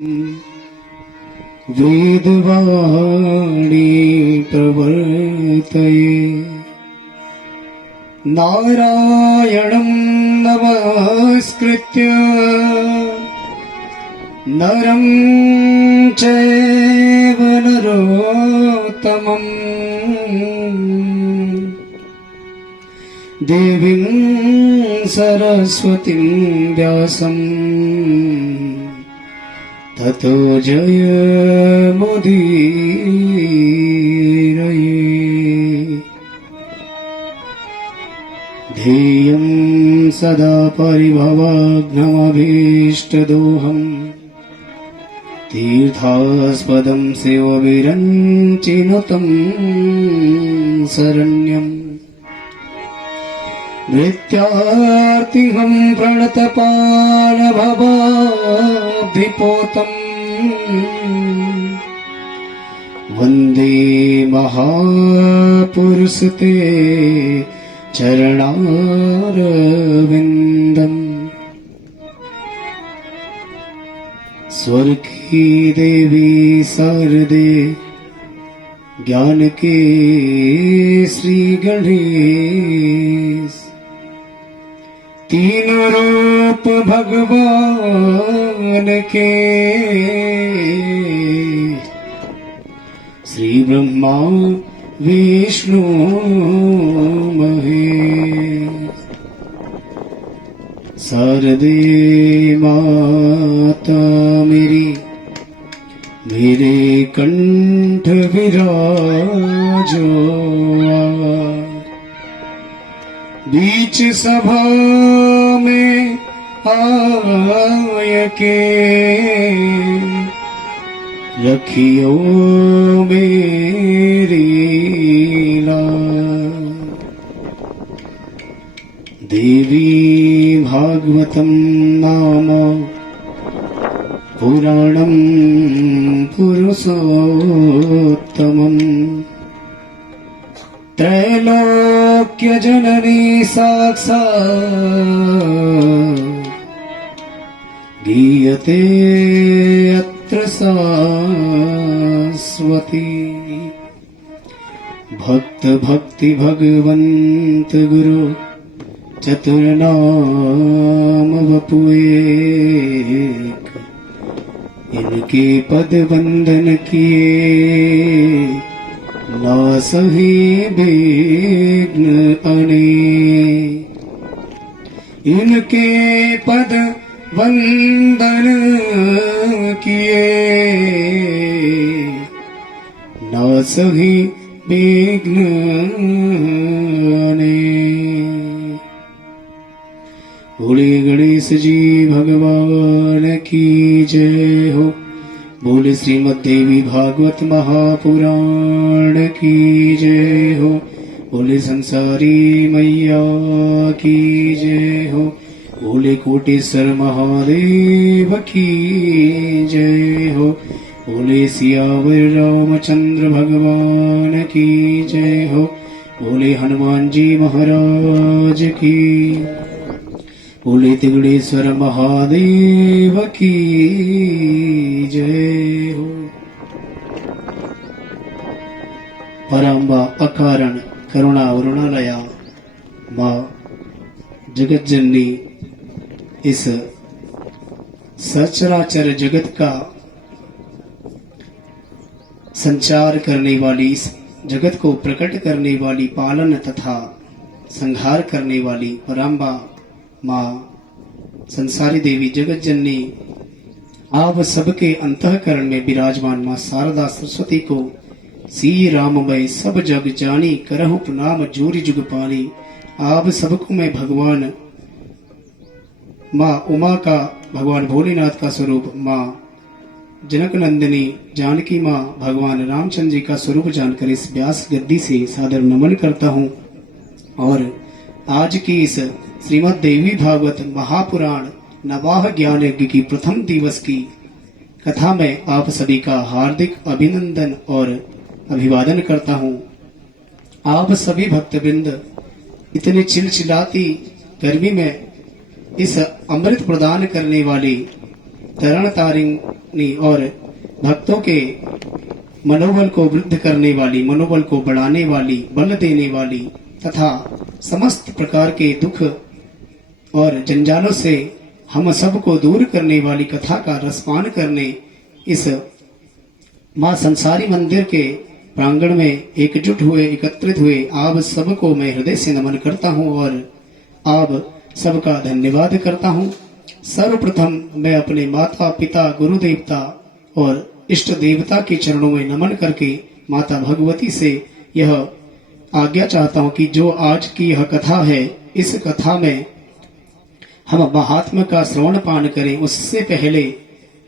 वेदवाणी प्रवर्तये नारायणं नमस्कृत्य नरं चैव नरोत्तमम् देवीं सरस्वतीं व्यासं ततो जयमुदीरये। ध्येयं सदा परिभवाग्नमभीष्टदोहम् तीर्थास्पदं शिवविरञ्चिनुतं शरण्यम् नृत्यार्तिहं प्रणतपालभवाब्धिपोतम् वन्दे महापुरुषते चरणारविन्दम्। स्वर्गी देवी शारदे ज्ञान के श्री गणेश तीन रूप भगवान के श्री ब्रह्मा विष्णु महेश। शारदे माता मेरी मेरे कंठ विराजो बीच सभा में आय के रखियो मेरी लाज। देवी भागवतं नाम पुराणं पुरुषोत्तमम् त्रैलोक्य जननी साक्षात् गीयते अत्र शाश्वती। भक्त भक्ति भगवंत गुरु चतुर्नाम वपु एक इनके पद वंदन किए ना सही विघ्न अने। इनके पद वंदन किए ना सही विघ्न अने। बोले गणेश जी भगवान की जय हो। बोले श्रीमद् देवी भागवत महापुराण की जय हो। बोले संसारी मैया की जय हो। बोले कोटेश्वर महादेव की जय हो। बोले सियावर रामचंद्र भगवान की जय हो। बोले हनुमान जी महाराज की। बोले तिगड़ेश्वर महादेव की जय हो। पराम्बा अकारण करुणा वरुणालया माँ जगत जननी इस सचराचर जगत का संचार करने वाली, इस जगत को प्रकट करने वाली, पालन तथा संहार करने वाली पराम्बा माँ संसारी देवी जगत जननी आप सबके अंतःकरण में विराजमान माँ शारदा सरस्वती को सी राममय सब जग जानी करहु प्रणाम जोरी जुग पानी। आप सबको मैं भगवान माँ उमा का, भगवान भोलेनाथ का स्वरूप, माँ जनक नंदिनी जानकी माँ भगवान रामचंद्र जी का स्वरूप जानकर इस व्यास गद्दी से सादर नमन करता हूँ। और आज की इस श्रीमद् देवी भागवत महापुराण नवाह ज्ञान यज्ञ की प्रथम दिवस की कथा में आप सभी का हार्दिक अभिनंदन और अभिवादन करता हूँ। आप सभी भक्तवृंद इतनी चिलचिलाती गर्मी में इस अमृत प्रदान करने वाली तरण तारिणी नहीं और भक्तों के मनोबल को वृद्ध करने वाली, मनोबल को बढ़ाने वाली, बल देने वाली तथा समस्त प्रकार के दुख और जंजालों से हम सबको दूर करने वाली कथा का रसपान करने इस मां संसारी मंदिर के प्रांगण में एकजुट हुए, एकत्रित हुए आप सबको मैं हृदय से नमन करता हूं और आप सबका धन्यवाद करता हूं। सर्वप्रथम मैं अपने माता पिता, गुरु देवता और इष्ट देवता के चरणों में नमन करके माता भगवती से यह आज्ञा चाहता हूं कि जो आज की यह कथा है, इस कथा में हम महात्मा का श्रवण पान करें, उससे पहले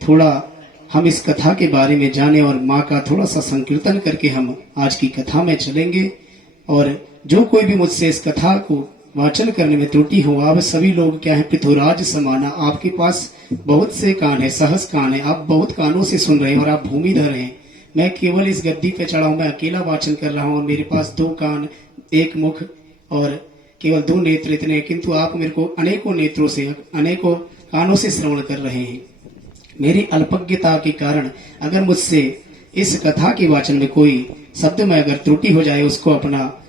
थोड़ा हम इस कथा के बारे में जानें और माँ का थोड़ा सा संकीर्तन करके हम आज की कथा में चलेंगे। और जो कोई भी मुझसे इस कथा को वाचन करने में त्रुटि हो, आप सभी लोग क्या है पृथ्वीराज समाना, आपके पास बहुत से कान है, सहस कान है, आप बहुत कानों से सुन रहे हैं और आप भूमिधर हैं। मैं केवल इस गद्दी पे चढ़ा हूं, मैं अकेला वाचन कर रहा हूं और मेरे पास 2 कान, 1 मुख और केवल 2 नेत्र इतने हैं, किंतु आप मेरे को अनेकों नेत्रों से, अनेकों कानों से श्रवण कर रहे हैं। मेरी अल्पज्ञता के कारण अगर मुझसे इस कथा के वाचन में कोई शब्द में अगर त्रुटि हो जाए, उसको अपना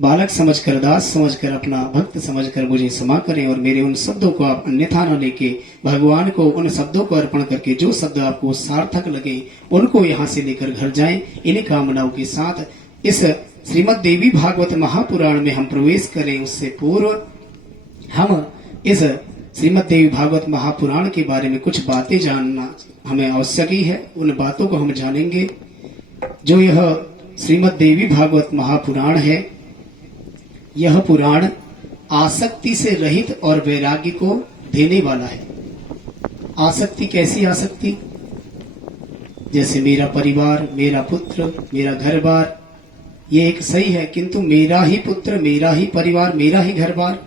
बालक समझकर, दास समझकर, अपना भक्त समझकर मुझे क्षमा करें और मेरे उन शब्दों को आप अन्यथा न लेके भगवान को उन शब्दों को अर्पण करके जो शब्द आपको सार्थक लगे उनको यहाँ से लेकर घर जाएं। इन्हीं कामनाओं के साथ इस श्रीमद् देवी भागवत महापुराण में हम प्रवेश करें, उससे पूर्व हम इस श्रीमद् देवी भागवत महापुराण के बारे में कुछ बातें जानना हमें आवश्यक ही है। उन बातों को हम जानेंगे। जो यह श्रीमद् देवी भागवत महापुराण है, यह पुराण आसक्ति से रहित और वैराग्य को देने वाला है। आसक्ति कैसी आसक्ति? जैसे मेरा परिवार, मेरा पुत्र, मेरा घर बार, ये एक सही है, किंतु मेरा ही पुत्र, मेरा ही परिवार, मेरा ही घर बार,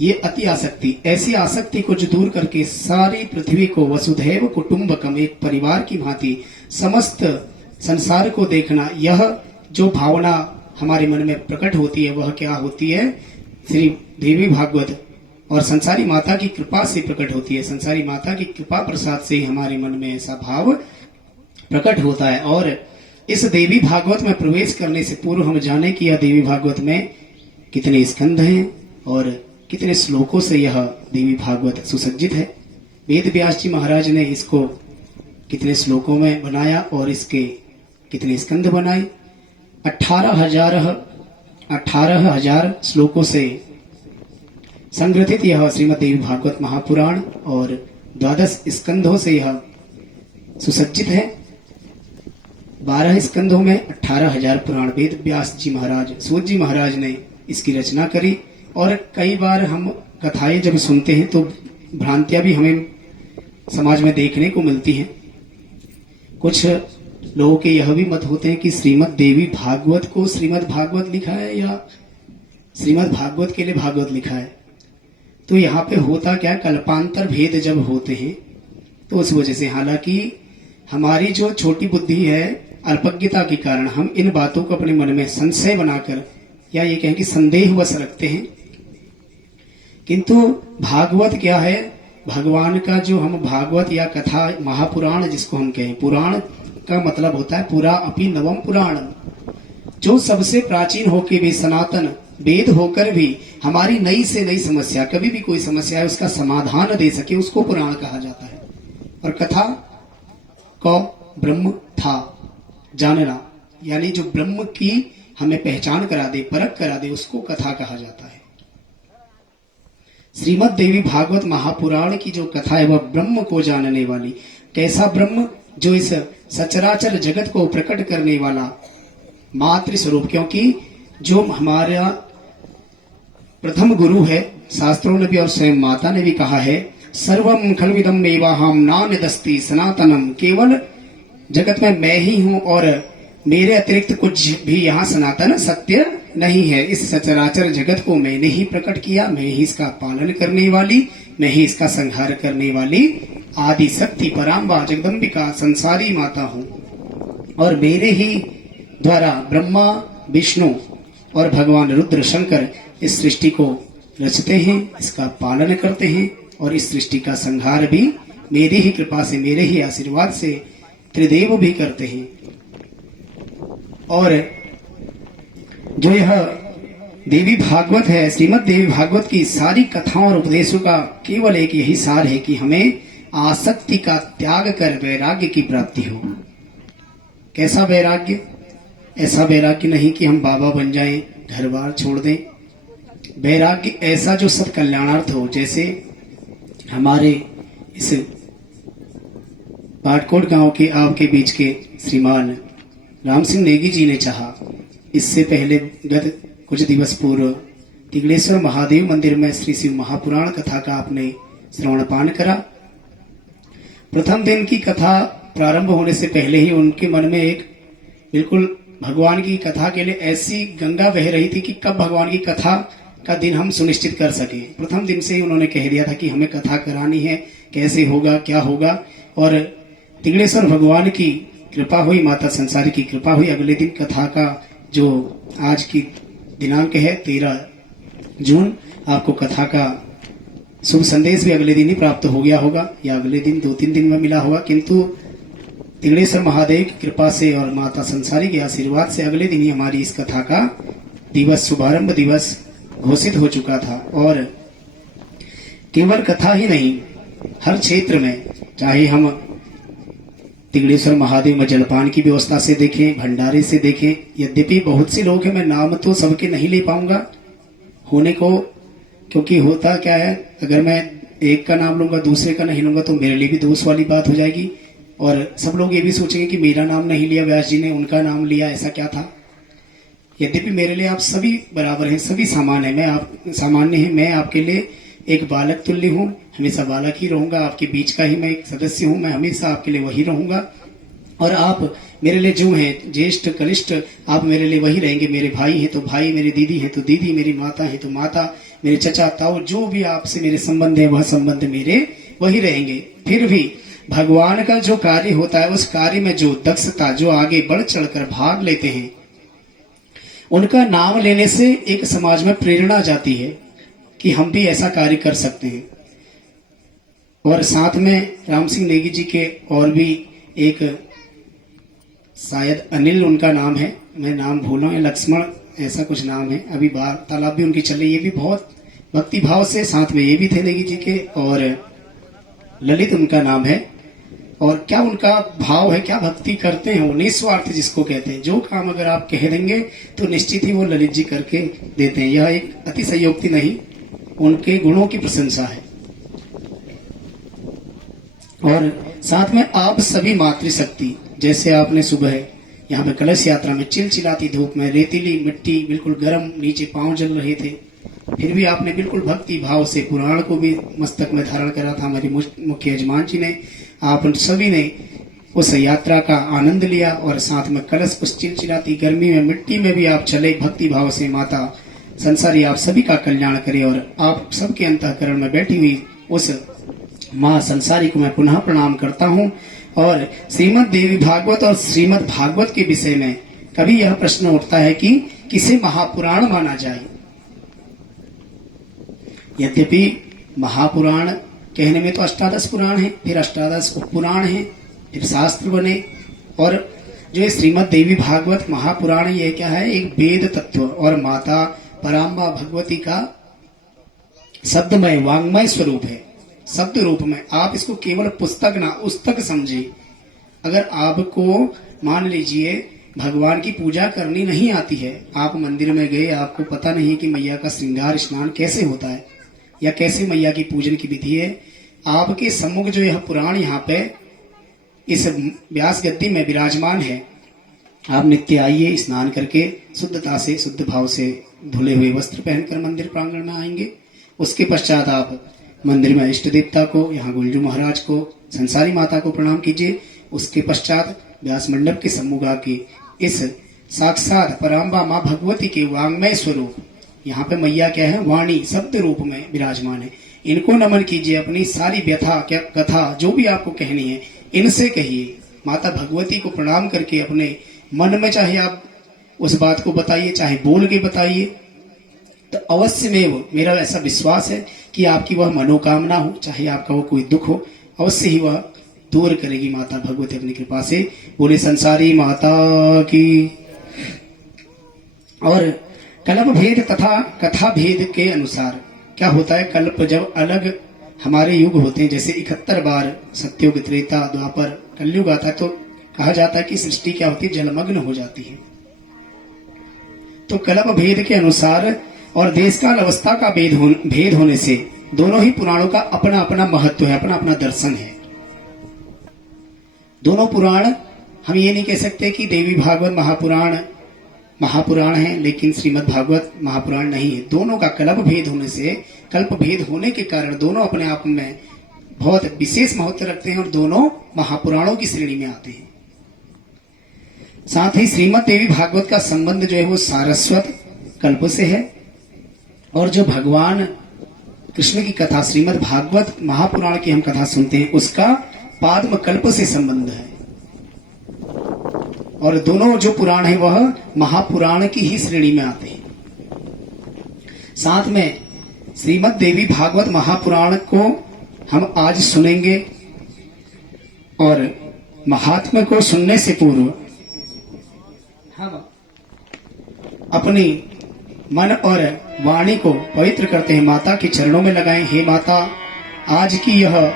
ये अति आसक्ति। ऐसी आसक्ति को जो दूर करके सारी पृथ्वी को वसुधैव कुटुंबकम, एक परिवार की भांति समस्त संसार को देखना, यह जो भावना हमारे मन में प्रकट होती है वह क्या होती है? श्री देवी भागवत और संसारी माता की कृपा से प्रकट होती है। संसारी माता की कृपा प्रसाद से हमारे मन में ऐसा भाव प्रकट होता है। और इस देवी भागवत में प्रवेश करने से पूर्व हम जाने कि यह देवी भागवत में कितने स्कंध हैं और कितने श्लोकों से यह देवी भागवत सुसज्जित है। वेद व्यास जी महाराज ने इसको कितने श्लोकों में बनाया और इसके कितने स्कंध बनाए। 18,000 श्लोकों से संग्रथित यह श्रीमद् देवी भागवत महापुराण और 12 स्कंधों से यह सुसज्जित है। 12 स्कंधों में 18,000 पुराण वेद व्यास जी महाराज, सूत जी महाराज ने इसकी रचना करी। और कई बार हम कथाएं जब सुनते हैं तो भ्रांतियां भी हमें समाज में देखने को मिलती हैं। कुछ लोगों के यह भी मत होते हैं कि श्रीमद् देवी भागवत को श्रीमद् भागवत लिखा है या श्रीमद् भागवत के लिए भागवत लिखा है। तो यहाँ पे होता क्या, कल्पांतर भेद जब होते हैं तो उस वजह से, हालांकि हमारी जो छोटी बुद्धि है, अल्पज्ञता के कारण हम इन बातों को अपने मन में संशय बनाकर या ये कहें कि संदेहवश रखते हैं। किंतु भागवत क्या है? भगवान का जो हम भागवत या कथा महापुराण जिसको हम कहें, पुराण का मतलब होता है पुरा अपि नवम पुराण, जो सबसे प्राचीन होकर भी, सनातन वेद होकर भी हमारी नई से नई समस्या, कभी भी कोई समस्या है उसका समाधान दे सके, उसको पुराण कहा जाता है। और कथा को ब्रह्म था जानना, यानी जो ब्रह्म की हमें पहचान करा दे, परख करा दे, उसको कथा कहा जाता है। श्रीमद् देवी भागवत महापुराण की जो कथा है वह ब्रह्म को जानने वाली। कैसा ब्रह्म? जो इस सचराचर जगत को प्रकट करने वाला मातृ स्वरूप। क्योंकि जो हमारा प्रथम गुरु है, शास्त्रों ने भी और स्वयं माता ने भी कहा है, सर्वम खलविदम एवाहम नान्यदस्ति सनातनम, केवल जगत में मैं ही हूं और मेरे अतिरिक्त कुछ भी यहाँ सनातन सत्य नहीं है। इस सचराचर जगत को मैंने ही प्रकट किया, मैं ही इसका पालन करने वाली, मैं ही इसका संहार करने वाली आदि शक्ति पराम्बा जगदम्बिका संसारी माता हूँ। और मेरे ही द्वारा ब्रह्मा, विष्णु और भगवान रुद्र शंकर इस सृष्टि को रचते हैं, इसका पालन करते हैं और इस सृष्टि का संहार भी मेरी ही कृपा से, मेरे ही आशीर्वाद से त्रिदेव भी करते हैं। और जो यह देवी भागवत है, श्रीमद् देवी भागवत की सारी कथाओं और उपदेशों का केवल एक यही सार है कि हमें आसक्ति का त्याग कर वैराग्य की प्राप्ति हो। कैसा वैराग्य? ऐसा वैराग्य नहीं कि हम बाबा बन जाएं, घर बार छोड़ दें। वैराग्य ऐसा जो सब कल्याणार्थ हो। जैसे हमारे इस पाटकोट गांव के आपके बीच के श्रीमान राम सिंह नेगी जी ने चाहा, इससे पहले गत कुछ दिवस पूर्व तिगड़ेश्वर महादेव मंदिर में श्री शिव महापुराण कथा का आपने श्रवणपान करा। प्रथम दिन की कथा प्रारंभ होने से पहले ही उनके मन में एक बिल्कुल भगवान की कथा के लिए ऐसी गंगा बह रही थी कि कब भगवान की कथा का दिन हम सुनिश्चित कर सके। प्रथम दिन से ही उन्होंने कह दिया था कि हमें कथा करानी है, कैसे होगा, क्या होगा। और तिगड़ेश्वर भगवान की कृपा हुई, माता संसारी की कृपा हुई। अगले दिन कथा का जो आज की दिनांक है 13 जून, आपको कथा का शुभ संदेश भी अगले दिन ही प्राप्त हो गया होगा या अगले दिन 2-3 दिन में मिला होगा। किंतु तिगड़ेश्वर महादेव की कृपा से और माता संसारी के आशीर्वाद से अगले दिन ही हमारी इस कथा का दिवस, शुभारंभ दिवस घोषित हो चुका था। और केवल कथा ही नहीं, हर क्षेत्र में, चाहे हम तिगड़ेश्वर महादेव में जलपान की व्यवस्था से देखें, भंडारे से देखें। यद्यपि बहुत से लोग हैं, मैं नाम तो सबके नहीं ले पाऊंगा होने को, क्योंकि होता क्या है, अगर मैं एक का नाम लूंगा दूसरे का नहीं लूंगा तो मेरे लिए भी दोष वाली बात हो जाएगी। और सब लोग ये भी सोचेंगे कि मेरा नाम नहीं लिया व्यास जी ने, उनका नाम लिया, ऐसा क्या था। यद्यपि मेरे लिए आप सभी बराबर हैं, सभी समान है। सामान्य है, मैं आपके लिए एक बालक तुल्य हूँ, हमेशा बालक ही रहूंगा। आपके बीच का ही मैं एक सदस्य हूँ, मैं हमेशा आपके लिए वही रहूंगा। और आप मेरे लिए जो हैं, ज्येष्ठ कनिष्ठ, आप मेरे लिए वही रहेंगे। मेरे भाई हैं तो भाई, मेरी दीदी है तो दीदी, मेरी माता है तो माता, मेरे चचा ताऊ, जो भी आपसे मेरे संबंध है वह संबंध मेरे वही रहेंगे। फिर भी भगवान का जो कार्य होता है, उस कार्य में जो दक्षता, जो आगे बढ़ चढ़कर भाग लेते हैं, उनका नाम लेने से एक समाज में प्रेरणा जाती है कि हम भी ऐसा कार्य कर सकते हैं। और साथ में राम सिंह नेगी जी के और भी एक, शायद अनिल उनका नाम है, मैं नाम भूला, लक्ष्मण ऐसा कुछ नाम है, अभी वार्तालाप भी उनकी चल रही है। ये भी बहुत भक्ति भाव से, साथ में ये भी थे नेगी जी के, और ललित उनका नाम है। और क्या उनका भाव है, क्या भक्ति करते हैं वो, निस्वार्थ जिसको कहते हैं। जो काम अगर आप कह देंगे तो निश्चित ही वो ललित जी करके देते हैं। यह एक अतिशयोक्ति नहीं, उनके गुणों की प्रशंसा है। और साथ में आप सभी मातृशक्ति, जैसे आपने सुबह यहाँ पे कलश यात्रा में चिलचिलाती धूप में, रेतीली मिट्टी, बिल्कुल गर्म, नीचे पांव जल रहे थे, फिर भी आपने बिल्कुल भक्ति भाव से पुराण को भी मस्तक में धारण करा था। हमारी मुख्य यजमान जी ने, आप सभी ने उस यात्रा का आनंद लिया। और साथ में कलश, उस चिलचिलाती गर्मी में, मिट्टी में भी आप चले भक्ति भाव से। माता संसारी आप सभी का कल्याण करे। और आप सबके अंतःकरण में बैठी हुई उस माँ संसारी को मैं पुनः प्रणाम करता हूँ। और श्रीमद् देवी भागवत और श्रीमद् भागवत के विषय में कभी यह प्रश्न उठता है कि किसे महापुराण माना जाए। यद्यपि महापुराण कहने में तो 18 पुराण है, फिर 18 उपपुराण है, फिर शास्त्र बने। और जो ये श्रीमद् देवी भागवत महापुराण, ये क्या है, एक वेद तत्व और माता पराम्बा भगवती का शब्दमय वांग्मय स्वरूप है। शब्द रूप में आप इसको केवल पुस्तक ना पुस्तक समझिए। अगर आपको मान लीजिए भगवान की पूजा करनी नहीं आती है, आप मंदिर में गए, आपको पता नहीं कि मैया का श्रृंगार स्नान कैसे होता है या कैसे मैया की पूजन की विधि है, आपके सम्मुख जो यह पुराण यहाँ पे इस व्यास गद्दी में विराजमान है, आप नित्य आइए, स्नान करके शुद्धता से, शुद्ध भाव से धुले हुए वस्त्र पहनकर मंदिर प्रांगण में आएंगे। उसके पश्चात आप मंदिर में इष्ट देवता को, यहाँ गुलजू महाराज को, संसारी माता को प्रणाम कीजिए। उसके पश्चात व्यास मंडप के सम्मुख आके इस साक्षात पराम्बा माँ भगवती के वांग्मय स्वरूप, यहाँ पे मैया क्या है, वाणी शब्द रूप में विराजमान है, इनको नमन कीजिए। अपनी सारी व्यथा, क्या कथा जो भी आपको कहनी है, इनसे कहिए। माता भगवती को प्रणाम करके अपने मन में चाहे आप उस बात को बताइए, चाहे बोल के बताइए, तो अवश्य में वो, मेरा ऐसा विश्वास है कि आपकी वह मनोकामना हो, चाहे आपका वो कोई दुख हो, अवश्य ही वह दूर करेगी माता भगवती अपनी कृपा से। बोले संसारी माता की। और कल्प भेद तथा कथा भेद के अनुसार क्या होता है, कल्प जब अलग हमारे युग होते हैं, जैसे 71 बार सत्युग, त्रेता, द्वापर, कलयुग आता है, तो कहा जाता है कि सृष्टि क्या होती है, जलमग्न हो जाती है। तो कल्प भेद के अनुसार और देश काल अवस्था का भेद होने से दोनों ही पुराणों का अपना अपना महत्व है, अपना अपना दर्शन है। दोनों पुराण, हम ये नहीं कह सकते कि देवी भागवत महापुराण है, लेकिन श्रीमद् भागवत महापुराण नहीं है। दोनों का कल्प भेद होने से, कल्प भेद होने के कारण दोनों अपने आप में बहुत विशेष महत्व रखते हैं और दोनों महापुराणों की श्रेणी में आते हैं। साथ ही श्रीमद् देवी भागवत का संबंध जो है वो सारस्वत कल्प से है, और जो भगवान कृष्ण की कथा श्रीमद् भागवत महापुराण की हम कथा सुनते हैं, उसका पाद्म कल्प से संबंध है। और दोनों जो पुराण है वह महापुराण की ही श्रेणी में आते हैं। साथ में श्रीमद् देवी भागवत महापुराण को हम आज सुनेंगे, और महात्म्य को सुनने से पूर्व हम अपनी मन और वाणी को पवित्र करते हैं, माता के चरणों में लगाएं। हे माता, आज की यह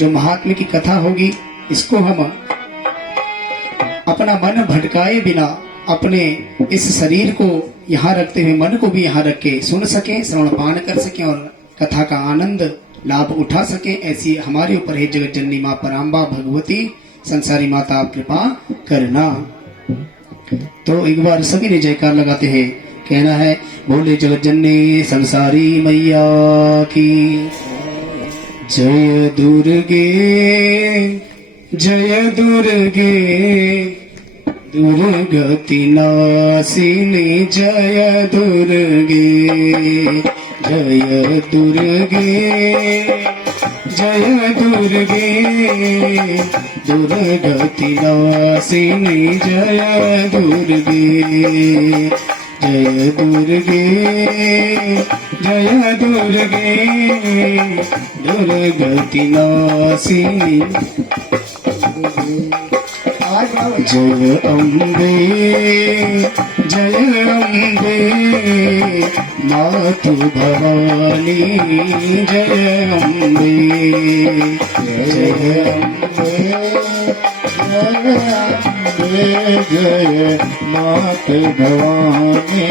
जो महात्म्य की कथा होगी, इसको हम अपना मन भटकाए बिना अपने इस शरीर को यहाँ रखते हुए मन को भी यहाँ रख के सुन सकें, श्रवण पान कर सकें और कथा का आनंद लाभ उठा सकें, ऐसी हमारे ऊपर है जगत जननी माँ पराम्बा भगवती संसारी माता, आप कृपा करना। तो एक बार सभी ने जयकार लगाते हैं, कहना है बोले जगत जननी संसारी मैया की जय दुर्गे, जय दुर्गे, दुर्गति नासिनी जय दुर्गे, जय दुर्गे, जय दुर्गे, दुर्गति नासिनी जय दुर्गे, जय दुर्गे, जय दुर्गे, दुर्गति नासिनी जय अम्बे, जय अम्बे, मातु भवानी जय अम्बे, जय अम्बे, जय मातु भवानी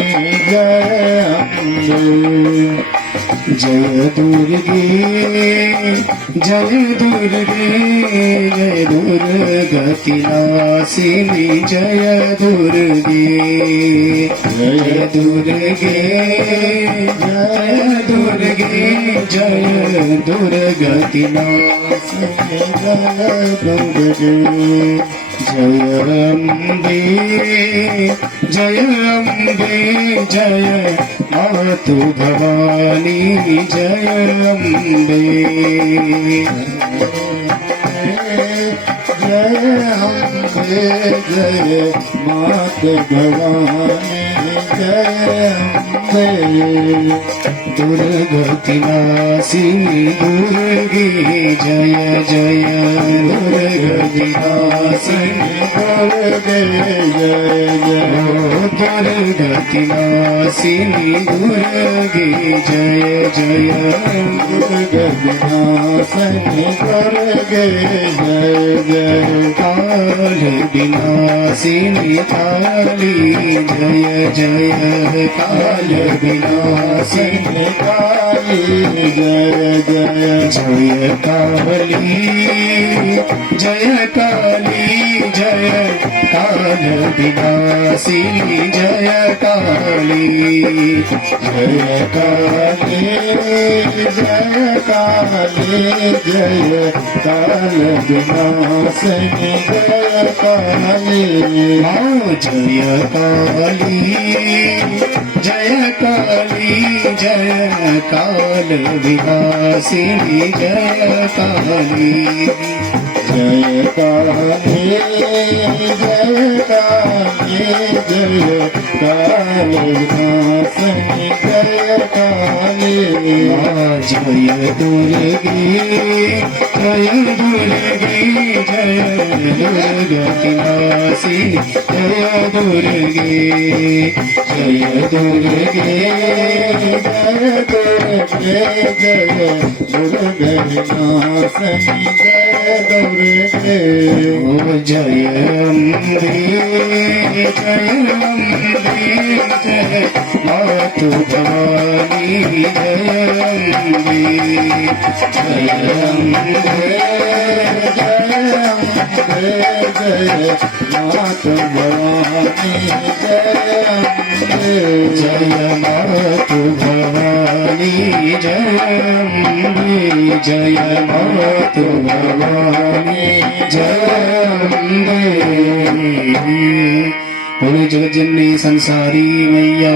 जय अम्बे, जय दुर्गे, जय दुर्गे, जय दुर्गति नासिनी जय दुर्गे, जय दुर्गे, जय दुर्गे, जय दुर्गति नासिनी जय दुर्गे, जय अम्बे, जय अम्बे, जय मातु भवानी जय अम्बे, जय अम्बे, जय मातु भवानी जय अम्बे, दुर्गति नासिनी दुर्गे जय जय, दुर्गति नासिनी दुर्गे जय जय, दुर्गति नासिनी दुर्गे जय जय, दुर्गति नासिनी दुर्गे जय जय, काल विनाशिनी काली जय जय, काल विनाशिनी काली जय जय, जय काली, जय काली, जय काल विनाशिनी जय काली, जय काली, जय काली, जय काल विनाशिनी जय काली, जय काली, जय काली, जय काल विनाशिनी जय काली, जय काली, जय काली, जय काल विनाशिनी जय काली, जय दुर्गे, जय दुर्गे जय दुर्गति नाशिनी जय दुर्गे जय दुर्गे जय दुर्गे जय दुर्गति नाशिनी जय दुर्गे ओ जय अम्बे जय अम्बे जय मातु भवानी जय अम्बे जय अम्बे जय मातु भवानी जय मातु भवानी जय अम्बे जय मातु भवानी जय अम्बे बोले जगज्जननी संसारी मैया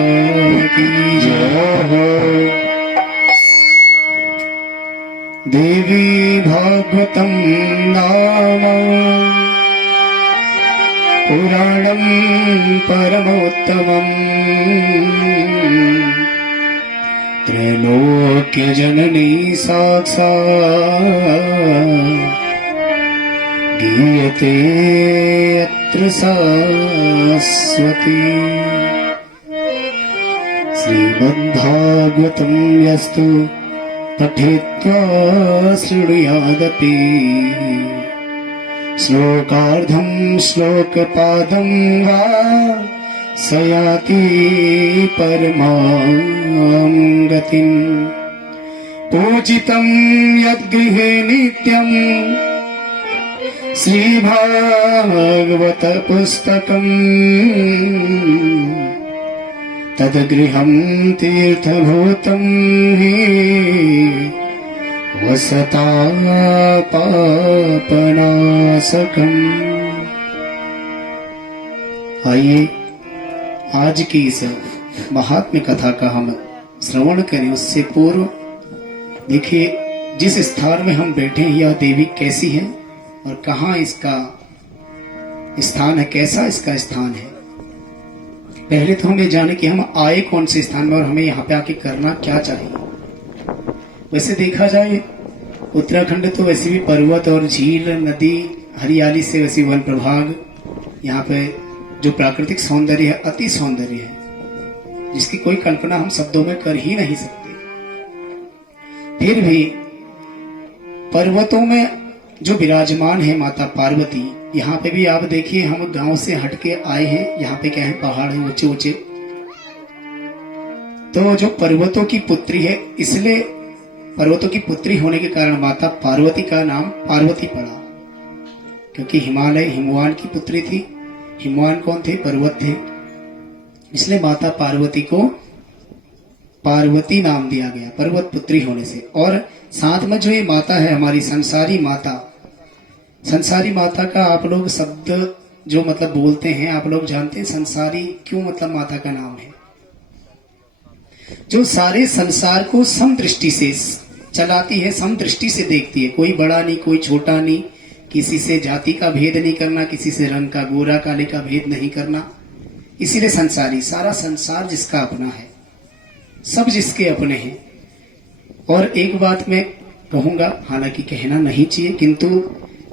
की जय हो। देवी भागवतं नाम पुराणं परमोत्तमम् त्रैलोक्यजननी साक्षात् गीयते अत्र सरस्वती श्रीमद्भागवतं यस्तु पठित्वा शृणुयादपि श्लोकार्धं श्लोकपादं वा स याति परमां गतिम् पूजितं यद्गृहे नित्यम् श्रीभागवत पुस्तकम् तद्गृहं तीर्थभूतं हि वसता पापनाशकम्। आइए आज की इस महात्म्य कथा का हम श्रवण करें। उससे पूर्व देखिए जिस स्थान में हम बैठे हैं यह देवी कैसी है और कहाँ इसका स्थान है, कैसा इसका स्थान है। पहले तो हमें जाने कि हम आए कौन से स्थान में और हमें यहाँ पे आके करना क्या चाहिए। वैसे देखा जाए उत्तराखंड तो वैसे भी पर्वत और झील नदी हरियाली से वैसे वन प्रभाग, यहाँ पे जो प्राकृतिक सौंदर्य है अति सौंदर्य है जिसकी कोई कल्पना हम शब्दों में कर ही नहीं सकते। फिर भी पर्वतों में जो विराजमान है माता पार्वती, यहाँ पे भी आप देखिए हम गांव से हटके आए हैं। यहाँ पे क्या है, पहाड़ है ऊंचे ऊंचे। तो जो पर्वतों की पुत्री है, इसलिए पर्वतों की पुत्री होने के कारण माता पार्वती का नाम पार्वती पड़ा, क्योंकि हिमालय हिमवान की पुत्री थी। हिमवान कौन थे? पर्वत थे। इसलिए माता पार्वती को पार्वती नाम दिया गया पर्वत पुत्री होने से। और साथ में जो ये माता है हमारी संसारी माता, संसारी माता का आप लोग शब्द जो मतलब बोलते हैं, आप लोग जानते हैं संसारी क्यों मतलब माता का नाम है? जो सारे संसार को समदृष्टि से चलाती है, समदृष्टि से देखती है, कोई बड़ा नहीं कोई छोटा नहीं, किसी से जाति का भेद नहीं करना, किसी से रंग का गोरा काले का भेद नहीं करना। इसीलिए संसारी, सारा संसार जिसका अपना है, सब जिसके अपने हैं। और एक बात मैं कहूंगा, हालांकि कहना नहीं चाहिए, किंतु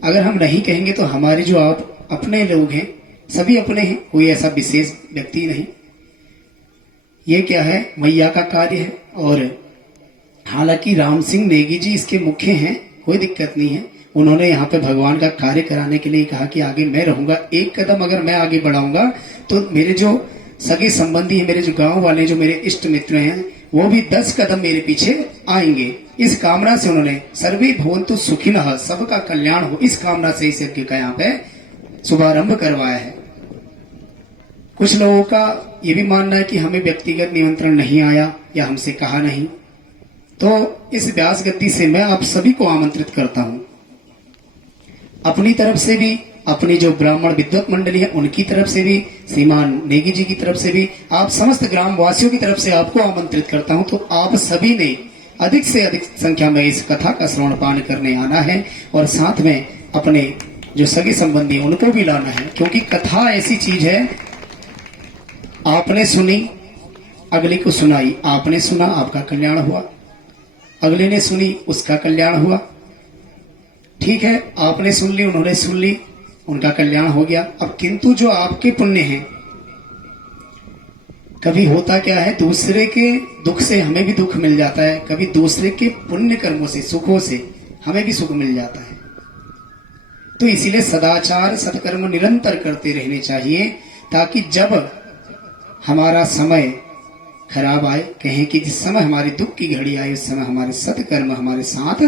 अगर हम नहीं कहेंगे तो हमारे जो आप अपने लोग हैं सभी अपने हैं, कोई ऐसा विशेष व्यक्ति नहीं। ये क्या है, मैया का कार्य है। और हालांकि राम सिंह नेगी जी इसके मुख्य हैं, कोई दिक्कत नहीं है। उन्होंने यहाँ पे भगवान का कार्य कराने के लिए कहा कि आगे मैं रहूंगा, एक कदम अगर मैं आगे बढ़ाऊंगा तो मेरे जो सगे संबंधी है, मेरे जो गांव वाले, जो मेरे इष्ट मित्र हैं, वो भी 10 कदम मेरे पीछे आएंगे। इस कामना से उन्होंने सर्वे भवन्तु सुखिनः, सबका कल्याण हो, इस कामना से इस यज्ञ का यहाँ पे शुभारंभ करवाया है। कुछ लोगों का ये भी मानना है कि हमें व्यक्तिगत निमंत्रण नहीं आया या हमसे कहा नहीं, तो इस व्यास गद्दी से मैं आप सभी को आमंत्रित करता हूं। अपनी तरफ से भी, अपनी जो ब्राह्मण विद्वत मंडली है उनकी तरफ से भी, श्रीमान नेगी जी की तरफ से भी, आप समस्त ग्राम वासियों की तरफ से आपको आमंत्रित करता हूं। तो आप सभी ने अधिक से अधिक संख्या में इस कथा का श्रवण पान करने आना है और साथ में अपने जो सगे संबंधी उनको भी लाना है, क्योंकि कथा ऐसी चीज है, आपने सुनी अगले को सुनाई, आपने सुना आपका कल्याण हुआ, अगले ने सुनी उसका कल्याण हुआ। ठीक है, आपने सुन ली, उन्होंने सुन ली, उनका कल्याण हो गया। अब किंतु जो आपके पुण्य हैं, कभी होता क्या है, दूसरे के दुख से हमें भी दुख मिल जाता है, कभी दूसरे के पुण्य कर्मों से, सुखों से हमें भी सुख मिल जाता है। तो इसीलिए सदाचार सत्कर्म निरंतर करते रहने चाहिए, ताकि जब हमारा समय खराब आए, कहें कि जिस समय हमारी दुख की घड़ी आए उस समय हमारे सत्कर्म हमारे साथ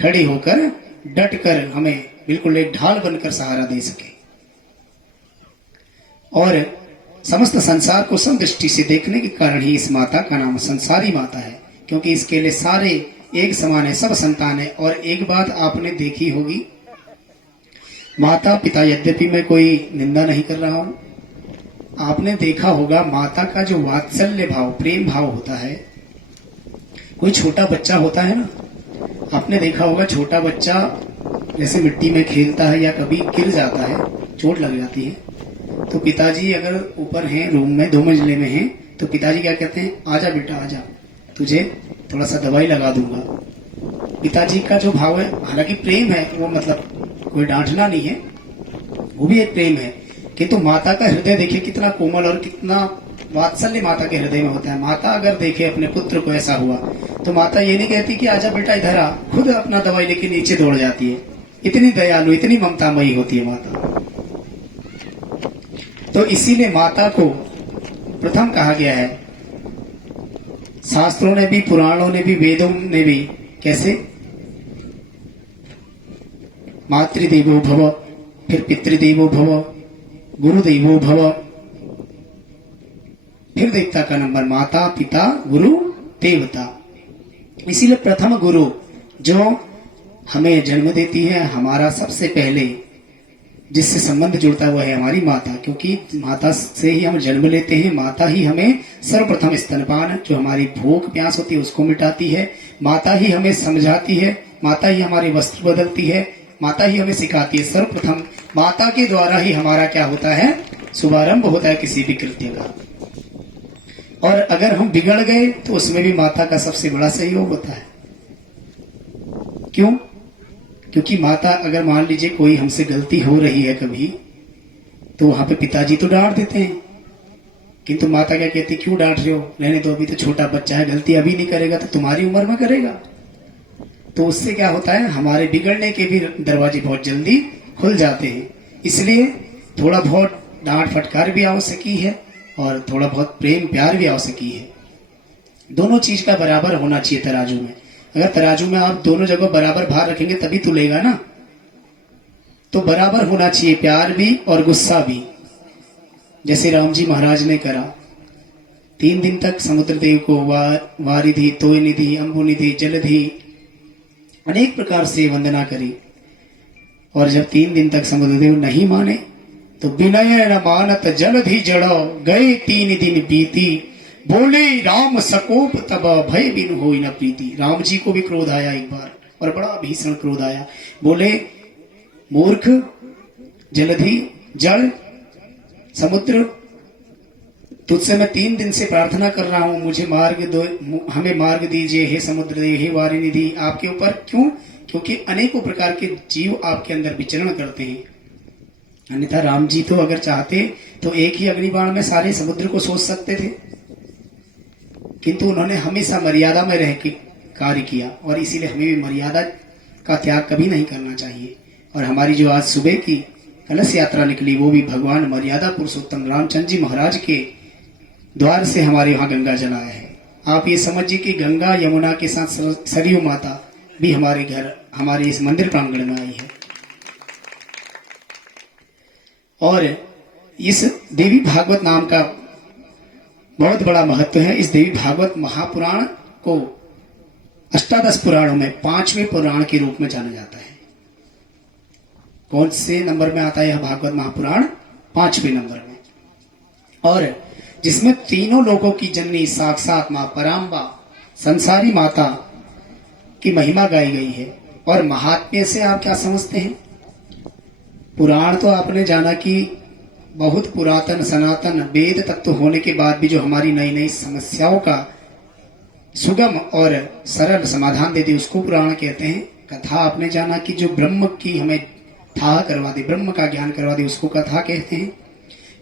खड़े होकर डट कर हमें बिल्कुल एक ढाल बनकर सहारा दे सके, और समस्त संसार को समदृष्टि से देखने के कारण ही इस माता का नाम संसारी माता है, क्योंकि इसके लिए सारे एक समान है, सब संतान है। और एक बात आपने देखी होगी, माता पिता, यद्यपि मैं कोई निंदा नहीं कर रहा हूं, आपने देखा होगा माता का जो वात्सल्य भाव, प्रेम भाव होता है, कोई छोटा बच्चा होता है ना, आपने देखा होगा छोटा बच्चा जैसे मिट्टी में खेलता है या कभी गिर जाता है, चोट लग जाती है, तो पिताजी अगर ऊपर हैं, रूम में 2 मंजिले में हैं, तो पिताजी क्या कहते हैं, आजा बेटा आजा, तुझे थोड़ा सा दवाई लगा दूंगा। पिताजी का जो भाव है, हालांकि प्रेम है, वो मतलब कोई डांटना नहीं है, वो भी एक प्रेम है, किंतु माता का हृदय देखिए कितना कोमल और कितना वात्सल्य माता के हृदय में होता है। माता अगर देखे अपने पुत्र को ऐसा हुआ, तो माता ये नहीं कहती कि आजा बेटा इधर आ, खुद अपना दवाई लेके नीचे दौड़ जाती है। इतनी दयालु, इतनी ममतामयी होती है माता। तो इसीलिए माता को प्रथम कहा गया है, शास्त्रों ने भी, पुराणों ने भी, वेदों ने भी, कैसे, मातृदेवो भव, फिर पितृदेवो भव, गुरुदेवो भव, फिर देवता का नंबर माता पिता गुरु देवता। इसीलिए प्रथम गुरु जो हमें जन्म देती है, हमारा सबसे पहले जिससे संबंध जुड़ता हुआ है हमारी माता, क्योंकि माता से ही हम जन्म लेते हैं। माता ही हमें सर्वप्रथम स्तनपान, जो हमारी भूख प्यास होती है उसको मिटाती है, माता ही हमें समझाती है, माता ही हमारे वस्त्र बदलती है, माता ही हमें सिखाती है। सर्वप्रथम माता के द्वारा ही हमारा क्या होता है, शुभारंभ होता है किसी भी कृत्य का। और अगर हम बिगड़ गए तो उसमें भी माता का सबसे बड़ा सहयोग होता है। क्यों? क्योंकि माता, अगर मान लीजिए कोई हमसे गलती हो रही है कभी, तो वहां पे पिताजी तो डांट देते हैं, किंतु माता क्या कहती, क्यों डांट रहे हो, रहने दो, अभी तो छोटा बच्चा है, गलती अभी नहीं करेगा तो तुम्हारी उम्र में करेगा। तो उससे क्या होता है, हमारे बिगड़ने के भी दरवाजे बहुत जल्दी खुल जाते हैं। इसलिए थोड़ा बहुत डांट फटकार भी आवश्यक है और थोड़ा बहुत प्रेम प्यार भी आवश्यक है। दोनों चीज का बराबर होना चाहिए तराजू में। अगर तराजू में आप दोनों जगह बराबर भार रखेंगे तभी तुलेगा ना। तो बराबर होना चाहिए प्यार भी और गुस्सा भी। जैसे राम जी महाराज ने करा, 3 दिन तक समुद्र देव को वारिधि, तोयनिधि, अंबुनिधि, जलधि अनेक प्रकार से वंदना करी, और जब 3 दिन तक समुद्र देव नहीं माने तो विनय न मानत जलधि जड़ो, गए 3 दिन बीती, बोले राम सकोप तब भय बिन होई न प्रीति। राम जी को भी क्रोध आया एक बार, और बड़ा भीषण क्रोध आया। बोले, मूर्ख, जलधि, जल, समुद्र, तुझसे मैं 3 दिन से प्रार्थना कर रहा हूं, मुझे मार्ग दो, हमें मार्ग दीजिए हे समुद्र देव, हे वारिनिधि। आपके ऊपर क्यों? क्योंकि अनेकों प्रकार के जीव आपके अंदर विचरण करते हैं। अन्यथा राम जी तो अगर चाहते तो एक ही अग्निबाण में सारे समुद्र को सोच सकते थे, किंतु उन्होंने हमेशा मर्यादा में रह के कार्य किया, और इसीलिए हमें भी मर्यादा का त्याग कभी नहीं करना चाहिए। और हमारी जो आज सुबह की कलश यात्रा निकली, वो भी भगवान मर्यादा पुरुषोत्तम रामचंद्र जी महाराज के द्वार से हमारे वहां गंगा जल आया है। आप ये समझिए कि गंगा यमुना के साथ सरयू माता भी हमारे घर, हमारे इस मंदिर प्रांगण में आई है। और इस देवी भागवत नाम का बहुत बड़ा महत्व है। इस देवी भागवत महापुराण को अष्टादश पुराणों में 5वें पुराण के रूप में जाना जाता है। कौन से नंबर में आता है यह भागवत महापुराण? 5वें नंबर में। और जिसमें तीनों लोगों की जननी साक्षात मां पराम्बा संसारी माता की महिमा गाई गई है। और महात्म्य से आप क्या समझते हैं? पुराण तो आपने जाना कि बहुत पुरातन सनातन वेद तत्व होने के बाद भी जो हमारी नई नई समस्याओं का सुगम और सरल समाधान देती, उसको पुराण कहते हैं। कथा आपने जाना कि जो ब्रह्म की हमें था करवा दे, ब्रह्म का ज्ञान करवा दे, उसको कथा कहते हैं।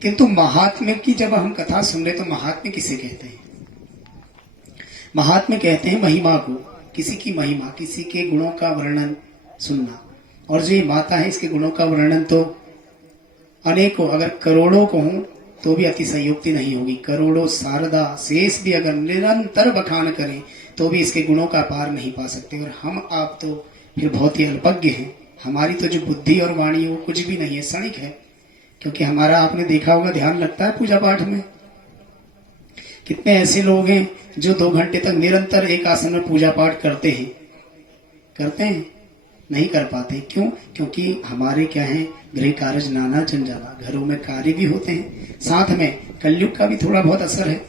किंतु महात्म्य की जब हम कथा सुन रहे तो महात्म्य किसे कहते हैं? महात्म्य कहते हैं महिमा को, किसी की महिमा, किसी के गुणों का वर्णन सुनना। और जो ये माता है इसके गुणों का वर्णन तो अनेकों, अगर करोड़ों को हूं तो भी अतिशयोक्ति नहीं होगी। करोड़ों शारदा शेष भी अगर निरंतर बखान करें तो भी इसके गुणों का पार नहीं पा सकते। और हम आप तो फिर बहुत ही अल्पज्ञ हैं। हमारी तो जो बुद्धि और वाणी है वो कुछ भी नहीं है, क्षणिक है। क्योंकि हमारा आपने देखा होगा ध्यान लगता है पूजा पाठ में। कितने ऐसे लोग हैं जो 2 घंटे तक निरंतर एक आसन में पूजा पाठ करते हैं, नहीं कर पाते। क्यों? क्योंकि हमारे क्या है, गृह कार्य नाना जंजाला, घरों में कार्य भी होते हैं, साथ में कलयुग का भी थोड़ा बहुत असर है,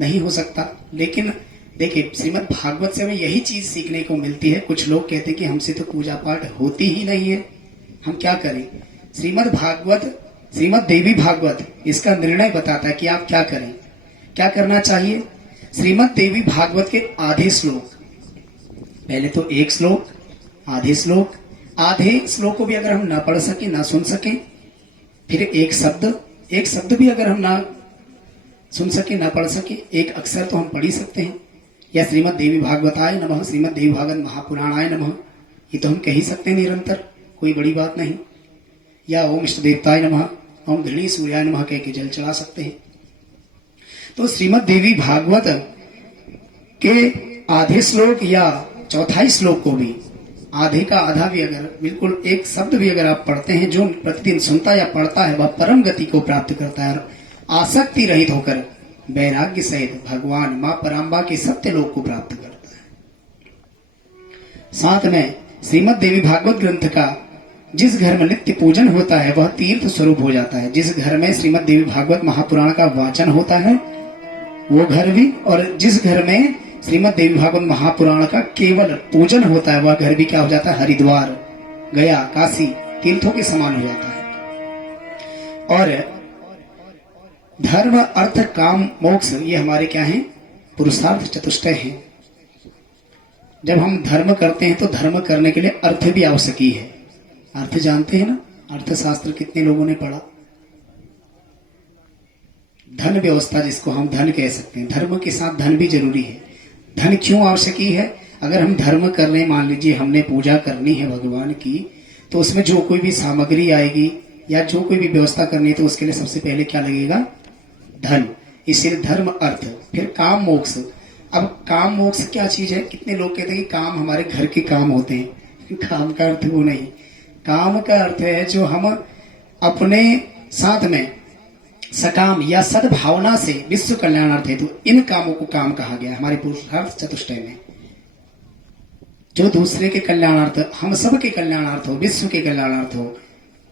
नहीं हो सकता। लेकिन देखिए श्रीमद् भागवत से हमें यही चीज सीखने को मिलती है। कुछ लोग कहते हैं कि हमसे तो पूजा पाठ होती ही नहीं है, हम क्या करें? श्रीमद् देवी भागवत इसका निर्णय बताता है कि आप क्या करें, क्या करना चाहिए। श्रीमद् देवी भागवत के आधे श्लोक, पहले तो 1 श्लोक, आधे श्लोक को भी अगर हम ना पढ़ सके, ना सुन सके, फिर एक शब्द भी अगर हम ना सुन सके, ना पढ़ सके, एक अक्षर तो हम पढ़ ही सकते हैं। या श्रीमद् देवी भागवताय नमः, श्रीमद् देवी भागवत महापुराणाय नमः, ये तो हम कह ही सकते हैं निरंतर, कोई बड़ी बात नहीं। या ओम इष्ट देवताय नमः, ओम घृणी सूर्याय नमः कह के जल चढ़ा सकते हैं। तो श्रीमद् देवी भागवत के आधे श्लोक या चौथाई श्लोक को भी, आधे का आधा भी अगर, बिल्कुल एक शब्द भी अगर आप पढ़ते हैं, जो प्रतिदिन सुनता या पढ़ता है वह परम गति को प्राप्त करता है और आसक्ति रहित होकर वैराग्य सहित भगवान मां पराम्बा के सत्य लोक को प्राप्त करता है। साथ में श्रीमद् देवी भागवत ग्रंथ का जिस घर में नित्य पूजन होता है वह तीर्थ स्वरूप हो जाता है। जिस घर में श्रीमद् देवी भागवत महापुराण का वाचन होता है वो घर भी, और जिस घर में श्रीमद् देवी भागवत महापुराण का केवल पूजन होता है वह घर भी क्या हो जाता है? हरिद्वार, गया, काशी तीर्थों के समान हो जाता है। और धर्म अर्थ काम मोक्ष ये हमारे क्या हैं? पुरुषार्थ चतुष्टय हैं। जब हम धर्म करते हैं तो धर्म करने के लिए अर्थ भी आवश्यक ही है। अर्थ जानते हैं ना, अर्थशास्त्र कितने लोगों ने पढ़ा? धन व्यवस्था जिसको हम धन कह सकते हैं, धर्म के साथ धन भी जरूरी है। धन क्यों आवश्यक है? अगर हम धर्म कर रहे हैं, मान लीजिए हमने पूजा करनी है भगवान की, तो उसमें जो कोई भी सामग्री आएगी या जो कोई भी व्यवस्था करनी है तो उसके लिए सबसे पहले क्या लगेगा? धन। इसलिए धर्म अर्थ, फिर काम मोक्ष। अब काम मोक्ष क्या चीज है? कितने लोग कहते हैं कि काम हमारे घर के काम होते हैं। काम का अर्थ वो नहीं, काम का अर्थ है जो हम अपने साथ में सकाम या सद्भावना से विश्व कल्याणार्थ है, तो इन कामों को काम कहा गया हमारे पुरुषार्थ चतुष्टय में। जो दूसरे के कल्याणार्थ, हम सब के कल्याणार्थ हो, विश्व के कल्याणार्थ हो,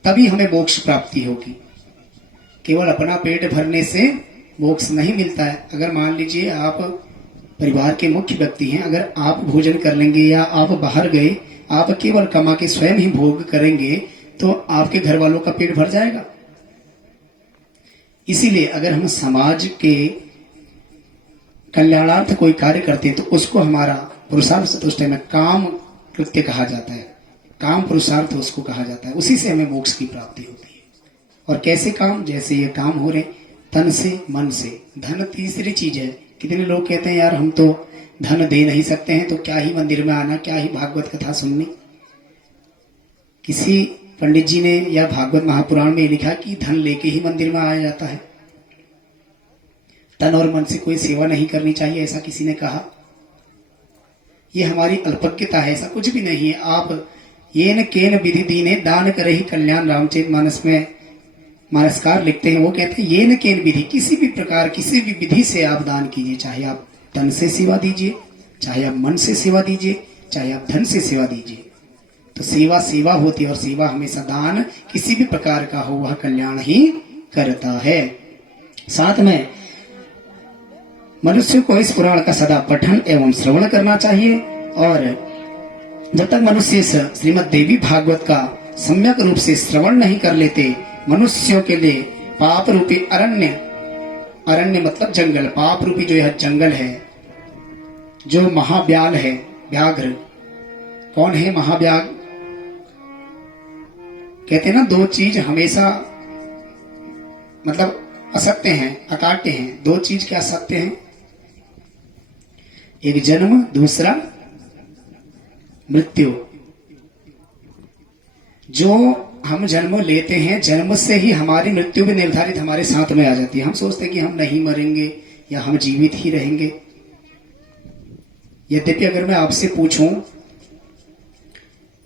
तभी हमें मोक्ष प्राप्ति होगी। केवल अपना पेट भरने से मोक्ष नहीं मिलता है। अगर मान लीजिए आप परिवार के मुख्य व्यक्ति हैं, अगर आप भोजन कर लेंगे या आप बाहर गए, आप केवल कमा के स्वयं ही भोग करेंगे तो आपके घर वालों का पेट भर जाएगा। इसीलिए अगर हम समाज के कल्याणार्थ कोई कार्य करते हैं तो उसको हमारा पुरुषार्थ चतुष्टय में काम कृत्य कहा जाता है, काम पुरुषार्थ उसको कहा जाता है। उसी से हमें मोक्ष की प्राप्ति होती है। और कैसे काम? जैसे ये काम हो रहे तन से, मन से। धन तीसरी चीज है। कितने लोग कहते हैं यार हम तो धन दे नहीं सकते हैं, तो क्या ही मंदिर में आना, क्या ही भागवत कथा सुननी। किसी पंडित जी ने या भागवत महापुराण में लिखा कि धन लेके ही मंदिर में आया जाता है, तन और मन से कोई सेवा नहीं करनी चाहिए, ऐसा किसी ने कहा। ये हमारी अल्पज्ञता है, ऐसा कुछ भी नहीं है। आप येन केन विधि दीने दान करे ही कल्याण, रामचरित मानस में मानसकार लिखते हैं, वो कहते हैं येन केन विधि, किसी भी प्रकार किसी भी विधि से आप दान कीजिए। चाहे आप तन से सेवा दीजिए, चाहे आप मन से सेवा दीजिए, चाहे आप धन से सेवा दीजिए। तो सेवा सेवा होती है और सेवा हमेशा दान किसी भी प्रकार का हो वह कल्याण ही करता है। साथ में मनुष्य को इस पुराण का सदा पठन एवं श्रवण करना चाहिए। और जब तक मनुष्य श्रीमद् देवी भागवत का सम्यक रूप से श्रवण नहीं कर लेते, मनुष्यों के लिए पाप रूपी अरण्य, अरण्य मतलब जंगल, पाप रूपी जो यह जंगल है, जो महाव्याल है, व्याघ्र, कौन है महाव्याग? कहते हैं ना, दो चीज हमेशा मतलब असत्य हैं, अकाट्य हैं। दो चीज क्या सत्य हैं? एक जन्म, दूसरा मृत्यु। जो हम जन्म लेते हैं, जन्म से ही हमारी मृत्यु भी निर्धारित हमारे साथ में आ जाती है। हम सोचते हैं कि हम नहीं मरेंगे या हम जीवित ही रहेंगे। यद्यपि अगर मैं आपसे पूछूं,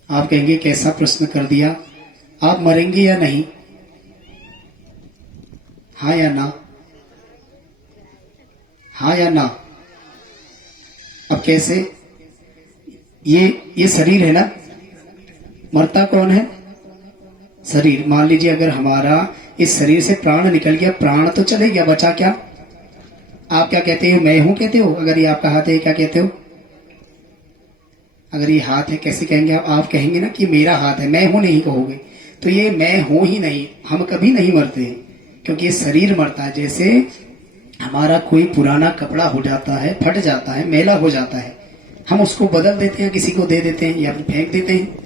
आप कहेंगे कैसा प्रश्न कर दिया, आप मरेंगे या नहीं? हाँ या ना? हाँ या ना? अब कैसे? ये शरीर है ना, मरता कौन है? शरीर। मान लीजिए अगर हमारा इस शरीर से प्राण निकल गया, प्राण तो चले गया, बचा क्या? आप क्या कहते हो? मैं हूं कहते हो? अगर ये आपका हाथ है, क्या कहते हो? अगर ये हाथ है, कैसे कहेंगे आप? आप कहेंगे ना कि मेरा हाथ है, मैं हूं नहीं कहोगे। तो ये मैं हूं ही नहीं, हम कभी नहीं मरते, क्योंकि ये शरीर मरता है। जैसे हमारा कोई पुराना कपड़ा हो जाता है, फट जाता है, मैला हो जाता है, हम उसको बदल देते हैं, किसी को दे देते हैं या फिर फेंक देते हैं।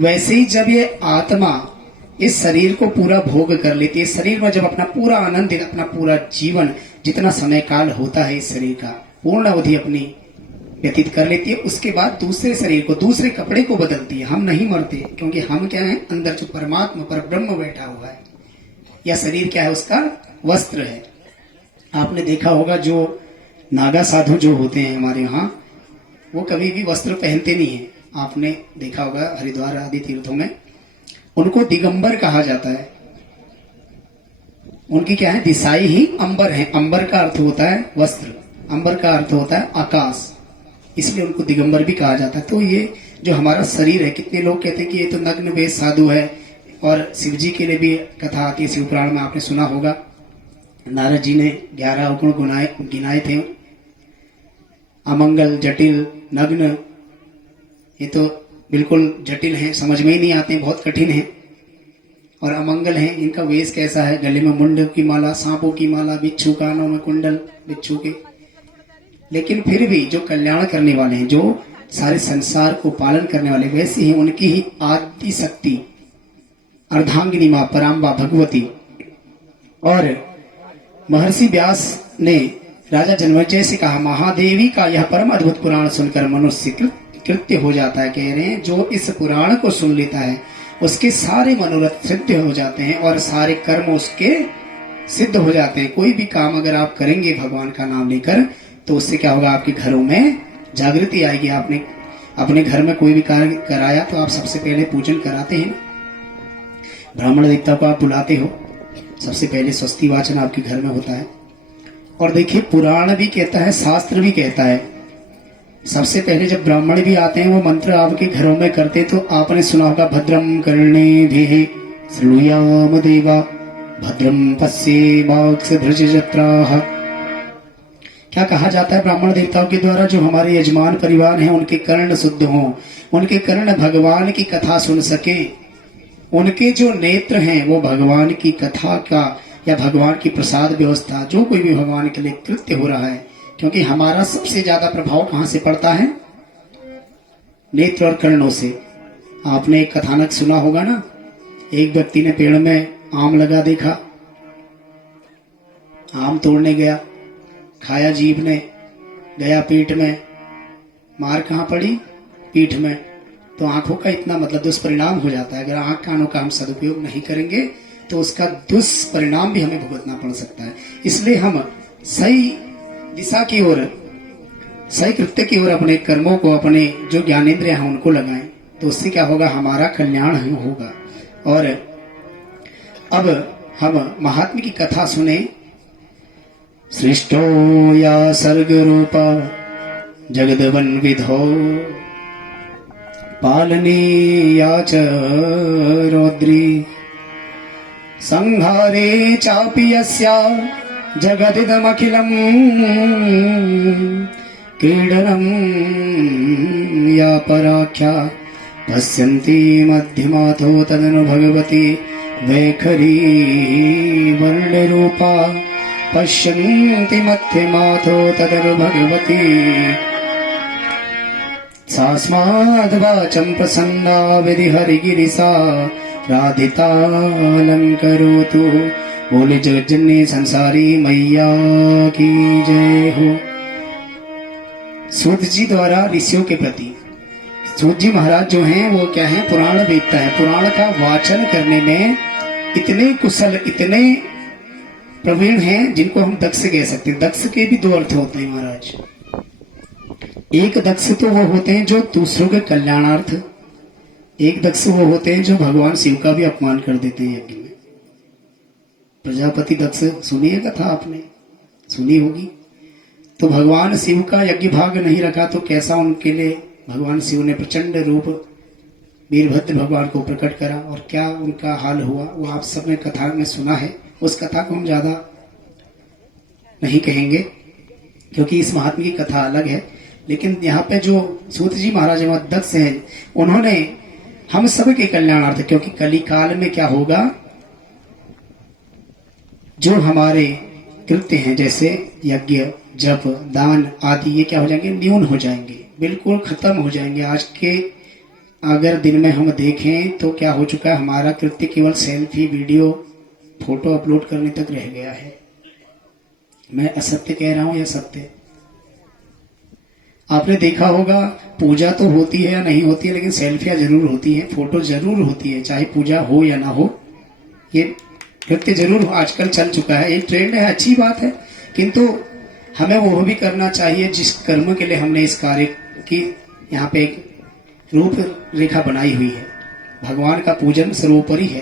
वैसे ही जब ये आत्मा इस शरीर को पूरा भोग कर लेती है, शरीर में जब अपना पूरा आनंद, अपना पूरा जीवन, जितना समय काल होता है इस शरीर का, पूर्ण अवधि अपनी व्यतीत कर लेती है, उसके बाद दूसरे शरीर को, दूसरे कपड़े को बदलती है। हम नहीं मरते, क्योंकि हम क्या है? अंदर जो परमात्मा पर ब्रह्म बैठा हुआ है। यह शरीर क्या है? उसका वस्त्र है। आपने देखा होगा जो नागा साधु जो होते हैं हमारे यहाँ, वो कभी भी वस्त्र पहनते नहीं है। आपने देखा होगा हरिद्वार आदि तीर्थों में उनको दिगंबर कहा जाता है। उनकी क्या है? दिशाई ही अंबर है। अंबर का अर्थ होता है वस्त्र, अंबर का अर्थ होता है आकाश, इसलिए उनको दिगंबर भी कहा जाता है। तो ये जो हमारा शरीर है, कितने लोग कहते हैं कि ये तो नग्न वेश साधु है। और शिव जी के लिए भी कथा आती है, शिव पुराण में आपने सुना होगा, नारद जी ने 11 अवगुण गिनाए थे। अमंगल, जटिल, नग्न, ये तो बिल्कुल जटिल हैं, समझ में ही नहीं आते, बहुत कठिन है। और अमंगल हैं, इनका वेश कैसा है? गले में मुंड की माला, सांपों की माला, बिच्छू, कानों में कुंडल बिच्छू के। लेकिन फिर भी जो कल्याण करने वाले हैं, जो सारे संसार को पालन करने वाले, वैसे ही उनकी ही आदि शक्ति अर्धांगिनी मां पराम्बा भगवती। और महर्षि व्यास ने राजा जन्मेजय से कहा, महादेवी का यह परम अद्भुत पुराण सुनकर मनुष्य कृत्य हो जाता है। कह रहे हैं जो इस पुराण को सुन लेता है उसके सारे मनोरथ सिद्ध हो जाते हैं और सारे कर्म उसके सिद्ध हो जाते हैं। कोई भी काम अगर आप करेंगे भगवान का नाम लेकर, तो उससे क्या होगा? आपके घरों में जागृति आएगी। आपने अपने घर में कोई भी कार्य कराया तो आप सबसे पहले पूजन कराते हैं, ब्राह्मण देवता को आप बुलाते हो, सबसे पहले स्वस्ति वाचन आपके घर में होता है। और देखिए, पुराण भी कहता है, शास्त्र भी कहता है, सबसे पहले जब ब्राह्मण भी आते हैं वो मंत्र आपके घरों में करते, तो आपने सुना होगा, भद्रम कर्णेभिः शृणुयाम देवा भद्रम पश्येमाक्षभृजजत्राः। क्या कहा जाता है ब्राह्मण देवताओं के द्वारा? जो हमारे यजमान परिवार हैं उनके कर्ण शुद्ध हों, उनके कर्ण भगवान की कथा सुन सके, उनके जो नेत्र हैं वो भगवान की कथा का या भगवान की प्रसाद व्यवस्था, जो कोई भी भगवान के लिए कृत्य हो रहा है, क्योंकि हमारा सबसे ज्यादा प्रभाव कहां से पड़ता है? नेत्र और कर्णों से। आपने एक कथानक सुना होगा ना, एक व्यक्ति ने पेड़ में आम लगा देखा, आम तोड़ने गया, खाया जीभ ने, गया पेट में, मार कहां पड़ी? पीठ में। तो आंखों का इतना मतलब दुष्परिणाम हो जाता है। अगर आंख कानों का हम सदुपयोग नहीं करेंगे तो उसका दुष्परिणाम भी हमें भुगतना पड़ सकता है। इसलिए हम सही दिशा की ओर, सही कृत्य की ओर अपने कर्मों को, अपने जो ज्ञानेंद्रिय हैं उनको लगाएं, तो उससे क्या होगा? हमारा कल्याण होगा। और अब हम महात्मा की कथा सुने। सृष्टो या सर्ग रूपा जगदवन विधो पालनीया च रौद्री संहारे चापि यस्या जगदिदमखिलम् क्रीडनं या पराख्या पश्यन्ति मध्यमाथो तदनु भगवती वैखरी वर्णरूपा पश्यन्ति मध्यमाथो तदनु भगवती सास्माद्वाचं प्रसन्ना विधिहरिगिरिसा राधितालंकरोतु। बोले जगज्जननी संसारी मैया की जय हो। सूत जी द्वारा ऋषियों के प्रति, सूत जी महाराज जो हैं वो क्या हैं, पुराण वेदता है। पुराण का वाचन करने में इतने कुशल, इतने प्रवीण हैं, जिनको हम दक्ष कह सकते हैं। दक्ष के भी दो अर्थ होते हैं महाराज। एक दक्ष तो वो होते हैं जो दूसरों के कल्याणार्थ, एक दक्ष वो होते हैं जो भगवान शिव का भी अपमान कर देते हैं यज्ञ में। प्रजापति दक्ष सुनी है कथा आपने, सुनी होगी। तो भगवान शिव का यज्ञ भाग नहीं रखा तो कैसा उनके लिए भगवान शिव ने प्रचंड रूप वीरभद्र भगवान को प्रकट करा और क्या उनका हाल हुआ वो आप सबने कथा में सुना है। उस कथा को हम ज्यादा नहीं कहेंगे क्योंकि इस महात्मा की कथा अलग है। लेकिन यहाँ पे जो सूत जी महाराज दक्ष हैं, उन्होंने हम सब के कल्याणार्थ, क्योंकि कली काल में क्या होगा, जो हमारे कृत्य हैं जैसे यज्ञ, जप, दान आदि, ये क्या हो जाएंगे, न्यून हो जाएंगे, बिल्कुल खत्म हो जाएंगे। आज के अगर दिन में हम देखें तो क्या हो चुका है, हमारा कृत्य केवल सेल्फी, वीडियो, फोटो अपलोड करने तक रह गया है। मैं असत्य कह रहा हूं या सत्य? आपने देखा होगा पूजा तो होती है या नहीं होती है, लेकिन सेल्फियां जरूर होती है, फोटो जरूर होती है, चाहे पूजा हो या ना हो। ये कृत्य जरूर आजकल चल चुका है, एक ट्रेंड है, अच्छी बात है। किंतु हमें वो भी करना चाहिए जिस कर्म के लिए हमने इस कार्य की यहाँ पे एक रूप रेखा बनाई हुई है। भगवान का पूजन सर्वोपरि है।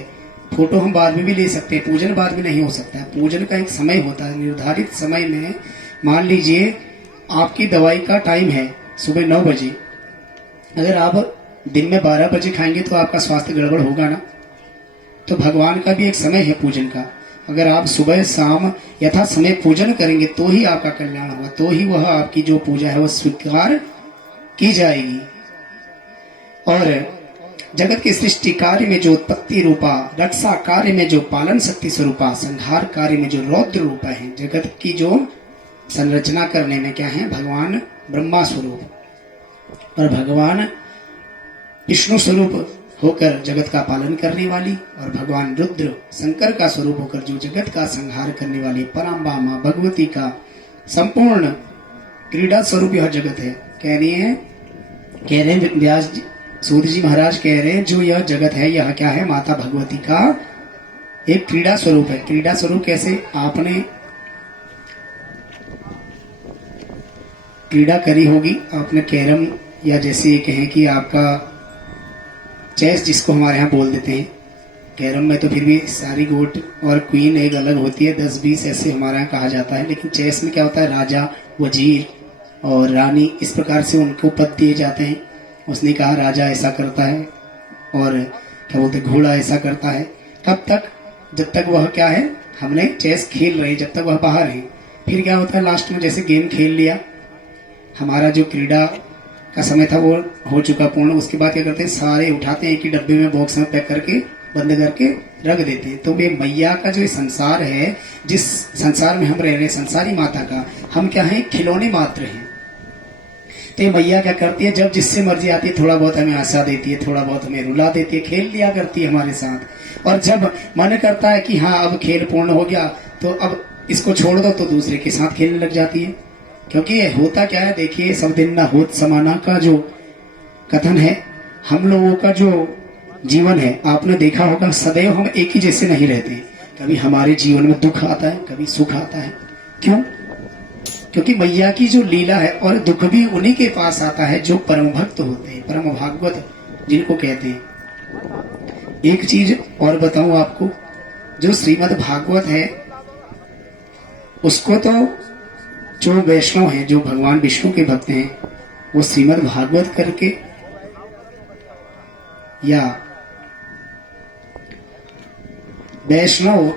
फोटो हम बाद में भी ले सकते हैं, पूजन बाद में नहीं हो सकता है। पूजन का एक समय होता है, निर्धारित समय में। मान लीजिए आपकी दवाई का टाइम है सुबह 9 बजे, अगर आप दिन में 12 बजे खाएंगे तो आपका स्वास्थ्य गड़बड़ होगा ना। तो भगवान का भी एक समय है पूजन का। अगर आप सुबह शाम यथा समय पूजन करेंगे तो ही आपका कल्याण होगा, तो ही वह आपकी जो पूजा है वह स्वीकार की जाएगी। और जगत के सृष्टि कार्य में जो उत्पत्ति रूपा, रक्षा कार्य में जो पालन शक्ति स्वरूपा, संहार कार्य में जो रौद्र रूपा है, जगत की जो संरचना करने में क्या है, भगवान ब्रह्मा स्वरूप और भगवान विष्णु स्वरूप होकर जगत का पालन करने वाली, और भगवान रुद्र शंकर का स्वरूप होकर जो जगत का संहार करने वाली पराम्बा मां भगवती का संपूर्ण क्रीड़ा स्वरूप यह जगत है। कह रहे हैं व्यास जी, सूत जी महाराज कह रहे हैं जो यह जगत है यह क्या है, माता भगवती का एक क्रीड़ा स्वरूप है। क्रीड़ा स्वरूप कैसे, आपने क्रीड़ा करी होगी, आपने कैरम या जैसे ये कहें कि आपका चेस जिसको हमारे यहाँ बोल देते हैं, कैरम में तो फिर भी सारी गोट और क्वीन एक अलग होती है, 10-20 ऐसे हमारे यहाँ कहा जाता है। लेकिन चेस में क्या होता है, राजा, वजीर और रानी, इस प्रकार से उनको पद दिए जाते हैं। उसने कहा राजा ऐसा करता है और क्या बोलते घोड़ा ऐसा करता है। कब तक, जब तक वह क्या है, हमने चेस खेल रहे, जब तक वह बाहर है। फिर क्या होता है, लास्ट में जैसे गेम खेल लिया, हमारा जो क्रीड़ा का समय था वो हो चुका पूर्ण, उसके बाद क्या करते हैं, सारे उठाते हैं एक ही डब्बे में, बॉक्स में पैक करके बंद करके रख देते हैं। तो ये मैया का जो संसार है, जिस संसार में हम रह रहे हैं, संसारी माता का हम क्या है, खिलौने मात्र हैं। तो ये मैया क्या करती है, जब जिससे मर्जी आती है थोड़ा बहुत हमें हंसा देती है, थोड़ा बहुत हमें रुला देती है, खेल लिया करती है हमारे साथ। और जब मन करता है कि हाँ अब खेल पूर्ण हो गया तो अब इसको छोड़ दो, तो दूसरे के साथ खेलने लग जाती है। क्योंकि होता क्या है, देखिए सब दिन ना होत समाना का जो कथन है, हम लोगों का जो जीवन है, आपने देखा होगा सदैव हम एक ही जैसे नहीं रहते। कभी हमारे जीवन में दुख आता है, कभी सुख आता है। क्यों? क्योंकि मैया की जो लीला है, और दुख भी उन्हीं के पास आता है जो परम भक्त होते हैं, परम भागवत जिनको कहते हैं। एक चीज और बताऊं आपको, जो श्रीमद् भागवत है उसको तो जो वैष्णव हैं, जो भगवान विष्णु के भक्त हैं, वो श्रीमद् भागवत करके या वैष्णव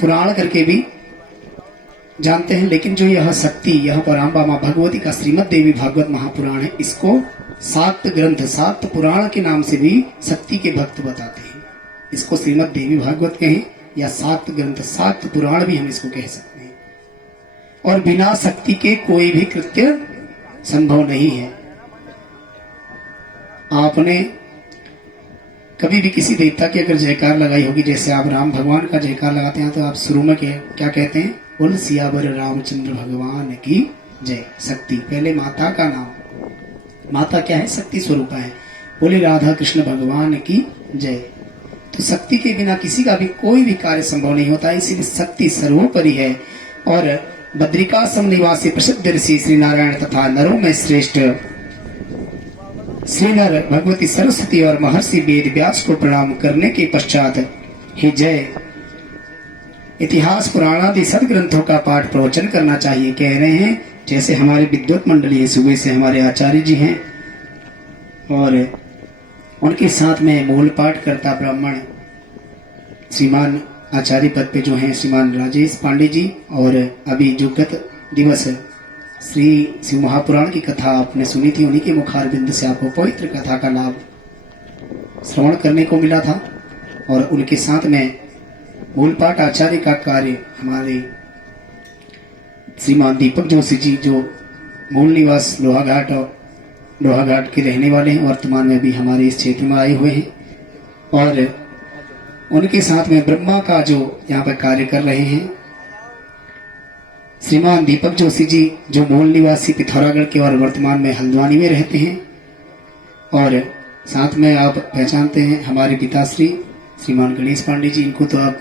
पुराण करके भी जानते हैं। लेकिन जो यह शक्ति, यह पराम्बा मां भगवती का श्रीमद् देवी भागवत महापुराण है, इसको 7 ग्रंथ 7 पुराण के नाम से भी शक्ति के भक्त बताते हैं। इसको श्रीमद् देवी भागवत कहें या 7 ग्रंथ 7 पुराण भी हम इसको कह सकते हैं। और बिना शक्ति के कोई भी कृत्य संभव नहीं है। आपने कभी भी किसी देवता की अगर जयकार लगाई होगी, जैसे आप राम भगवान का जयकार लगाते हैं तो आप शुरू में क्या कहते हैं? बोल सियावर रामचंद्र भगवान की जय। शक्ति, पहले माता का नाम, माता क्या है? शक्ति स्वरूपा है। बोले राधा कृष्ण भगवान की जय। तो शक्ति के बिना किसी का भी कोई भी कार्य संभव नहीं होता, इसीलिए शक्ति सर्वोपरि है। और बद्रिकाश्रम निवासी प्रसिद्ध ऋषि श्री नारायण तथा नरों में श्रेष्ठ श्री नर भगवती सरस्वती और महर्षि वेद व्यास को प्रणाम करने के पश्चात ही जय इतिहास पुराण आदि सदग्रंथों का पाठ प्रवचन करना चाहिए। कह रहे हैं जैसे हमारे विद्वत मंडली है, सुबह से हमारे आचार्य जी हैं और उनके साथ में मूल पाठ करता ब्राह्मण श्रीमान आचार्य पद पे जो हैं श्रीमान राजेश पांडे जी, और अभी जो गत दिवस श्री शिव महापुराण की कथा आपने सुनी थी, उन्हीं के मुखारबिंद से आपको पवित्र कथा का लाभ श्रवण करने को मिला था। और उनके साथ में मूल पाठ आचार्य का कार्य हमारे श्रीमान दीपक जोशी जी, जो मूल निवास लोहाघाट के रहने वाले हैं, वर्तमान में भी हमारे इस क्षेत्र में आए हुए हैं। और उनके साथ में ब्रह्मा का जो यहाँ पर कार्य कर रहे हैं श्रीमान दीपक जोशी जी, जो मूल निवासी पिथौरागढ़ के और वर्तमान में हल्द्वानी में रहते हैं। और साथ में आप पहचानते हैं हमारे पिताश्री श्रीमान गणेश पांडे जी, इनको तो आप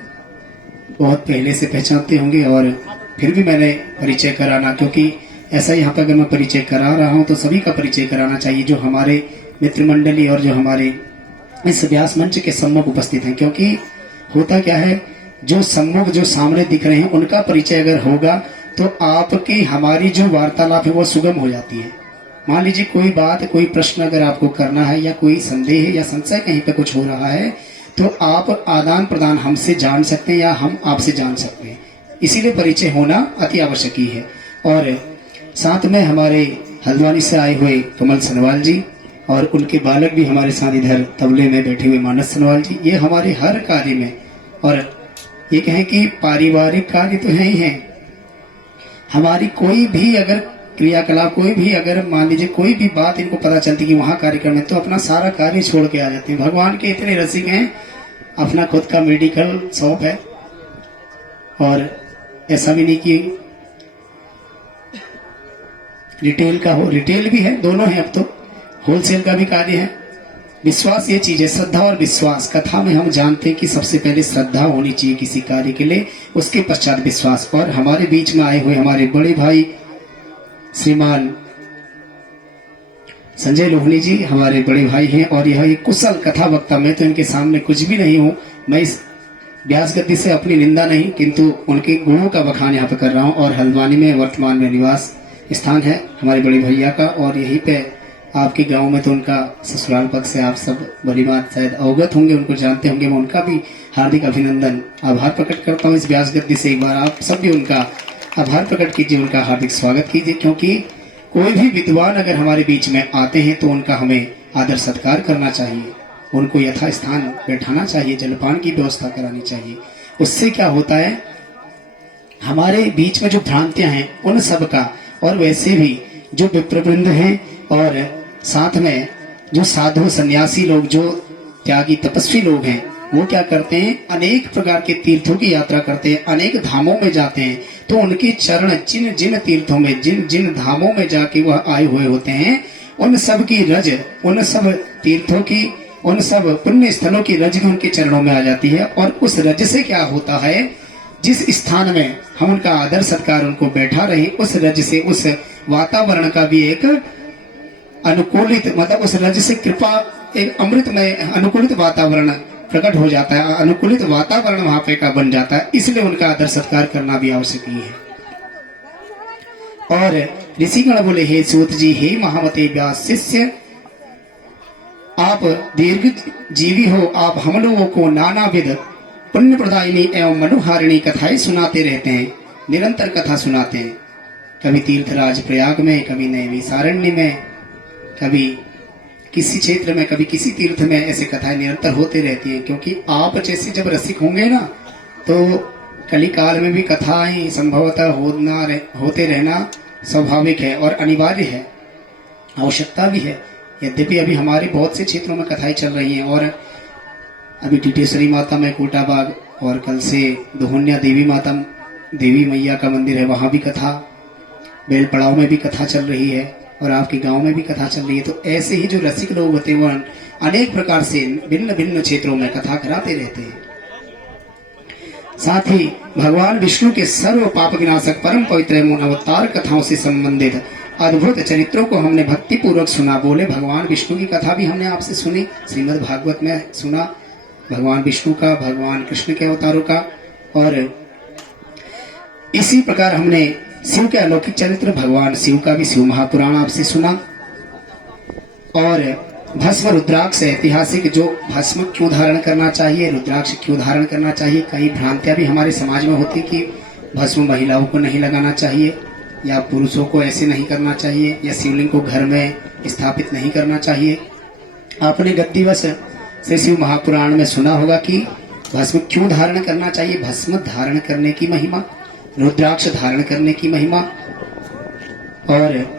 बहुत पहले से पहचानते होंगे, और फिर भी मैंने परिचय कराना, क्योंकि ऐसा यहाँ पर अगर मैं परिचय करा रहा हूँ तो सभी का परिचय कराना चाहिए, जो हमारे मित्र मंडली और जो हमारे इस व्यास मंच के सम्मुख उपस्थित हैं। क्योंकि होता क्या है, जो सम्मुख जो सामने दिख रहे हैं उनका परिचय अगर होगा तो आपकी हमारी जो वार्तालाप है वो सुगम हो जाती है। मान लीजिए कोई बात, कोई प्रश्न अगर आपको करना है या कोई संदेह या संशय कहीं पे कुछ हो रहा है तो आप आदान प्रदान हमसे जान सकते हैं या हम आपसे जान सकते हैं। इसीलिए परिचय होना अति आवश्यक ही है। और साथ में हमारे हल्द्वानी से आए हुए कमल सनवाल जी और उनके बालक भी हमारे साथ इधर तबले में बैठे हुए मानस सनवाल जी, ये हमारे हर कार्य में, और ये कहें कि पारिवारिक कार्य तो है ही है, हमारी कोई भी अगर क्रियाकलाप, कोई भी अगर मान लीजिए कोई भी बात इनको पता चलती कि वहाँ कार्यक्रम है तो अपना सारा कार्य छोड़ के आ जाते हैं। भगवान के इतने रसिक हैं, अपना खुद का मेडिकल शॉप है, और ऐसा भी नहीं कि रिटेल का हो, रिटेल भी है, दोनों है, अब तो होलसेल का भी कार्य है। विश्वास ये चीज है, श्रद्धा और विश्वास। कथा में हम जानते हैं कि सबसे पहले श्रद्धा होनी चाहिए किसी कार्य के लिए, उसके पश्चात विश्वास। और हमारे बीच में आए हुए हमारे बड़े भाई श्रीमान संजय लोहनी जी हमारे बड़े भाई हैं, और यह एक कुशल कथा वक्ता। मैं तो इनके सामने कुछ भी नहीं हूँ, मैं इस व्यास गद्दी से अपनी निंदा नहीं किंतु उनके गुणों का बखान यहाँ पे कर रहा हूँ। और हल्द्वानी में वर्तमान में निवास स्थान है हमारे बड़े भैया का, और यहीं पे आपके गांव में तो उनका ससुराल पक्ष से आप सब बड़ी बात शायद अवगत होंगे, उनको जानते होंगे। मैं उनका भी हार्दिक अभिनंदन आभार प्रकट करता हूँ इस व्यास गद्दी से। एक बार आप सब भी उनका आभार प्रकट कीजिए, उनका हार्दिक स्वागत कीजिए, क्योंकि कोई भी विद्वान अगर हमारे बीच में आते हैं तो उनका हमें आदर सत्कार करना चाहिए, उनको यथास्थान बैठाना चाहिए, जलपान की व्यवस्था करानी चाहिए। उससे क्या होता है, हमारे बीच में जो भ्रांतियां हैं उन सब का, और वैसे भी जो विप्रवृंद हैं और साथ में जो साधु सन्यासी लोग, जो त्यागी तपस्वी लोग हैं, वो क्या करते हैं, अनेक प्रकार के तीर्थों की यात्रा करते हैं, अनेक धामों में जाते हैं। तो उनके चरण जिन जिन तीर्थों में, जिन जिन धामों में जाके वह आए हुए होते हैं, उन सब की रज, उन सब तीर्थों की, उन सब पुण्य स्थलों की रज उनके चरणों में आ जाती है। और उस रज से क्या होता है, जिस स्थान में हम उनका आदर सत्कार उनको बैठा रहे, उस रज से, उस वातावरण का भी एक अनुकूलित, मतलब उस रज से कृपा, एक अमृतमय अनुकूलित वातावरण प्रकट हो जाता है, अनुकूलित वातावरण वहां पे का बन जाता है। इसलिए उनका आदर सत्कार करना भी आवश्यक ही है। और ऋषिगण बोले, हे सूत जी, हे महामते व्यास शिष्य, आप दीर्घ जीवी हो, आप हम लोगों को नानाविध पुण्य प्रदायिनी एवं मनोहारिणी कथाएं सुनाते रहते हैं, निरंतर कथा सुनाते हैं। कभी तीर्थराज प्रयाग में, कभी नैमिषारण्य में, कभी किसी क्षेत्र में, कभी किसी तीर्थ में, ऐसे कथाएं निरंतर होते रहती हैं। क्योंकि आप जैसे जब रसिक होंगे ना, तो कली काल में भी कथाएं संभवतः होते रहना स्वाभाविक है और अनिवार्य है, आवश्यकता भी है। यद्यपि अभी हमारे बहुत से क्षेत्रों में कथाएं चल रही हैं, और अभी टीटेश्वरी माता में कोटाबाग, और कल से दोहन्या देवी मैया का मंदिर है, वहां भी कथा, बेल पड़ाव में भी कथा चल रही है, और आपके गांव में भी कथा चल रही है। तो ऐसे ही जो रसिक लोग होते हैं वह अनेक प्रकार से भिन्न भिन्न क्षेत्रों में कथा कराते रहते हैं। साथ ही भगवान विष्णु के सर्व पाप विनाशक परम पवित्र एवं अवतार कथाओं से संबंधित अद्भुत चरित्रों को हमने भक्ति पूर्वक सुना। बोले भगवान विष्णु की कथा भी हमने आपसे सुनी, श्रीमद् भागवत में सुना भगवान विष्णु का, भगवान कृष्ण के अवतारों का, और इसी प्रकार हमने शिव के अलौकिक चरित्र भगवान शिव का भी शिव महापुराण आपसे सुना। और भस्म रुद्राक्ष ऐतिहासिक, जो भस्म क्यों धारण करना चाहिए, रुद्राक्ष क्यों धारण करना चाहिए। कई भ्रांतियां भी हमारे समाज में होती कि भस्म महिलाओं को नहीं लगाना चाहिए, या पुरुषों को ऐसे नहीं करना चाहिए, या शिवलिंग को घर में स्थापित नहीं करना चाहिए। आपने गद्दीवश से शिव महापुराण में सुना होगा कि भस्म क्यों धारण करना चाहिए, भस्म धारण करने की महिमा, रुद्राक्ष धारण करने की महिमा। और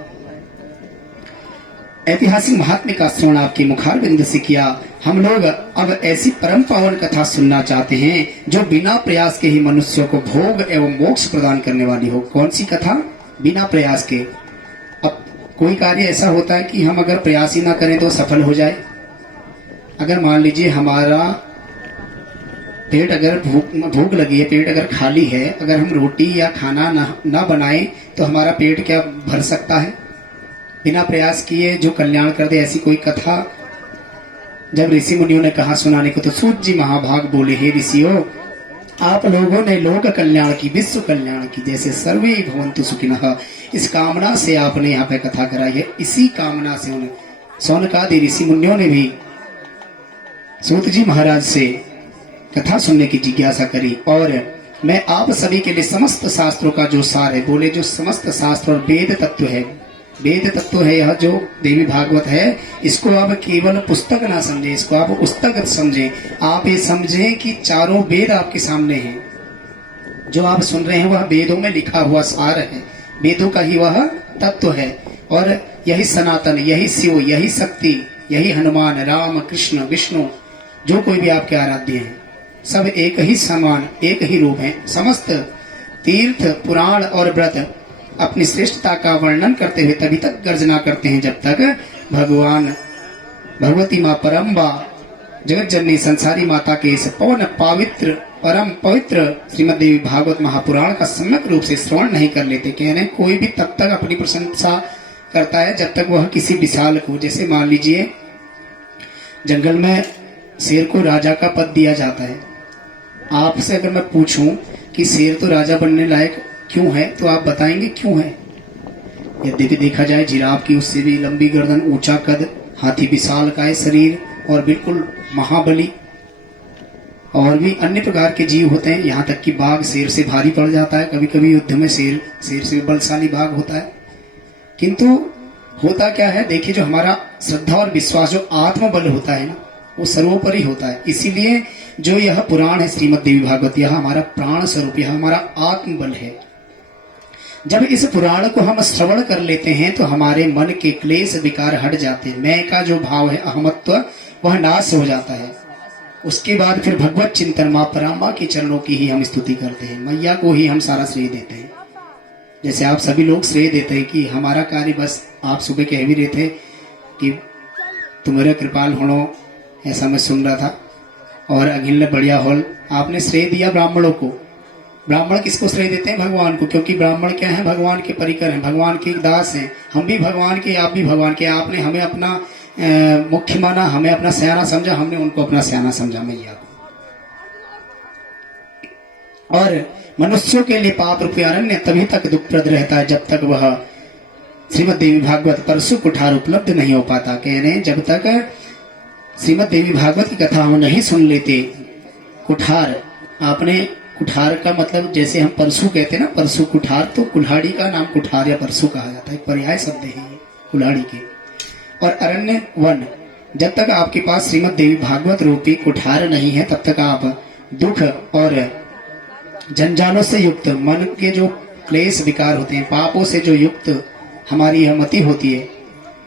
ऐतिहासिक महात्म्य का श्रवण आपके मुखारबिंद से किया। हम लोग अब ऐसी परम पावन कथा सुनना चाहते हैं जो बिना प्रयास के ही मनुष्यों को भोग एवं मोक्ष प्रदान करने वाली हो। कौन सी कथा? बिना प्रयास के। अब कोई कार्य ऐसा होता है कि हम अगर प्रयास ही ना करें तो सफल हो जाए। अगर मान लीजिए हमारा पेट अगर भूख लगी है, पेट अगर खाली है, अगर हम रोटी या खाना ना बनाएं तो हमारा पेट क्या भर सकता है? बिना प्रयास किए जो कल्याण कर दे, ऐसी कोई कथा जब ऋषि मुनियों ने कहा सुनाने को, तो सूत जी महाभाग बोले, हे ऋषियों, आप लोगों ने लोक कल्याण की, विश्व कल्याण की, जैसे सर्वे भवन्तु सुखिनः, इस कामना से आपने यहाँ पे कथा कराई है। इसी कामना से उन्हें सौनकादि ऋषि मुनियों ने भी सूत जी महाराज से कथा सुनने की जिज्ञासा करी। और मैं आप सभी के लिए समस्त शास्त्रों का जो सार है, बोले जो समस्त शास्त्र और वेद तत्व है, वेद तत्व है यह जो देवी भागवत है, इसको आप केवल पुस्तक ना समझे, इसको आप पुस्तक समझे। आप ये समझें कि चारों वेद आपके सामने हैं। जो आप सुन रहे हैं वह वेदों में लिखा हुआ सार है, वेदों का ही वह तत्व है। और यही सनातन, यही शिव, यही शक्ति, यही हनुमान, राम, कृष्ण, विष्णु, जो कोई भी आपके आराध्य हैं, सब एक ही समान, एक ही रूप है। समस्त तीर्थ, पुराण और व्रत अपनी श्रेष्ठता का वर्णन करते हुए तभी तक गर्जना करते हैं जब तक भगवान भगवती माँ परम्बा जगत जननी संसारी माता के इस पवन पवित्र परम पवित्र श्रीमद् देवी भागवत महापुराण का सम्यक रूप से श्रवण नहीं कर लेते। कह रहे कोई भी तब तक अपनी प्रशंसा करता है जब तक वह किसी विशाल को, जैसे मान लीजिए जंगल में शेर को राजा का पद दिया जाता है। आपसे अगर मैं पूछूं कि शेर तो राजा बनने लायक क्यों है, तो आप बताएंगे क्यों है? यद्यपि देखा जाए जिराफ की उससे भी लंबी गर्दन, ऊंचा कद, हाथी विशाल काय शरीर और बिल्कुल महाबली, और भी अन्य प्रकार के जीव होते हैं। यहाँ तक कि बाघ शेर से भारी पड़ जाता है, कभी कभी युद्ध में शेर से बलशाली बाघ होता है। किंतु होता क्या है, देखिए जो हमारा श्रद्धा और विश्वास, जो आत्मबल होता है ना, वो सर्वोपरि होता है। इसीलिए जो यह पुराण है श्रीमद् देवी भागवत, यह हमारा प्राण स्वरूप, यह हमारा आत्मबल है। जब इस पुराण को हम श्रवण कर लेते हैं तो हमारे मन के क्लेश विकार हट जाते हैं। मैं का जो भाव है, अहमत्व, वह नाश हो जाता है। उसके बाद फिर भगवत चिंतन, माँ पराम्बा के चरणों की ही हम स्तुति करते हैं, मैया को ही हम सारा श्रेय देते हैं। जैसे आप सभी लोग श्रेय देते हैं कि हमारा कार्य, बस आप सुबह कह भी रहे थे कि तुम्हारे कृपाल होनो, ऐसा मैं सुन रहा था, और अखिल बढ़िया होल, आपने श्रेय दिया ब्राह्मणों को। ब्राह्मण किसको श्रेय देते हैं? भगवान को, क्योंकि ब्राह्मण क्या है? भगवान के परिकर हैं, भगवान के दास हैं। हम भी भगवान के, आप भी भगवान के। आपने हमें अपना मुख्य माना, हमें अपना सयाना समझा, हमने उनको अपना सयाना समझा, मैया को। और मनुष्यों के लिए पाप रूपी अरण्य तभी तक दुखप्रद रहता है जब तक वह श्रीमद् देवी भागवत परसु कुठार उपलब्ध नहीं हो पाता। कह रहे हैं जब तक श्रीमद् देवी भागवत की कथा हम नहीं सुन लेते। कुठार, आपने कुठार का मतलब, जैसे हम परसु कहते हैं ना, परसु कुठार, तो कुल्हाड़ी का नाम कुठार या परसु कहा जाता है, पर्याय शब्द है ये कुल्हाड़ी के। और अरण्य, वन, जब तक आपके पास श्रीमद् देवी भागवत रूपी कुठार नहीं है तब तक आप दुख और जंजालों से युक्त, मन के जो क्लेश विकार होते हैं, पापों से जो युक्त हमारी यह मति होती है,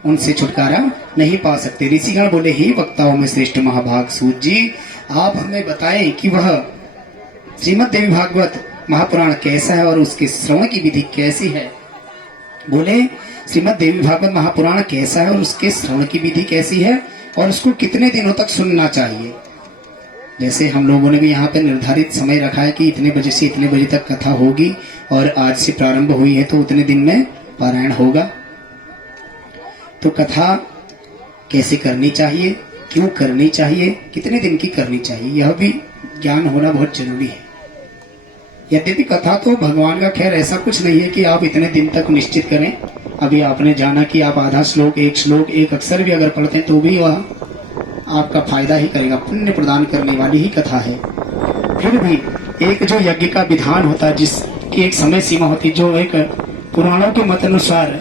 उनसे छुटकारा नहीं पा सकते। ऋषिगण बोले, ही वक्ताओं में श्रेष्ठ महाभाग सूत जी, आप हमें बताएं कि वह श्रीमद् देवी भागवत महापुराण कैसा है और उसके श्रवण की विधि कैसी है। बोले, श्रीमद् देवी भागवत महापुराण कैसा है और उसके श्रवण की विधि कैसी है और उसको कितने दिनों तक सुनना चाहिए। जैसे हम लोगों ने भी यहाँ पे निर्धारित समय रखा है कि इतने बजे से इतने बजे तक कथा होगी और आज से प्रारंभ हुई है तो उतने दिन में पारायण होगा। तो कथा कैसे करनी चाहिए, क्यों करनी चाहिए, कितने दिन की करनी चाहिए, यह भी ज्ञान होना बहुत जरूरी है। यद्यपि कथा तो भगवान का खैर ऐसा कुछ नहीं है कि आप इतने दिन तक निश्चित करें। अभी आपने जाना कि आप आधा श्लोक, एक अक्षर भी अगर पढ़ते हैं तो भी वह आपका फायदा ही करेगा, पुण्य प्रदान करने वाली ही कथा है। फिर भी एक जो यज्ञ का विधान होता है, जिसकी एक समय सीमा होती है, जो एक पुराणों के मत अनुसार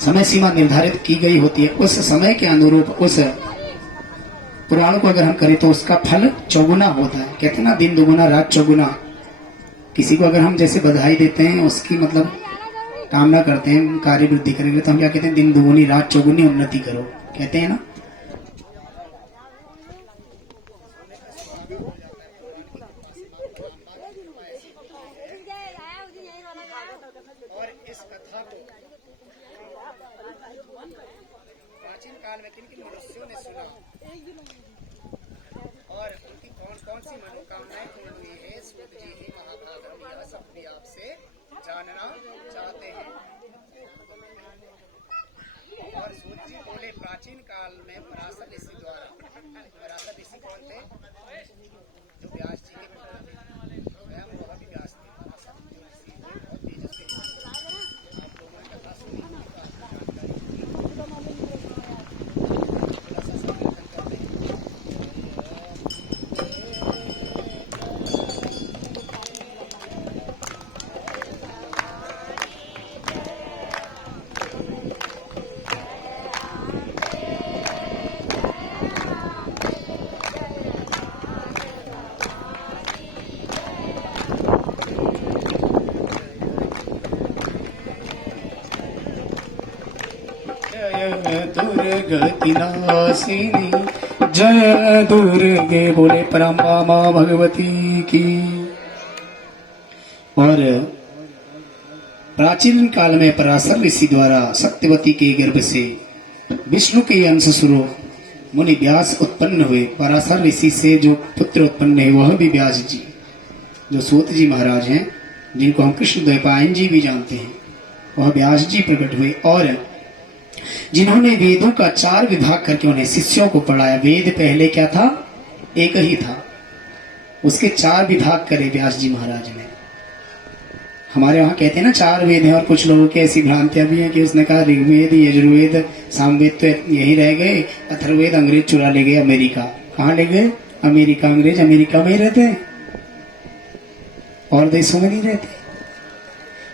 समय सीमा निर्धारित की गई होती है, उस समय के अनुरूप उस पुराण को अगर हम करें तो उसका फल चौगुना होता है। कहते ना, दिन दुगुना रात चौगुना। किसी को अगर हम जैसे बधाई देते हैं, उसकी मतलब कामना करते हैं कार्य वृद्धि करेंगे, तो हम क्या कहते हैं, दिन दुगुनी रात चौगुनी उन्नति करो, कहते हैं ना। और इस कथा को प्राचीन काल में किन किन मनुष्यों ने सुना और उनकी कौन कौन सी मनोकामनाएं पूर्ण हुई है, सूत जी ही महाभाग यह सब भी आपसे जानना चाहते हैं। और सूत जी बोले, प्राचीन काल में पराशर ऋषि द्वारा, पराशर ऋषि कौन थे, जो व्यास जी के स्वयं वह भी व्यास थे। पराशर जो ऋषि थे बहुत तेजस्वी, आप लोगों ने कथा सुनी दुर्गति नासिनी, जय दुर्गे, बोले परम्बा माँ भगवती की। और प्राचीन काल में पराशर ऋषि द्वारा सत्यवती के गर्भ से विष्णु के अंश स्वरूप मुनि व्यास उत्पन्न हुए। पराशर ऋषि से जो पुत्र उत्पन्न है वह भी व्यास जी, जो सूत जी महाराज हैं, जिनको हम कृष्ण द्वैपायन जी भी जानते हैं, वह व्यास जी प्रकट हुए और जिन्होंने वेदों का 4 विभाग करके उन्हें शिष्यों को पढ़ाया। वेद पहले क्या था, एक ही था, उसके 4 विभाग करे व्यास जी महाराज ने। हमारे वहां कहते हैं ना 4 वेद हैं, और कुछ लोगों की ऐसी भ्रांतियां भी हैं कि उसने कहा ऋग्वेद, यजुर्वेद, सामवेद तो यही रह गए, अथर्ववेद अंग्रेज चुरा ले गए अमेरिका। कहाँ ले गए, अमेरिका। अंग्रेज अमेरिका में ही रहते हैं और देशों में नहीं रहते।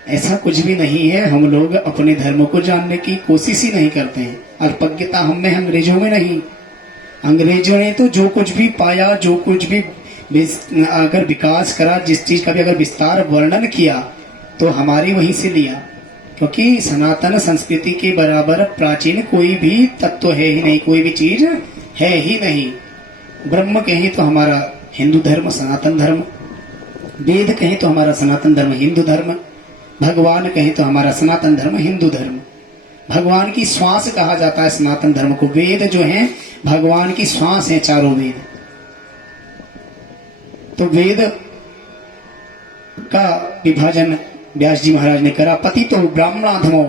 ऐसा कुछ भी नहीं है। हम लोग अपने धर्म को जानने की कोशिश ही नहीं करते हैं। अल्पज्ञता हम में, अंग्रेजों में नहीं। अंग्रेजों ने तो जो कुछ भी पाया, जो कुछ भी अगर विकास करा, जिस चीज का भी अगर विस्तार वर्णन किया, तो हमारी वहीं से लिया, क्योंकि सनातन संस्कृति के बराबर प्राचीन कोई भी तत्व है ही नहीं, कोई भी चीज है ही नहीं। ब्रह्म कहें तो हमारा हिंदू धर्म सनातन धर्म, वेद कहें तो हमारा सनातन धर्म हिंदू धर्म, भगवान कहें तो हमारा सनातन धर्म हिंदू धर्म। भगवान की श्वास कहा जाता है सनातन धर्म को। वेद जो है भगवान की श्वास है, चारों वेद। तो वेद का विभाजन व्यास जी महाराज ने करा। पतितो ब्राह्मणाधमो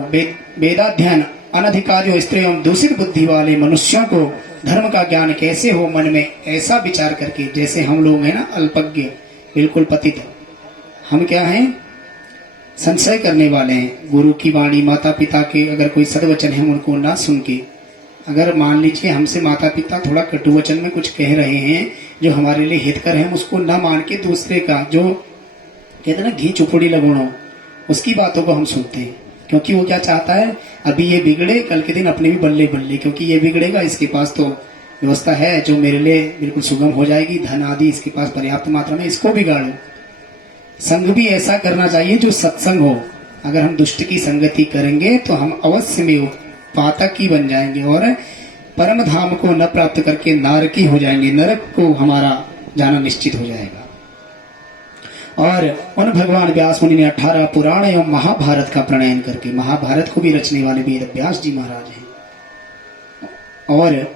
वेदाध्ययन अनधिकारियों स्त्रियों दूषित बुद्धि वाले मनुष्यों को धर्म का ज्ञान कैसे हो, मन में ऐसा विचार करके। जैसे हम लोग हैं ना अल्पज्ञ, बिल्कुल पतित, हम क्या हैं, संशय करने वाले हैं। गुरु की वाणी, माता पिता के अगर कोई सदवचन है उनको ना सुन के, अगर मान लीजिए हमसे माता पिता थोड़ा कटु वचन में कुछ कह रहे हैं जो हमारे लिए हितकर है, उसको ना मान के दूसरे का, जो कहते हैं ना घी चुपड़ी लगोड़ो, उसकी बातों को हम सुनते हैं। क्योंकि वो क्या चाहता है, अभी ये बिगड़े, कल के दिन अपने भी बल्ले बल्ले, क्योंकि ये बिगड़ेगा, इसके पास तो व्यवस्था है जो मेरे लिए बिल्कुल सुगम हो जाएगी, धन आदि इसके पास पर्याप्त मात्रा में, इसको बिगाड़ो। संग भी ऐसा करना चाहिए जो सत्संग हो। अगर हम दुष्ट की संगति करेंगे तो हम अवश्य में पातक ही बन जाएंगे और परम धाम को न प्राप्त करके नारकी हो जाएंगे, नरक को हमारा जाना निश्चित हो जाएगा। और उन भगवान व्यास मुनि ने 18 पुराण एवं महाभारत का प्रणयन करके, महाभारत को भी रचने वाले वेद व्यास जी महाराज हैं, और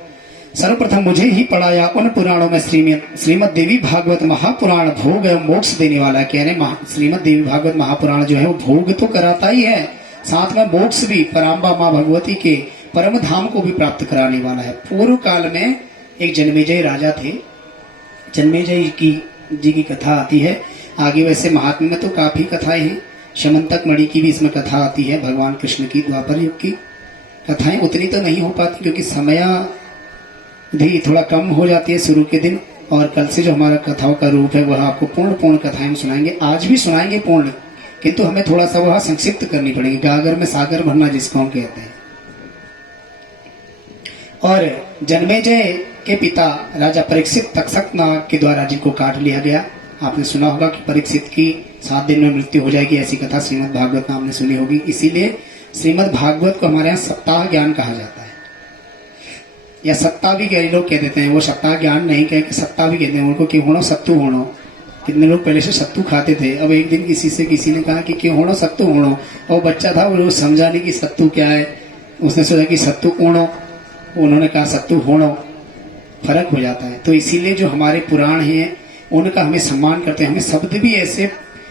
सर्वप्रथम मुझे ही पढ़ाया उन पुराणों में श्रीमद देवी भागवत महापुराण भोग एवं मोक्ष देने वाला। कह रहे श्रीमद देवी भागवत महापुराण जो है वो भोग तो कराता ही है, साथ में मोक्ष भी, पराम्बा माँ भगवती के परम धाम को भी प्राप्त कराने वाला है। पूर्व काल में एक जन्मेजय राजा थे, जन्मेजय जी की कथा आती है आगे। वैसे महात्म्य में तो काफी कथाएं हैं, शमंतक मणि की भी इसमें कथा आती है, भगवान कृष्ण की द्वापर युग की कथाएं उतनी तो नहीं हो पाती क्योंकि समय भी थोड़ा कम हो जाती है शुरू के दिन। और कल से जो हमारा कथाओं का रूप है वह आपको पूर्ण कथाएं सुनाएंगे, आज भी सुनाएंगे पूर्ण, किंतु हमें थोड़ा सा वह संक्षिप्त करनी पड़ेगी, गागर में सागर भरना जिसको हम कहते हैं। और जन्मेजय के पिता राजा परीक्षित तक्षक नाग के द्वारा जिनको काट लिया गया। आपने सुना होगा कि परीक्षित की 7 दिन में मृत्यु हो जाएगी, ऐसी कथा श्रीमद् भागवत नाम ने सुनी होगी। इसीलिए श्रीमद् भागवत को हमारे यहाँ सप्ताह ज्ञान कहा जाता है, या सत्ता भी कई लोग कह देते हैं। वो सप्ताह ज्ञान नहीं कह के सत्ता भी कहते हैं उनको, कि होनो सत्तू होनो। कितने लोग पहले से सत्तू खाते थे, अब एक दिन किसी ने कहा कि क्यों होनो सत्तू होनो, और बच्चा था वो समझा नहीं कि सत्तू क्या है, उसने सोचा कि सत्तू ओणो, उन्होंने कहा सत्तू होनो, फर्क हो जाता है। तो इसीलिए जो हमारे पुराण हैं उनका हमें सम्मान करते हैं, हमें शब्द भी ऐसे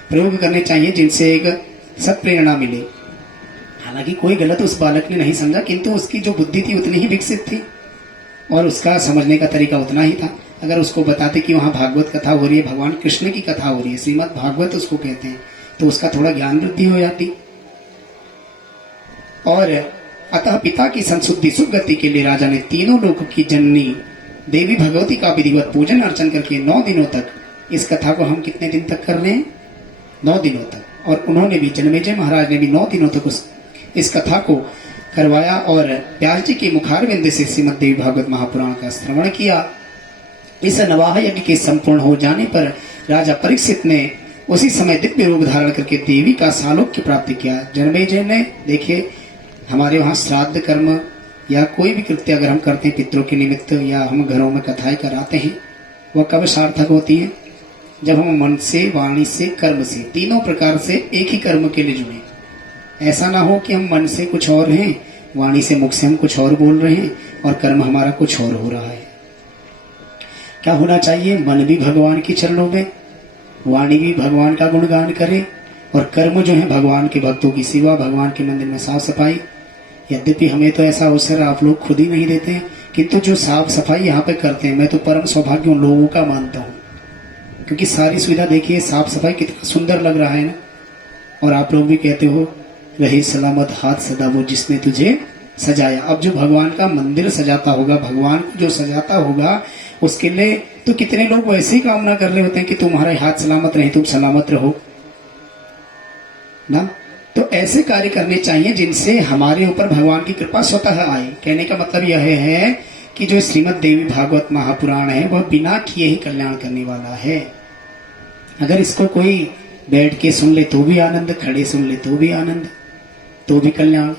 प्रयोग करने चाहिए जिनसे एक सत्प्रेरणा मिले। हालांकि कोई गलत उस बालक ने नहीं समझा, किंतु उसकी जो बुद्धि थी उतनी ही विकसित थी और उसका समझने का तरीका उतना ही था। अगर उसको बताते कि वहां भागवत कथा हो रही है, भगवान कृष्ण की कथा हो रही है, श्रीमद् भागवत उसको कहते हैं, तो उसका थोड़ा ज्ञान वृद्धि हो जाती। और अतः पिता की संशुद्धि सुगति के लिए राजा ने तीनों लोक की जननी देवी भगवती का विधिवत पूजन अर्चन करके 9 दिनों तक, इस कथा को हम कितने दिन तक कर रहे हैं, 9 दिनों तक। और उन्होंने भी, जन्मेजय महाराज ने भी 9 दिनों तक इस कथा को करवाया और व्यास जी के मुखारविंद से श्रीमद् देवी भागवत महापुराण का श्रवण किया। इस नवाह यज्ञ के संपूर्ण हो जाने पर राजा परीक्षित ने उसी समय दिव्य रूप धारण करके देवी का सालोक्य प्राप्त किया। जन्मेजय ने, देखिए हमारे वहाँ श्राद्ध कर्म या कोई भी कृत्य अगर हम करते हैं पितरों के निमित्त, या हम घरों में कथाएं कराते हैं, वह कब सार्थक होती है, जब हम मन से, वाणी से, कर्म से, तीनों प्रकार से एक ही कर्म के लिए जुड़े। ऐसा ना हो कि हम मन से कुछ और हैं, वाणी से, मुख से हम कुछ और बोल रहे हैं और कर्म हमारा कुछ और हो रहा है। क्या होना चाहिए, मन भी भगवान के चरणों में, वाणी भी भगवान का गुणगान करे, और कर्म जो है भगवान के भक्तों की सेवा, भगवान के मंदिर में साफ सफाई। यद्यपि हमें तो ऐसा अवसर आप लोग खुद ही नहीं देते हैं, किंतु जो साफ सफाई यहाँ पे करते हैं, मैं तो परम सौभाग्य उन लोगों का मानता हूँ, क्योंकि सारी सुविधा देखिए, साफ सफाई कितना सुंदर लग रहा है ना। और आप लोग भी कहते हो रहे सलामत हाथ सदा वो जिसने तुझे सजाया। अब जो भगवान का मंदिर सजाता होगा, भगवान को जो सजाता होगा, उसके लिए तो कितने लोग वैसे ही कामना कर रहे होते हैं कि तुम्हारे हाथ सलामत रहे, तुम सलामत रहो ना। तो ऐसे कार्य करने चाहिए जिनसे हमारे ऊपर भगवान की कृपा स्वतः आए। कहने का मतलब यह है कि जो श्रीमद् देवी भागवत महापुराण है वह बिना किए ही कल्याण करने वाला है। अगर इसको कोई बैठ के सुन ले तो भी आनंद, खड़े सुन ले तो भी आनंद, तो भी कल्याण।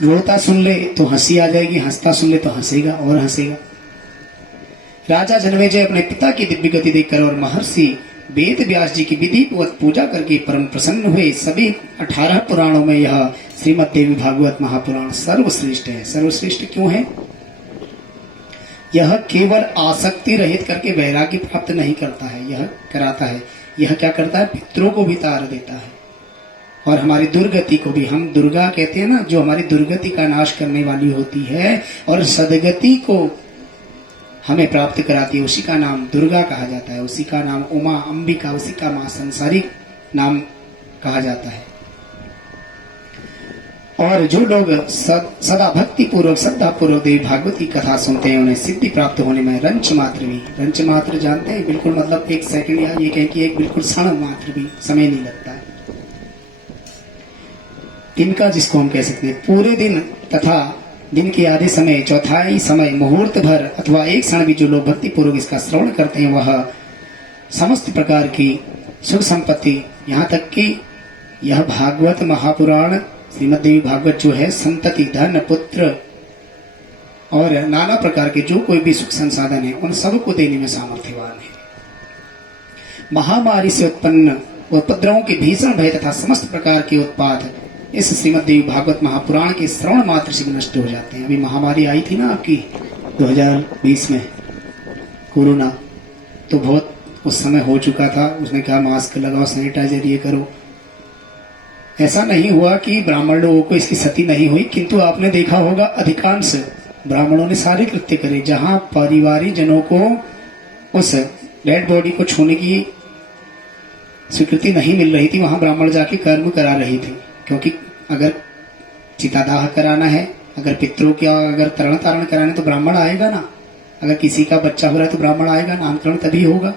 रोता सुन ले तो हंसी आ जाएगी, हंसता सुन ले तो हंसेगा और हंसेगा। राजा जन्मेजय अपने पिता की दिव्य गति देखकर और महर्षि वेद व्यास जी की विधि पूजा करके परम प्रसन्न हुए। सभी 18 पुराणों में यह श्रीमद् देवी भागवत महापुराण सर्वश्रेष्ठ है। सर्वश्रेष्ठ क्यों है? यह केवल आसक्ति रहित करके वैराग्य प्राप्त नहीं करता है, यह कराता है। यह क्या करता है? पितरों को भी तार देता है और हमारी दुर्गति को भी। हम दुर्गा कहते हैं ना, जो हमारी दुर्गति का नाश करने वाली होती है और सदगति को हमें प्राप्त कराती है, उसी का नाम दुर्गा कहा जाता है, उसी का नाम उमा, अंबिका, उसी का मां संसारिक नाम कहा जाता है। और जो लोग सदा भक्ति पूर्वक, श्रद्धा पूर्वक देवी भागवत की कथा सुनते हैं, उन्हें सिद्धि प्राप्त होने में रंच मात्र भी, रंच मात्र जानते हैं, बिल्कुल मतलब 1 सेकंड या ये कहें कि एक बिल्कुल क्षण मात्र भी समय नहीं लगता है। दिन का जिसको हम कह सकते हैं, पूरे दिन तथा दिन के आधे समय, चौथाई समय, मुहूर्त भर अथवा एक क्षण भी जो लोग भक्ति पूर्वक इसका श्रवण करते हैं, वह समस्त प्रकार की सुख संपत्ति, यहाँ तक कि यह भागवत महापुराण श्रीमद् देवी भागवत जो है संतति, धन, पुत्र और नाना प्रकार के जो कोई भी सुख संसाधन है उन सबको देने में सामर्थ्यवान है। महामारी से उत्पन्न उपद्रवों के भीषण भय तथा समस्त प्रकार के उत्पाद इस श्रीमद् देवी भागवत महापुराण के श्रवण मात्र से नष्ट हो जाते हैं। अभी महामारी आई थी ना आपकी 2020 में, कोरोना, तो बहुत उस समय हो चुका था। उसने कहा मास्क लगाओ, सैनिटाइजर ये करो। ऐसा नहीं हुआ कि ब्राह्मण लोगों को इसकी क्षति नहीं हुई, किंतु आपने देखा होगा अधिकांश ब्राह्मणों ने सारे कृत्य करे। जहां परिवारी जनों को उस डेड बॉडी को छूने की स्वीकृति नहीं मिल रही थी, वहां ब्राह्मण जाके कर्म करा रही थी। क्योंकि अगर चितादाह कराना है, अगर पितरों का अगर तरण तारण कराना है तो ब्राह्मण आएगा ना। अगर किसी का बच्चा हो रहा है तो ब्राह्मण आएगा, नामकरण तभी होगा।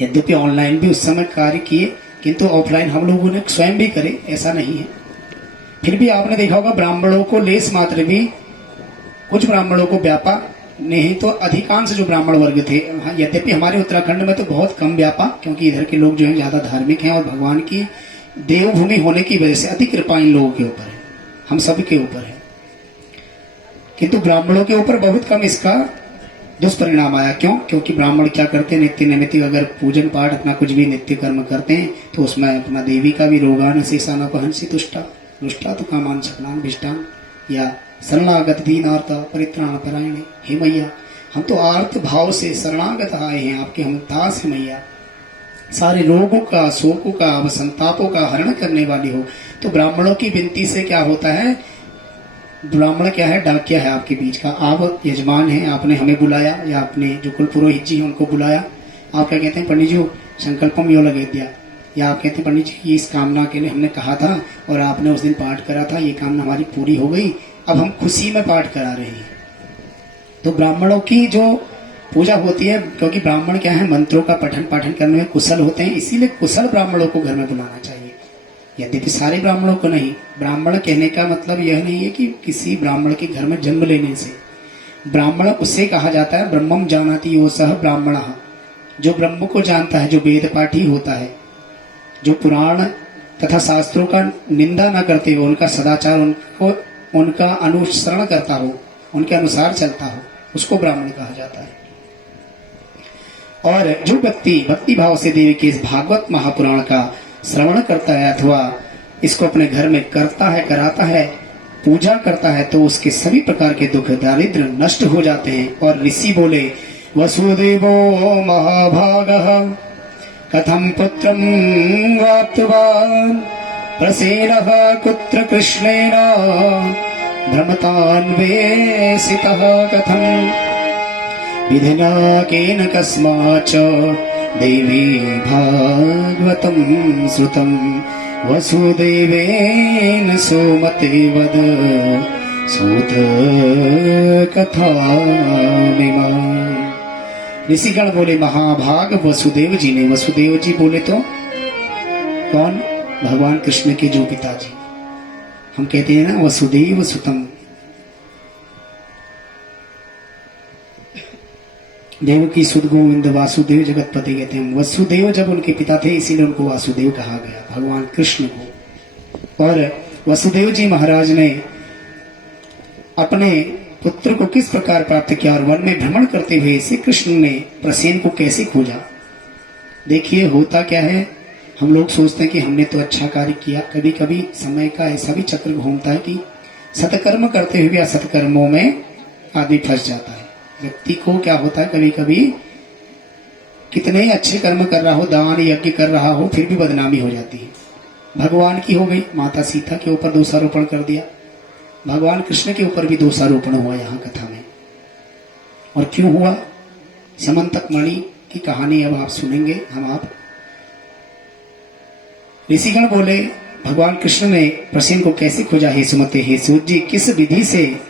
यद्यपि ऑनलाइन भी उस समय कार्य किए, किंतु ऑफलाइन हम लोगों ने स्वयं भी करे, ऐसा नहीं है। फिर भी आपने देखा होगा ब्राह्मणों को लेस मात्र भी, कुछ ब्राह्मणों को व्यापा, नहीं तो अधिकांश जो ब्राह्मण वर्ग थे, यद्यपि हमारे उत्तराखंड में तो बहुत कम व्यापा, क्योंकि इधर के लोग जो है ज्यादा धार्मिक हैं और भगवान की देवभूमि होने की वजह से अति कृपा इन लोगों के ऊपर है, हम सब के ऊपर है। किंतु ब्राह्मणों के ऊपर बहुत कम इसका दुष्परिणाम आया। क्यों? क्योंकि ब्राह्मण क्या करते हैं, नित्य नैमित्तिक अगर पूजन पाठ अपना कुछ भी नित्य कर्म करते हैं तो उसमें अपना देवी का भी रोगान शेषानपहंसि तुष्टा दुष्टा तो कामान सकलान भिष्टान या शरणागत दीनार्थ परित्राण परायणे। हे मैया, हम तो आर्त भाव से शरणागत आए हैं आपके, हम दास है मैया, सारे रोगों का, शोकों का, संतापों का हरण करने वाली हो। तो ब्राह्मणों की विनती से क्या होता है, ब्राह्मण क्या है, डाकिया है आपके बीच का। आप यजमान हैं, आपने हमें बुलाया या आपने जो कुल पुरोहित जी हैं उनको बुलाया। आप क्या कहते हैं, पंडित जी संकल्पम यो लगे दिया, या आप कहते हैं पंडित जी इस कामना के लिए हमने कहा था और आपने उस दिन पाठ करा था, ये कामना हमारी पूरी हो गई, अब हम खुशी में पाठ करा रहे हैं। तो ब्राह्मणों की जो पूजा होती है, क्योंकि ब्राह्मण क्या है, मंत्रों का पठन पाठन करने में कुशल होते हैं, इसीलिए कुशल ब्राह्मणों को घर में बुलाना चाहिए। यद्यपि सारे ब्राह्मणों को नहीं। ब्राह्मण कहने का मतलब यह नहीं है कि किसी ब्राह्मण के घर में जन्म लेने से। ब्राह्मण उससे कहा जाता है ब्रह्मम जानाति यो सह ब्राह्मण, जो ब्रह्म को जानता है, जो वेद पाठी होता है, जो पुराण तथा शास्त्रों का निंदा न करते हुए उनका सदाचार, उनका अनुसरण करता हो, उनके अनुसार चलता हो, उसको ब्राह्मण कहा जाता है। और जो व्यक्ति भक्ति भाव से देवी के इस भागवत महापुराण का श्रवण करता है अथवा इसको अपने घर में करता है, कराता है, पूजा करता है, तो उसके सभी प्रकार के दुख दारिद्र्य नष्ट हो जाते हैं। और ऋषि बोले वसुदेवो महाभागः कथम पुत्रं वाप्तवान् प्रसेनः कुत्र कृष्णेन भ्रमतान्वेषितः कथम् विधिना केन कस्माच्च देवी भागवतं श्रुतं वसुदेवेन सुमते वद सूत कथामिमा। ऋषिगण बोले महाभाग वसुदेव जी ने। वसुदेव जी बोले तो कौन? भगवान कृष्ण के जो पिताजी, हम कहते हैं ना वसुदेव सुतम, देवकी सुत गोविंद वासुदेव जगतपति कहते हैं। वसुदेव जब उनके पिता थे इसीलिए उनको वासुदेव कहा गया, भगवान कृष्ण को। और वसुदेव जी महाराज ने अपने पुत्र को किस प्रकार प्राप्त किया और वन में भ्रमण करते हुए श्री कृष्ण ने प्रसेन को कैसे खोजा। देखिए होता क्या है, हम लोग सोचते हैं कि हमने तो अच्छा कार्य किया। कभी कभी समय का ऐसा भी चक्र घूमता है कि सत्कर्म करते हुए या सत्कर्मों में आदमी फंस जाता है। व्यक्ति को क्या होता है, कभी कभी कितने ही अच्छे कर्म कर रहा हो, दान यज्ञ कर रहा हो, फिर भी बदनामी हो जाती है। भगवान की हो गई, माता सीता के ऊपर दोषारोपण कर दिया, भगवान कृष्ण के ऊपर भी दोषारोपण हुआ यहाँ कथा में। और क्यों हुआ, समंतक मणि की कहानी अब आप सुनेंगे हम आप। ऋषिगण बोले भगवान कृष्ण ने प्रसेन को कैसे खोजा। हे सुमते, हे सूत जी, किस विधि से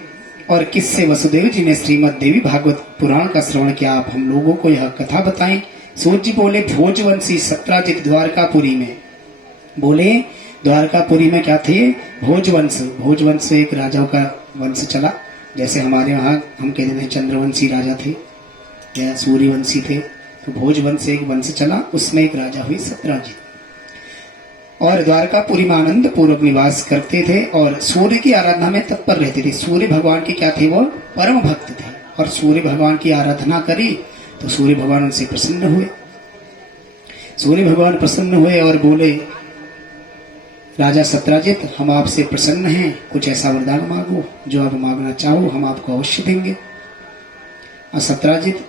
और किससे वसुदेव जी ने श्रीमद् देवी भागवत पुराण का श्रवण किया, आप हम लोगों को यह कथा बताएं। सूत जी बोले भोजवंशी सत्राजित द्वारकापुरी में। बोले द्वारकापुरी में क्या थे, भोजवंश। भोजवंश से एक राजाओं का वंश चला, जैसे हमारे यहाँ हम कहते थे चंद्रवंशी राजा थे या सूर्यवंशी थे, तो भोजवंश से एक वंश चला, उसमें एक राजा हुई सत्राजित। और द्वारकापुरी में आनंद पूर्वक निवास करते थे और सूर्य की आराधना में तत्पर रहते थे। सूर्य भगवान के क्या थे, वो परम भक्त थे और सूर्य भगवान की आराधना करी तो सूर्य भगवान उनसे प्रसन्न हुए। सूर्य भगवान प्रसन्न हुए और बोले, राजा सत्राजित, हम आपसे प्रसन्न हैं, कुछ ऐसा वरदान मांगो जो आप मांगना चाहो, हम आपको अवश्य देंगे। और सत्राजित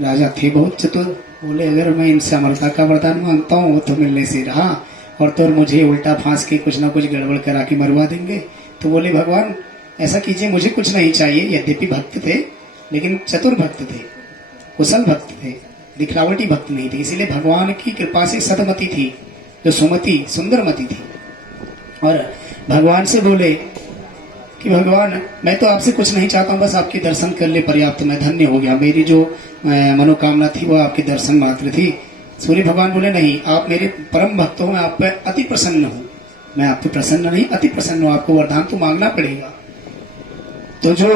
राजा थे बहुत चतुर, बोले अगर मैं इनसे अमरता का वरदान मांगता हूँ वो तो मिलने से रहा और तो मुझे उल्टा फांस के कुछ ना कुछ गड़बड़ करा के मरवा देंगे। तो बोले भगवान ऐसा कीजिए, मुझे कुछ नहीं चाहिए। यद्यपि भक्त थे लेकिन चतुर भक्त थे, कुशल भक्त थे, दिखलावटी भक्त नहीं थे। इसीलिए भगवान की कृपा से सदमती थी, जो सुमति सुंदरमती थी। और भगवान से बोले कि भगवान मैं तो आपसे कुछ नहीं चाहता हूँ, बस आपके दर्शन कर ले पर्याप्त, मैं धन्य हो गया। मेरी जो मनोकामना थी वो आपके दर्शन मात्र थी। सूर्य भगवान बोले नहीं, आप मेरे परम भक्त हो, मैं आप पर अति प्रसन्न हूँ। मैं आप पे प्रसन्न नहीं, अति प्रसन्न हूँ, आपको वरदान तो मांगना पड़ेगा। तो जो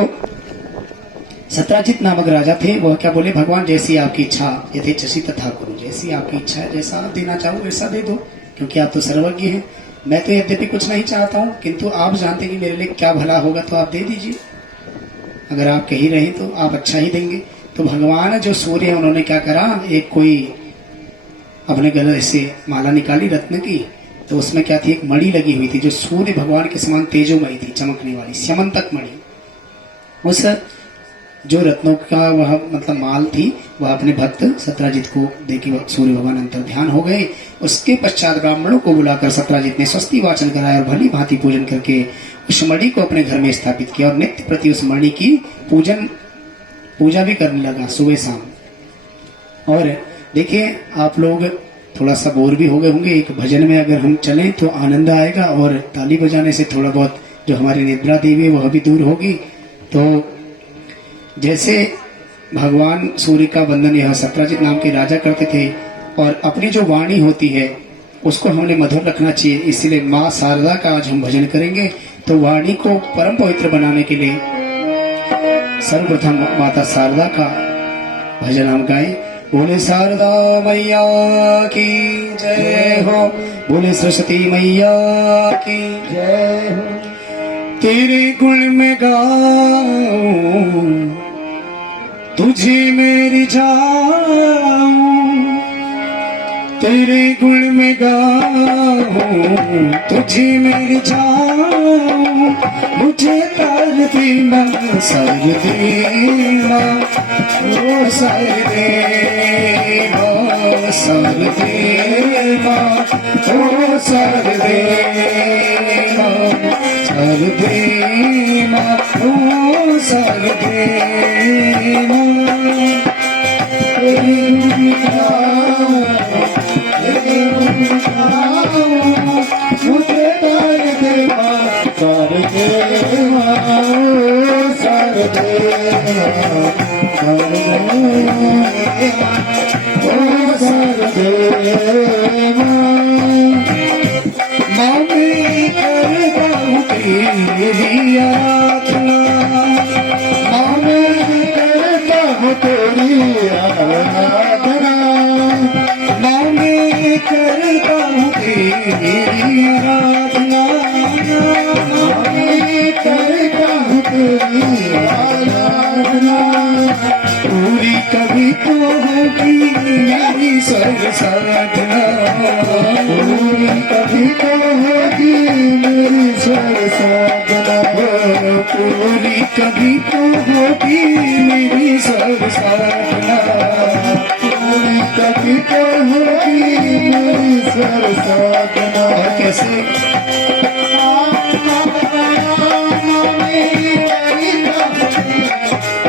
सत्राजित नामक राजा थे वह क्या बोले, भगवान जैसी आपकी इच्छा, यथेच्छसि तथा कुरु, जैसी आपकी इच्छा है, जैसा आप देना चाहो वैसा दे दो, क्योंकि आप तो सर्वज्ञ हैं। मैं तो यद्यपि कुछ नहीं चाहता हूँ, किंतु आप जानते कि मेरे लिए क्या भला होगा, तो आप दे दीजिए। अगर आप कही रहे तो आप अच्छा ही देंगे। तो भगवान जो सूर्य है उन्होंने क्या करा, एक कोई अपने गले से माला निकाली रत्न की, तो उसमें क्या थी, एक मणि लगी हुई थी जो सूर्य भगवान के समान तेजोमयी थी, चमकने वाली स्यमंतक मणि। उस जो रत्नों का वह मतलब माल थी वह अपने भक्त सत्राजित को देके सूर्य भगवान अंतर ध्यान हो गए। उसके पश्चात ब्राह्मणों को बुलाकर सत्राजित ने स्वस्ति वाचन कराया और भली भांति पूजन करके उस मणि को अपने घर में स्थापित किया और नित्य प्रति उस मणि की पूजा भी करने लगा सुबह शाम। और देखिए आप लोग थोड़ा सा बोर भी हो गए होंगे, एक भजन में अगर हम चलें तो आनंद आएगा और ताली बजाने से थोड़ा बहुत जो हमारी निद्रा देवी है वह भी दूर होगी। तो जैसे भगवान सूर्य का वंदन यह सत्राजित नाम के राजा करते थे और अपनी जो वाणी होती है उसको हमने मधुर रखना चाहिए, इसलिए माँ शारदा का आज हम भजन करेंगे। तो वाणी को परम पवित्र बनाने के लिए सर्वप्रथम माता शारदा का भजन हम गाएं। बोले शारदा मैया की जय हो, बोले सरस्वती मैया की जय हो। तेरे गुण में गाऊं तुझे मेरी जाऊं, तेरे गुण में गाऊं तुझे मेरी जाऊं। मुझे तार देना सर देना ओ सर देना, सर देना ओ सर देना, सर देना ओ सर देना। मुझे तार देना सर देना सर देना, सर देना ओ सर देना। मैं करता हूँ तेरी आराधना, मैं करता हूँ तेरी आराधना, मैं करता हूँ तेरी आराधना, मैं करता हूँ तेरी आराधना। पूरी कभी तो होगी मेरी सर्व साधना, पूरी कभी तो होगी मेरी सर्व साधना, पूरी कभी तो होगी मेरी सर्व साधना, पूरी कभी तो होगी मेरी सर्व साधना। और कैसे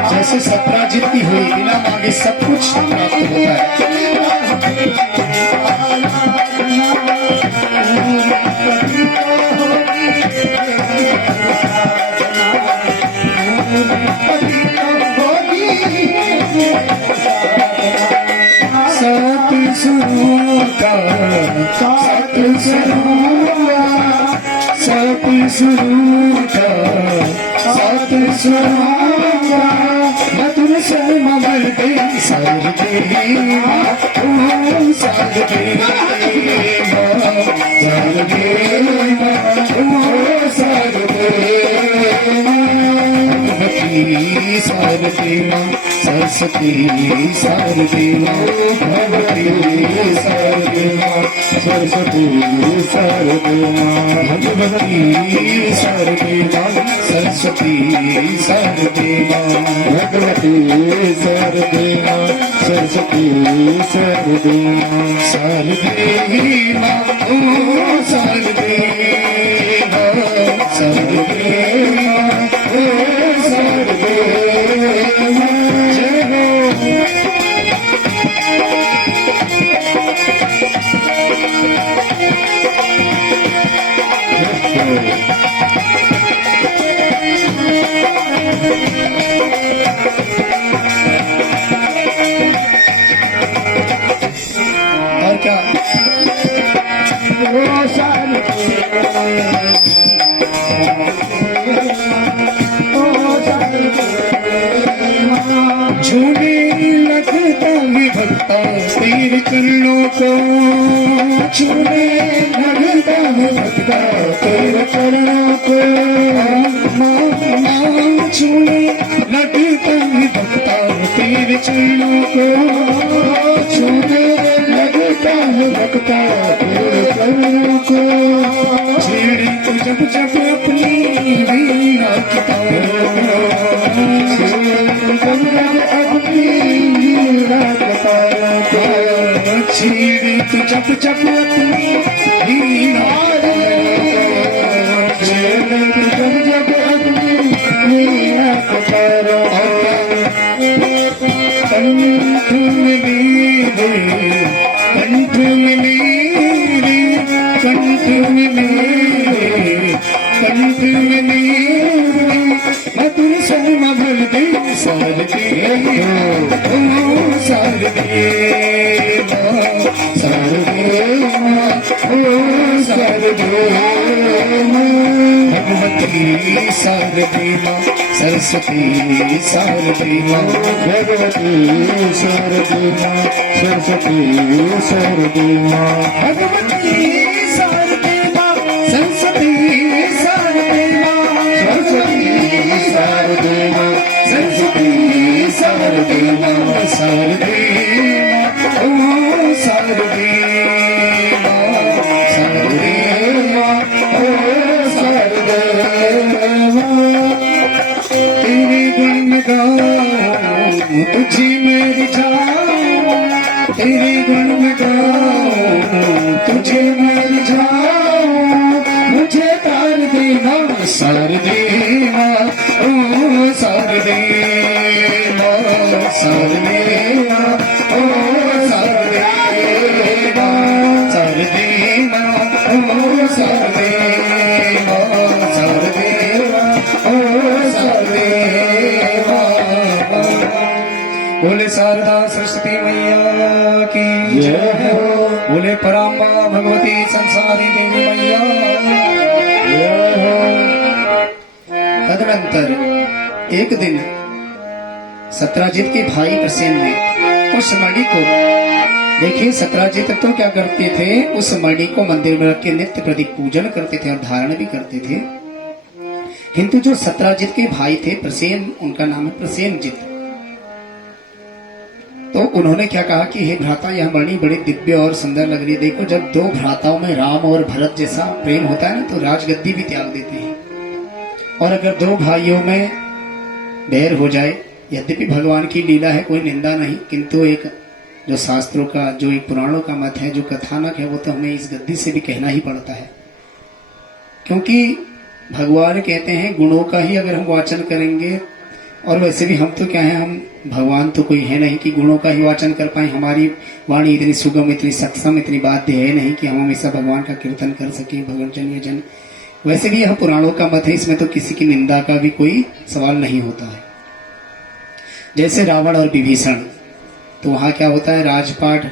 जैसे सत्राजित की हुई, बिना मांगे सब कुछ प्राप्त होता है। सतसुर का मधुर शर्मा मर गई सर देवा ओ सर देवा, सर देवा शारदे मां सरस्वती शारदे मां भगवती शारदे मां सरस्वती शारदे मां भगवती शारदे मां सरस्वती शारदे मां भगवती शारदे मां सरस्वती शारदे मां शारदे मां ओ शारदे मां शारदे मां ओ शारदे मां जय हो। और क्या झूमे लगता है भक्ता तेरे चरणों को झूमे लगता है भक्ता तेरे चरणों को झूमे लगता है भक्ता तेरे चरणों को झूमे लगता है भक्ता तेरे चरणों को छेड़े तो जब जब अपनी वीणा की छेड़े तो जब जब अपनी वीणा छेड़े तो जब जब अपनी वीणा कंठ मेरे कंठ मेरे कंठ मेरे कंठ मेरे मधुर शर्मा भर दे शारदे ओ शारदे मां शारदे मां ओ शारदे मां भगवती शारदे मां सरस्वती शारदे मां भगवती शारदे मां सरस्वती शारदे मां भगवती शारदे मां सरस्वती शारदे मां सरस्वती शारदे मां सरस्वती शारदे मां शारदे मां ओ शारदे मां शारदे मां ओ शारदे मां तेरे गुण में गाऊं तुझे मेरी जाऊं तेरे गुण में गाऊं तुझे मेरी जाऊं मुझे तार देना शारदे मां ओ शारदे मां शारदे मां ओ शारदे मां शारदे मां ओ शारदे मां शारदे मां ओ शारदे मां बोले शारदा सरस्वती मैया की जय हो बोले पराम्बा भगवती संसारी देवी मैया जय हो। तदनंतर एक दिन सत्राजित के भाई प्रसेन ने उस मणि को देखिए, सत्राजित तो क्या करते थे, उस मणि को मंदिर में रख के नित्य प्रति पूजन करते थे और धारण भी करते थे। किंतु जो सत्राजित के भाई थे प्रसेन, उनका नाम है प्रसेनजित, तो उन्होंने क्या कहा कि हे भ्राता, यह मणि बड़ी दिव्य और सुंदर लग रही है। देखो, जब दो भ्राताओं में राम और भरत जैसा प्रेम होता है ना, तो राजगद्दी भी त्याग देते हैं। और अगर दो भाइयों में बैर हो जाए, यद्यपि भगवान की लीला है, कोई निंदा नहीं, किंतु एक जो शास्त्रों का, जो एक पुराणों का मत है, जो कथानक है, वो तो हमें इस गद्दी से भी कहना ही पड़ता है। क्योंकि भगवान कहते हैं गुणों का ही अगर हम वाचन करेंगे, और वैसे भी हम तो क्या है, हम भगवान तो कोई है नहीं कि गुणों का ही वाचन कर पाए। हमारी वाणी इतनी सुगम, इतनी सक्षम, इतनी बाध्य है नहीं कि हम हमेशा भगवान का कीर्तन कर सकें, भगवजन या जन। वैसे भी यह पुराणों का मत है, इसमें तो किसी की निंदा का भी कोई सवाल नहीं होता है। जैसे रावण और विभीषण, तो वहां क्या होता है, राजपाट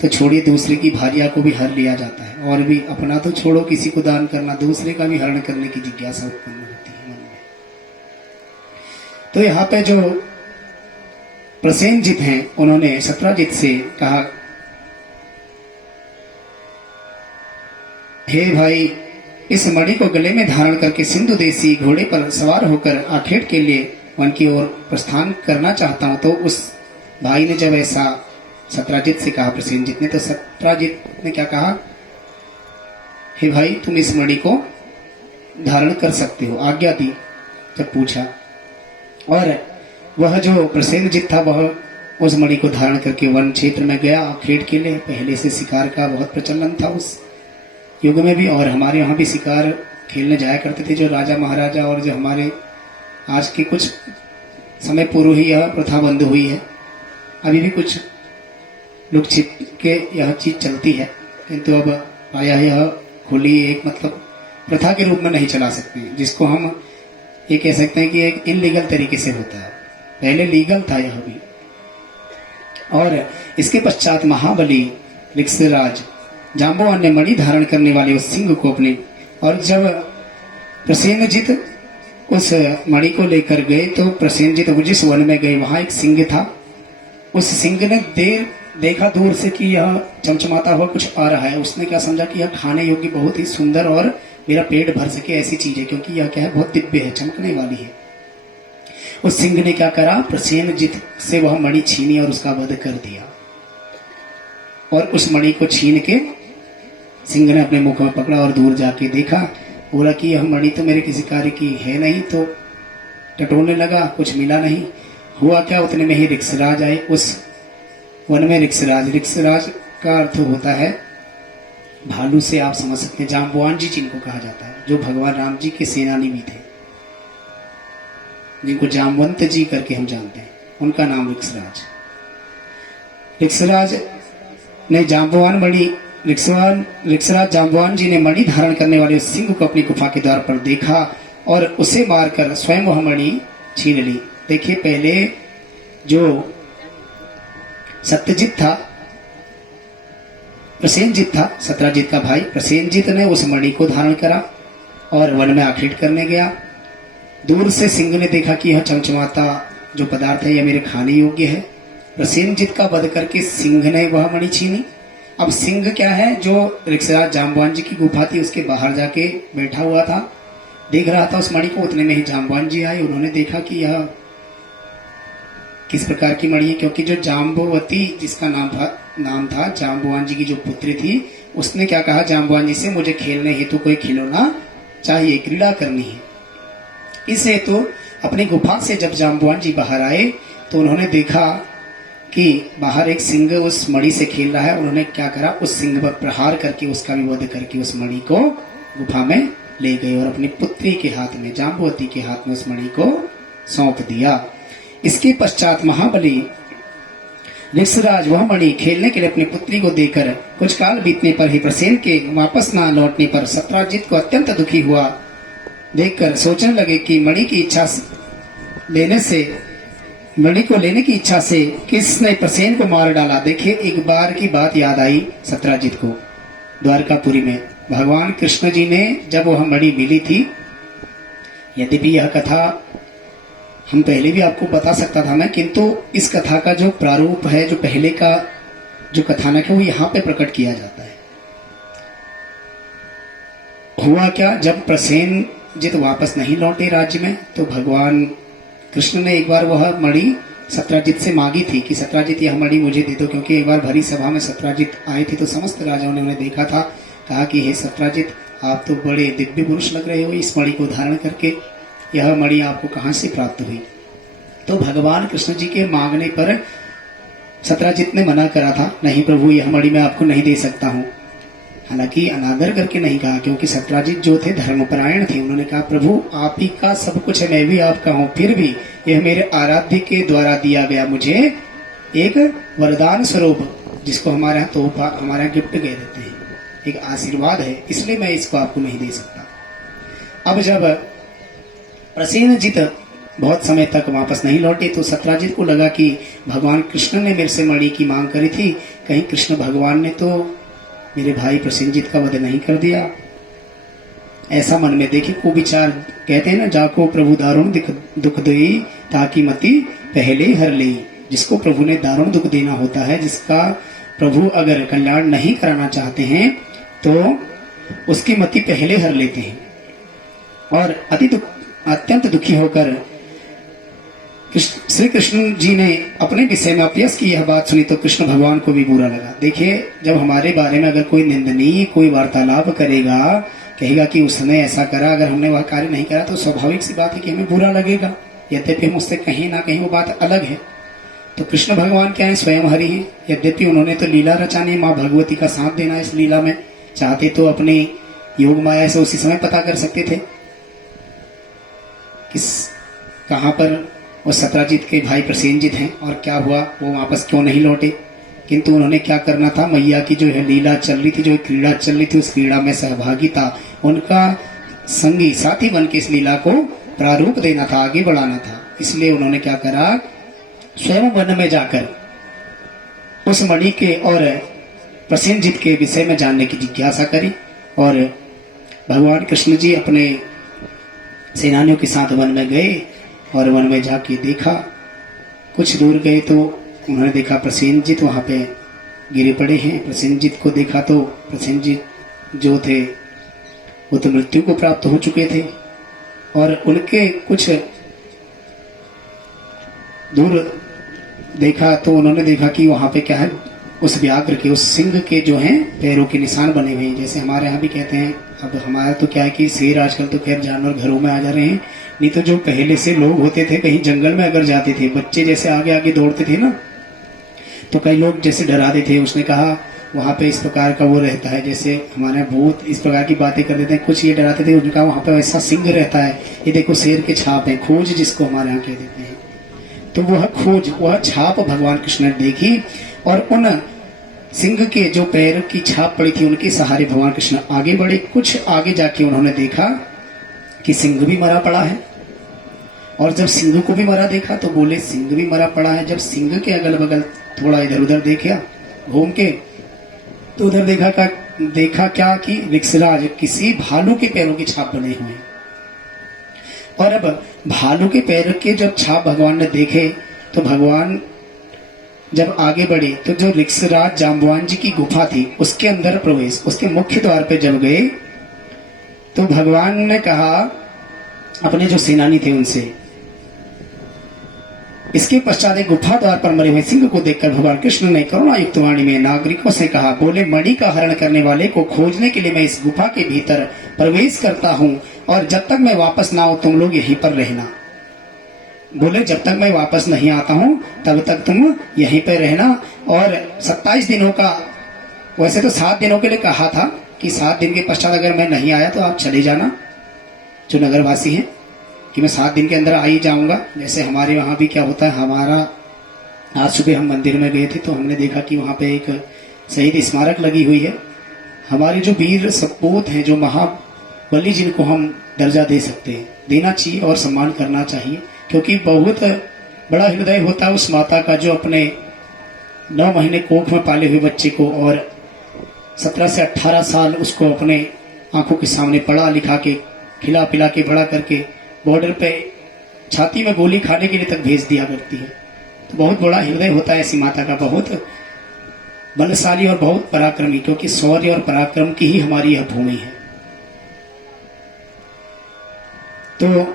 तो छोड़िए, दूसरे की भार्या को भी हर लिया जाता है, और भी अपना तो छोड़ो, किसी को दान करना, दूसरे का भी हरण करने की जिज्ञासा उत्पन्न होती है मन में। तो यहाँ पे जो प्रसेनजित हैं, उन्होंने सत्राजित से कहा, हे भाई, इस मणि को गले में धारण करके सिंधु देशी घोड़े पर सवार होकर आखेट के लिए वन की ओर प्रस्थान करना चाहता हूँ। तो उस भाई ने जब ऐसा सत्राजित से कहा, प्रसेनजित ने, तो सत्राजित ने क्या कहा, हे भाई तुम इस मणि को धारण कर सकते हो, आज्ञा दी जब पूछा। और वह जो प्रसेनजित था वह उस मणि को धारण करके वन क्षेत्र में गया खेत के लिए। पहले से शिकार का बहुत प्रचलन था उस युग में भी, और हमारे यहाँ भी शिकार खेलने जाया करते थे जो राजा महाराजा। और जो हमारे आज के कुछ समय पूर्व ही यह प्रथा बंद हुई है, अभी भी कुछ लुक छिप के यह चीज चलती है, किंतु अब प्रायः यह खुली एक मतलब प्रथा के रूप में नहीं चला सकते, जिसको हम ये कह सकते हैं कि एक इनलीगल तरीके से होता है। पहले लीगल था यह भी। और इसके पश्चात महाबली ऋक्षराज जांबवान ने मणि धारण करने वाले उस सिंह को अपने, और जब प्रसेनजित उस मणि को लेकर गए तो प्रसेनजित जिस वन में गए वहां एक सिंह था। उस सिंह ने देखा दूर से कि यह चमचमाता हुआ कुछ आ रहा है। उसने क्या समझा कि यह खाने योग्य बहुत ही सुंदर और मेरा पेट भर सके ऐसी चीज है, क्योंकि यह क्या है, बहुत दिव्य है, चमकने वाली है। उस सिंह ने क्या करा, प्रसेनजित से वह मणि छीनी और उसका वध कर दिया। और उस मणि को छीन के सिंह ने अपने मुख में पकड़ा और दूर जाके देखा, बोला कि यह मणि तो मेरे किसी कार्य की है नहीं। तो टटोलने लगा, कुछ मिला नहीं। हुआ क्या, उतने में ही ऋक्षराज आए उस वन में। ऋक्षराज का अर्थ होता है भालू से आप समझ सकते हैं, जांबवान जी जिनको कहा जाता है, जो भगवान राम जी के सेनानी भी थे, जिनको जामवंत जी करके हम जानते हैं, उनका नाम ऋक्षराज। ऋक्षराज ने जांबवान मणि ऋक्षराज जांबवान जी ने मणि धारण करने वाले उस सिंह को अपनी गुफा के द्वार पर देखा और उसे मारकर स्वयं वह मणि छीन ली। देखिए, पहले जो सत्यजित था, प्रसेनजित था, सत्राजित का भाई, प्रसेनजित ने उस मणि को धारण करा और वन में आखेट करने गया। दूर से सिंह ने देखा कि यह चमचमाता जो पदार्थ है यह मेरे खाने योग्य है। प्रसेनजित का वध करके सिंह ने वह मणि छीनी। अब सिंह क्या है, जो ऋक्षराज जांबवान जी की गुफा थी उसके बाहर जाके बैठा हुआ था, देख रहा था उस मणि को। उतने में ही जांबवान जी आए, उन्होंने देखा कि यह किस प्रकार की मणि है, क्योंकि जो जाम्बवती जिसका नाम था जांबवान जी की जो पुत्री थी, उसने क्या कहा जांबवान जी से, मुझे खेलने हेतु कोई खिलौना चाहिए, क्रीड़ा करनी है। इस हेतु अपनी गुफा से जब जांबवान जी बाहर आए तो उन्होंने देखा कि बाहर एक सिंह उस मणि से खेल रहा है। उन्होंने क्या करा, उस सिंह पर प्रहार करके उसका भी वध करके उस मणि को गुफा में ले गए और अपनी पुत्री के हाथ में, जाम्बवती के हाथ में उस मणि को सौंप दिया। इसके पश्चात महाबली ऋक्षराज वह मणि खेलने के लिए अपनी पुत्री को देकर कुछ काल बीतने पर ही प्रसेन के वापस न लौटने पर सत्राजित को अत्यंत दुखी हुआ देखकर सोचने लगे कि मणि को लेने की इच्छा से किसने प्रसेन को मार डाला। देखिए, एक बार की बात याद आई सत्राजित को, द्वारकापुरी में भगवान कृष्ण जी ने जब वह मणि मिली थी, यद्यपि यह कथा हम पहले भी आपको बता सकता था मैं, किंतु इस कथा का जो प्रारूप है, जो पहले का जो कथानक है, वो यहाँ पे प्रकट किया जाता है। हुआ क्या, जब प्रसेनजित वापस नहीं लौटे राज्य में, तो भगवान कृष्ण ने एक बार वह मणि सत्राजित से मांगी थी कि सत्राजित यह मणि मुझे दे दो, क्योंकि एक बार भरी सभा में सत्राजित आए थे तो समस्त राजाओं ने उन्हें देखा था। कहा कि हे सत्राजित, आप तो बड़े दिव्य पुरुष लग रहे हो, इस मणि को धारण करके यह मणि आपको कहां से प्राप्त हुई। तो भगवान कृष्ण जी के मांगने पर सत्राजित ने मना करा था, नहीं प्रभु, यह मणि मैं आपको नहीं दे सकता हूं। हालांकि अनादर करके नहीं कहा, क्योंकि सत्राजित जो थे धर्मपरायण थे। उन्होंने कहा, प्रभु आप ही का सब कुछ है, मैं भी आपका हूं, फिर भी यह मेरे आराध्य के द्वारा दिया गया मुझे एक वरदान स्वरूप, जिसको हमारे यहाँ तोहफा, हमारे यहाँ गिफ्ट कह देते हैं, एक आशीर्वाद है, इसलिए मैं इसको आपको नहीं दे सकता। अब जब प्रसेनजित बहुत समय तक वापस नहीं लौटे तो सत्राजित को लगा कि भगवान कृष्ण ने मेरे से मणि की मांग करी थी, कहीं कृष्ण भगवान ने तो मेरे भाई प्रसेनजित का वध नहीं कर दिया। ऐसा मन में देखिए को विचार, कहते हैं ना, जाको प्रभु दारुण दुख देई ताकि मति पहले हर ले। जिसको प्रभु ने दारुण दुख देना होता है, जिसका प्रभु अगर कल्याण नहीं कराना चाहते हैं तो उसकी मति पहले हर लेते हैं। और अत्यंत दुखी होकर श्री कृष्ण जी ने अपने विषय में अपयस की यह बात सुनी तो कृष्ण भगवान को भी बुरा लगा। देखिए, जब हमारे बारे में अगर कोई निंदनीय कोई वार्तालाप करेगा, कहेगा कि उसने ऐसा करा, अगर हमने वह कार्य नहीं करा तो स्वाभाविक सी बात है कि हमें बुरा लगेगा, यद्यपि हम उससे कहीं ना कहीं वो बात अलग है। तो कृष्ण भगवान क्या है, स्वयं हरि है। यद्यपि उन्होंने तो लीला रचानी, माँ भगवती का साथ देना इस लीला में, चाहते तो अपने योग माया से उसी समय पता कर सकते थे किस कहां पर वो सत्राजित के भाई प्रसेनजित हैं और क्या हुआ, वो वापस क्यों नहीं लौटे। किंतु उन्होंने क्या करना था, मैया की जो है लीला चल रही थी, जो क्रीड़ा चल रही थी, उस क्रीड़ा में सहभागिता, उनका संगी साथी बन के इस लीला को प्रारूप देना था, आगे बढ़ाना था। इसलिए उन्होंने क्या करा, स्वयं वन में जाकर उस मणि के और प्रसेनजित के विषय में जानने की जिज्ञासा करी। और भगवान कृष्ण जी अपने सेनानियों के साथ वन में गए और वन में जाके देखा। कुछ दूर गए तो उन्होंने देखा प्रसेनजित वहां पे गिरे पड़े हैं। प्रसेनजित को देखा तो प्रसेनजित जो थे वो तो मृत्यु को प्राप्त हो चुके थे। और उनके कुछ दूर देखा तो उन्होंने देखा कि वहां पे क्या है, उस व्याघ्र के, उस सिंह के जो हैं पैरों के निशान बने हुए हैं। जैसे हमारे यहाँ भी कहते हैं, अब हमारा तो क्या है कि शेर आजकल तो खैर जानवर घरों में आ जा रहे हैं, नहीं तो जो पहले से लोग होते थे कहीं जंगल में अगर जाते थे, बच्चे जैसे आगे आगे दौड़ते थे ना, तो कई लोग जैसे डराते थे। उसने कहा वहां पे इस प्रकार का वो रहता है, जैसे हमारे भूत इस प्रकार की बातें कर देते हैं, कुछ ये डराते थे। उन्होंने कहा वहां पे ऐसा सिंह रहता है, ये देखो शेर के छाप है, खोज जिसको हमारे यहाँ कह देते हैं। तो वह खोज, वह छाप भगवान कृष्ण ने देखी और उन सिंह के जो पैर की छाप पड़ी थी उनके सहारे भगवान कृष्ण आगे बढ़े। कुछ आगे जाके उन्होंने देखा कि सिंह भी मरा पड़ा है। और जब सिंह को भी मरा देखा तो बोले सिंह भी मरा पड़ा है। जब सिंह के अगल बगल थोड़ा इधर उधर देखा घूम के, तो उधर देखा क्या कि रिक्सराज किसी भालू के पैरों की छाप बने हुए हैं। और अब भालू के पैर के जब छाप भगवान ने देखे तो भगवान जब आगे बढ़े तो जो रिक्सराज जाम्बवान जी की गुफा थी उसके अंदर प्रवेश, उसके मुख्य द्वार पे जब गए तो भगवान ने कहा अपने जो सेनानी थे उनसे, इसके पश्चात एक गुफा द्वार पर मरे हुए सिंह को देखकर भगवान कृष्ण ने करुणा युक्त वाणी में नागरिकों से कहा, बोले मणि का हरण करने वाले को खोजने के लिए मैं इस गुफा के भीतर प्रवेश करता हूं और जब तक मैं वापस ना आऊं तुम लोग यहीं पर रहना। बोले जब तक मैं वापस नहीं आता हूं तब तक तुम यहीं पर रहना। और 27 दिनों का, वैसे तो 7 दिनों के लिए कहा था कि 7 दिन के पश्चात अगर मैं नहीं आया तो आप चले जाना, जो नगरवासी हैं, कि मैं 7 दिन के अंदर आ ही जाऊंगा। जैसे हमारे वहां भी क्या होता है, हमारा आज सुबह हम मंदिर में गए थे तो हमने देखा कि वहां पे एक शहीद स्मारक लगी हुई है। हमारे जो वीर सपूत हैं, जो महाबली, जिनको हम दर्जा दे सकते हैं, देना चाहिए और सम्मान करना चाहिए, क्योंकि बहुत बड़ा हृदय होता है उस माता का जो अपने 9 महीने कोख में पाले हुए बच्चे को और 17 से 18 साल उसको अपने आंखों के सामने पढ़ा लिखा के खिला पिला के बड़ा करके बॉर्डर पे छाती में गोली खाने के लिए तक भेज दिया करती है। तो बहुत बड़ा हृदय होता है ऐसी माता का, बहुत बलशाली और बहुत पराक्रमी, क्योंकि शौर्य और पराक्रम की ही हमारी यह भूमि है। तो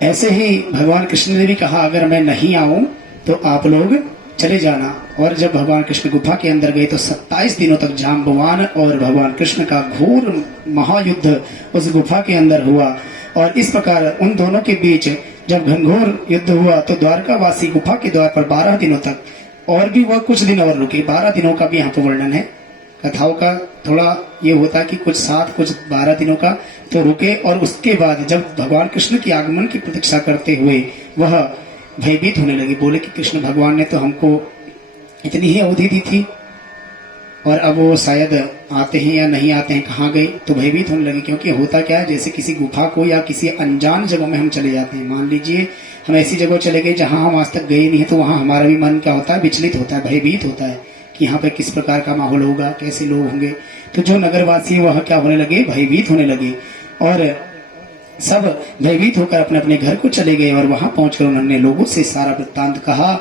ऐसे ही भगवान कृष्ण ने भी कहा अगर मैं नहीं आऊं तो आप लोग चले जाना। और जब भगवान कृष्ण गुफा के अंदर गए तो 27 दिनों तक जाम्बवान और भगवान कृष्ण का घोर महायुद्ध उस गुफा के अंदर हुआ। और इस प्रकार उन दोनों के बीच जब घनघोर युद्ध हुआ तो द्वारकावासी गुफा के द्वार पर 12 दिनों तक, और भी वह कुछ दिन और रुके, 12 दिनों का भी यहाँ पर वर्णन है। कथाओं का थोड़ा ये होता है कि कुछ 7 कुछ 12 दिनों का तो रुके। और उसके बाद जब भगवान कृष्ण के आगमन की प्रतीक्षा करते हुए वह भयभीत होने लगे। बोले कि कृष्ण भगवान ने तो हमको इतनी ही अवधि दी थी और अब वो शायद आते हैं या नहीं आते हैं, कहाँ गए। तो भयभीत होने लगे, क्योंकि होता क्या है, जैसे किसी गुफा को या किसी अनजान जगह में हम चले जाते हैं। मान लीजिए हम ऐसी जगह चले गए जहां हम आज तक गए नहीं है, तो वहां हमारा भी मन क्या होता है, विचलित होता है, भयभीत होता है कि यहाँ पे किस प्रकार का माहौल होगा, कैसे लोग होंगे। तो जो नगरवासी वह क्या होने लगे, भयभीत होने लगे और सब भयभीत होकर अपने अपने घर को चले गए। और वहां पहुंचकर उन्होंने लोगों से सारा वृत्तांत कहा।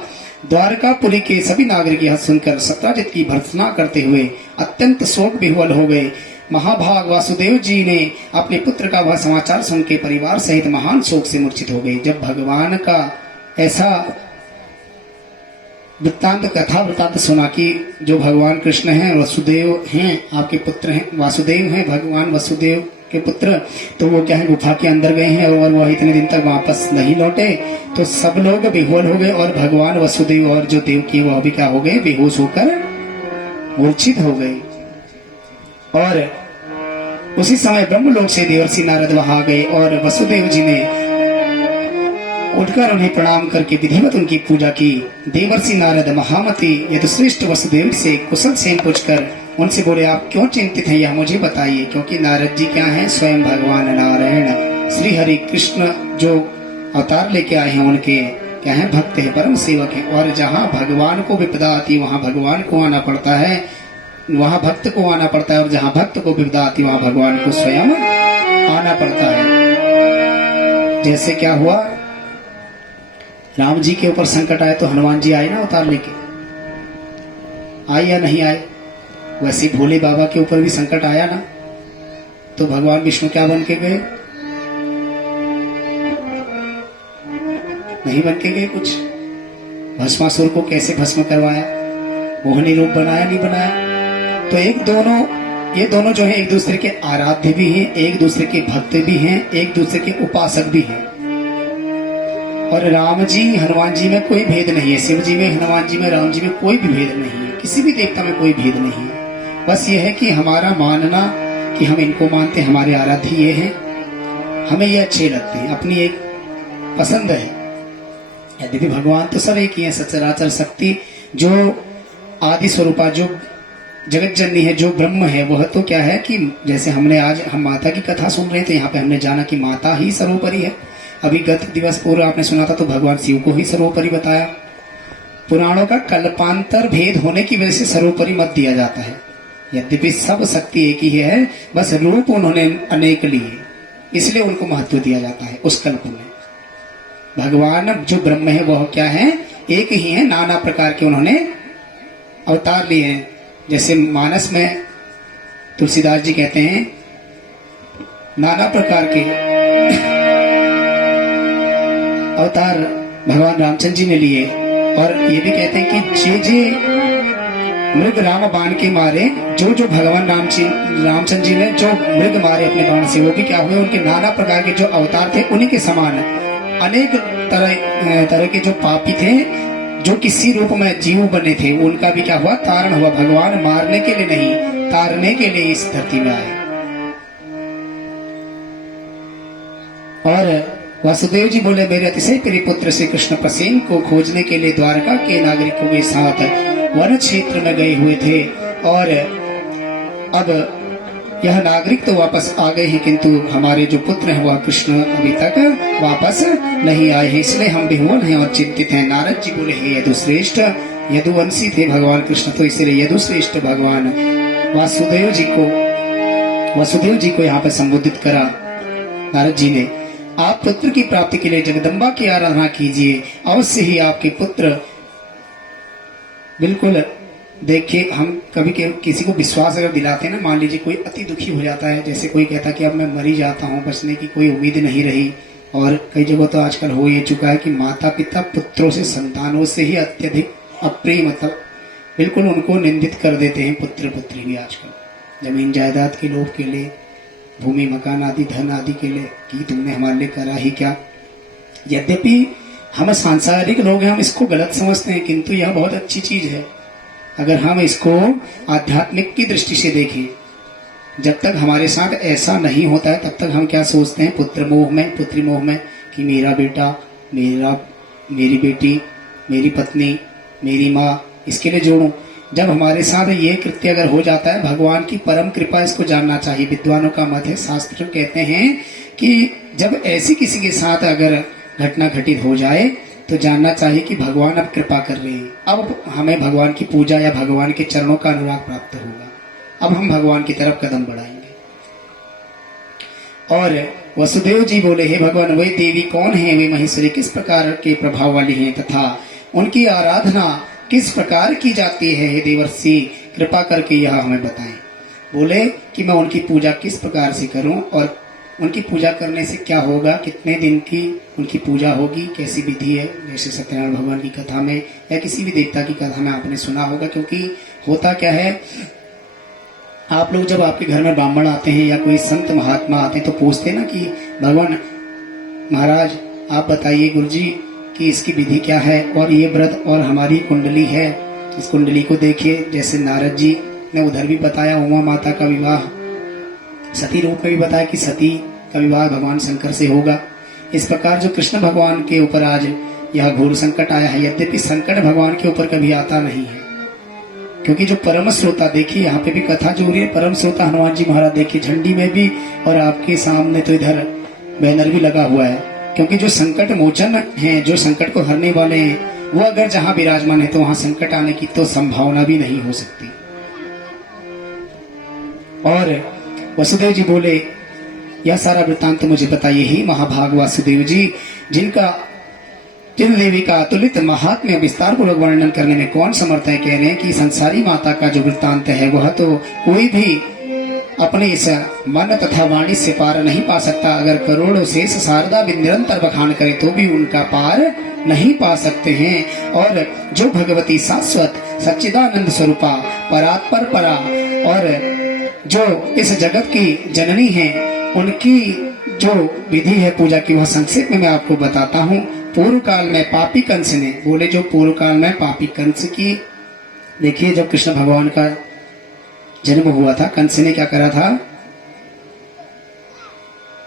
द्वारकापुरी के सभी नागरिक यह सुनकर सत्राजित की भर्त्सना करते हुए अत्यंत शोक विह्वल हो गए महाभाग वासुदेव जी ने अपने पुत्र का वह समाचार सुन के परिवार सहित महान शोक से मूर्छित हो गए। जब भगवान का ऐसा कथा वृत्तांत सुना कि जो भगवान कृष्ण हैं, वसुदेव हैं, आपके पुत्र हैं, वासुदेव हैं, भगवान वसुदेव के पुत्र, तो वो क्या है गुफा के अंदर गए हैं और वह इतने दिन तक वापस नहीं लौटे, तो सब लोग बेहोश हो गए और भगवान वसुदेव और जो देवकी वह भी क्या हो गए, बेहोश होकर मूर्छित हो गए। और उसी समय ब्रह्मलोक से देवर्षि नारद वहां आ गए और वसुदेव जी ने उठकर उन्हें प्रणाम करके विधिवत उनकी पूजा की। देवर्षि नारद महामती यदुश्रेष्ठ वसुदेव से कुशल सेन पूछकर उनसे बोले, आप क्यों चिंतित हैं, यह मुझे बताइए। क्योंकि नारद जी क्या हैं, स्वयं भगवान नारायण श्री हरि कृष्ण जो अवतार लेके आए हैं, उनके क्या है भक्त है, परम सेवक है। और जहाँ भगवान को विपदा आती है वहाँ भगवान को आना पड़ता है, वहाँ भक्त को आना पड़ता है, और जहाँ भक्त को विपदा आती है वहाँ भगवान को स्वयं आना पड़ता है। जैसे क्या हुआ, राम जी के ऊपर संकट आए तो हनुमान जी आए ना अवतार लेके, आए या नहीं आए। वैसे भोले बाबा के ऊपर भी संकट आया ना, तो भगवान विष्णु क्या बन के गए, नहीं बन के गए कुछ। भस्मासुर को कैसे भस्म करवाया, मोहनी रूप बनाया नहीं बनाया। तो ये दोनों जो है एक दूसरे के आराध्य भी हैं, एक दूसरे के भक्त भी हैं, एक दूसरे के उपासक भी हैं। और राम जी हनुमान जी में कोई भेद नहीं है, शिव जी में हनुमान जी में राम जी में कोई भी भेद नहीं है, किसी भी देवता में कोई भेद नहीं है। बस ये है कि हमारा मानना कि हम इनको मानते, हमारे आराध्य ये हैं, हमें ये अच्छे लगते हैं, अपनी एक पसंद है। यद्यपि भगवान तो सब एक ही है, सचराचर शक्ति जो आदि स्वरूपा, जो जगत जननी है, जो ब्रह्म है, वह तो क्या है कि जैसे हमने आज हम माता की कथा सुन रहे थे, यहाँ पे हमने जाना कि माता ही सर्वोपरि है। अभी गत दिवस पूर्व आपने सुना था तो भगवान शिव को ही सर्वोपरि बताया। पुराणों का कल्पांतर भेद होने की वजह से सर्वोपरि मत दिया जाता है। यद्यपि सब शक्ति एक ही है, बस रूप उन्होंने अनेक लिए, इसलिए उनको महत्व दिया जाता है उस कल्प में। भगवान जो ब्रह्म है वह क्या है, एक ही है, नाना प्रकार के उन्होंने अवतार लिए हैं। जैसे मानस में तुलसीदास जी कहते हैं नाना प्रकार के अवतार भगवान रामचंद्र जी ने लिए। और ये भी कहते हैं कि जे मृग राम बाण के मारे, जो भगवान रामचंद्र जी ने जो मृग मारे अपने बाण से, वो भी क्या हुए, उनके नाना प्रकार के जो अवतार थे उन्हीं के समान अनेक तरह के जो पापी थे, जो किसी रूप में जीव बने थे, उनका भी क्या हुआ, तारण हुआ। भगवान मारने के लिए नहीं, तारने के लिए इस धरती में आए। और वासुदेव जी बोले, मेरे अतिशय प्रिय पुत्र श्री कृष्ण प्रसेन को खोजने के लिए द्वारका के नागरिकों के साथ वन क्षेत्र में गए हुए थे। और अब यह नागरिक तो वापस आ गए हैं, किंतु हमारे जो पुत्र हैं वह कृष्ण अभी तक वापस नहीं आए हैं, इसलिए हम विह्वल हैं और चिंतित हैं। नारद जी बोले, हे यदुश्रेष्ठ, यदुवंशी थे भगवान कृष्ण, तो इसलिए यदुश्रेष्ठ भगवान वासुदेव जी को यहाँ पे संबोधित करा नारद जी ने। आप पुत्र की प्राप्ति के लिए जगदम्बा की आराधना कीजिए, अवश्य ही आपके पुत्र। बिल्कुल देखिए, हम कभी किसी को विश्वास अगर दिलाते हैं ना, मान लीजिए कोई अति दुखी हो जाता है, जैसे कोई कहता है कि अब मैं मर ही जाता हूँ, बचने की कोई उम्मीद नहीं रही। और कई जगह तो आजकल हो ये चुका है कि माता पिता पुत्रों से, संतानों से ही अत्यधिक अप्रिय, मतलब बिल्कुल उनको निंदित कर देते हैं पुत्र पुत्री भी आजकल, जमीन जायदाद के लोभ के लिए, भूमि मकान आदि धन आदि के लिए, कि तुमने हमारे लिए करा ही क्या। यद्यपि हम सांसारिक लोग हैं, हम इसको गलत समझते हैं, किंतु यह बहुत अच्छी चीज है अगर हम इसको आध्यात्मिक की दृष्टि से देखें। जब तक हमारे साथ ऐसा नहीं होता है, तब तक हम क्या सोचते हैं, पुत्र मोह में, पुत्री मोह में, कि मेरा बेटा, मेरी बेटी, मेरी पत्नी, मेरी माँ, इसके लिए जोड़ूं। जब हमारे साथ ये कृत्य अगर हो जाता है, भगवान की परम कृपा, इसको जानना चाहिए। विद्वानों का मत है, शास्त्र कहते हैं कि जब ऐसी किसी के साथ अगर घटना घटित हो जाए तो जानना चाहिए कि भगवान अब कृपा कर रहे हैं, अब हमें भगवान की पूजा या भगवान के चरणों का अनुराग प्राप्त होगा, अब हम भगवान की तरफ कदम बढ़ाएंगे। और वसुदेव जी बोले, हे भगवान, वे देवी कौन है, वे महेश्वरी किस प्रकार के प्रभाव वाली हैं, तथा उनकी आराधना किस प्रकार की जाती है, हे देवर्षि, कृपा करके यह हमें बताएं। बोले कि मैं उनकी पूजा किस प्रकार से करूं और उनकी पूजा करने से क्या होगा, कितने दिन की उनकी पूजा होगी, कैसी विधि है। जैसे सत्यनारायण भगवान की कथा में या किसी भी देवता की कथा में आपने सुना होगा। क्योंकि होता क्या है, आप लोग जब आपके घर में ब्राह्मण आते हैं या कोई संत महात्मा आते हैं तो पूछते हैं ना कि भगवान महाराज आप बताइए गुरुजी कि इसकी विधि क्या है, और ये व्रत और हमारी कुंडली है, इस कुंडली को देखिए। जैसे नारद जी ने उधर भी बताया उमा माता का विवाह, सती रूप में भी बताया कि सती का विवाह भगवान शंकर से होगा। इस प्रकार जो कृष्ण भगवान के ऊपर आज यह घोर संकट आया है, यद्यपि संकट भगवान के ऊपर कभी आता नहीं है, क्योंकि जो परम श्रोता, देखिए यहाँ पे भी कथा जो हो रही है, परम श्रोता हनुमान जी महाराज देखिए झंडी में भी, और आपके सामने तो इधर बैनर भी लगा हुआ है। क्योंकि जो संकट मोचन है, जो संकट को हरने वाले हैं, वो अगर जहां विराजमान है तो वहां संकट आने की तो संभावना भी नहीं हो सकती। और वसुदेव जी बोले यह सारा वृत्तांत मुझे बताइए ही महाभाग वासुदेव जी, जिन देवी का अतुलित महात्म्य विस्तार पूर्वक वर्णन करने में कौन समर्थ है। कह रहे हैं कि संसारी माता का जो वृत्तांत है वह तो कोई भी अपने इस मन तथा वाणी से पार नहीं पा सकता। अगर करोड़ों शेष शारदा भी निरंतर बखान करे तो भी उनका पार नहीं पा सकते हैं। और जो भगवती शाश्वत सच्चिदानंद स्वरूपा परात्पर परा और जो इस जगत की जननी है, उनकी जो विधि है पूजा की, वह संक्षेप में मैं आपको बताता हूँ। पूर्व काल में पापी कंस ने, बोले जो पूर्व काल में पापी कंस की, देखिए जब कृष्ण भगवान का जन्म हुआ था, कंस ने क्या करा था,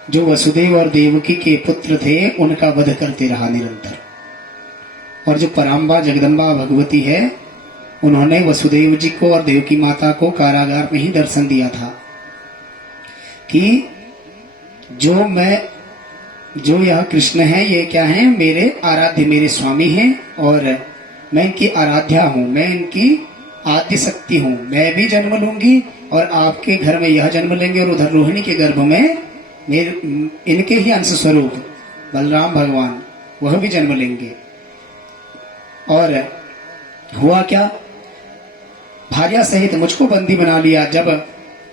जो वसुदेव और देवकी के पुत्र थे उनका वध करते रहा निरंतर। और जो पराम्बा जगदम्बा भगवती है, उन्होंने वसुदेव जी को और देवकी माता को कारागार में ही दर्शन दिया था कि जो यह कृष्ण है, ये क्या है, मेरे आराध्य, मेरे स्वामी हैं, और मैं इनकी आराध्या हूं, मैं इनकी आद्य शक्ति हूं। मैं भी जन्म लूंगी और आपके घर में यह जन्म लेंगे, और उधर रोहिणी के गर्भ में इनके ही अंश स्वरूप बलराम भगवान वह भी जन्म लेंगे। और हुआ क्या, भार्या सहित मुझको बंदी बना लिया। जब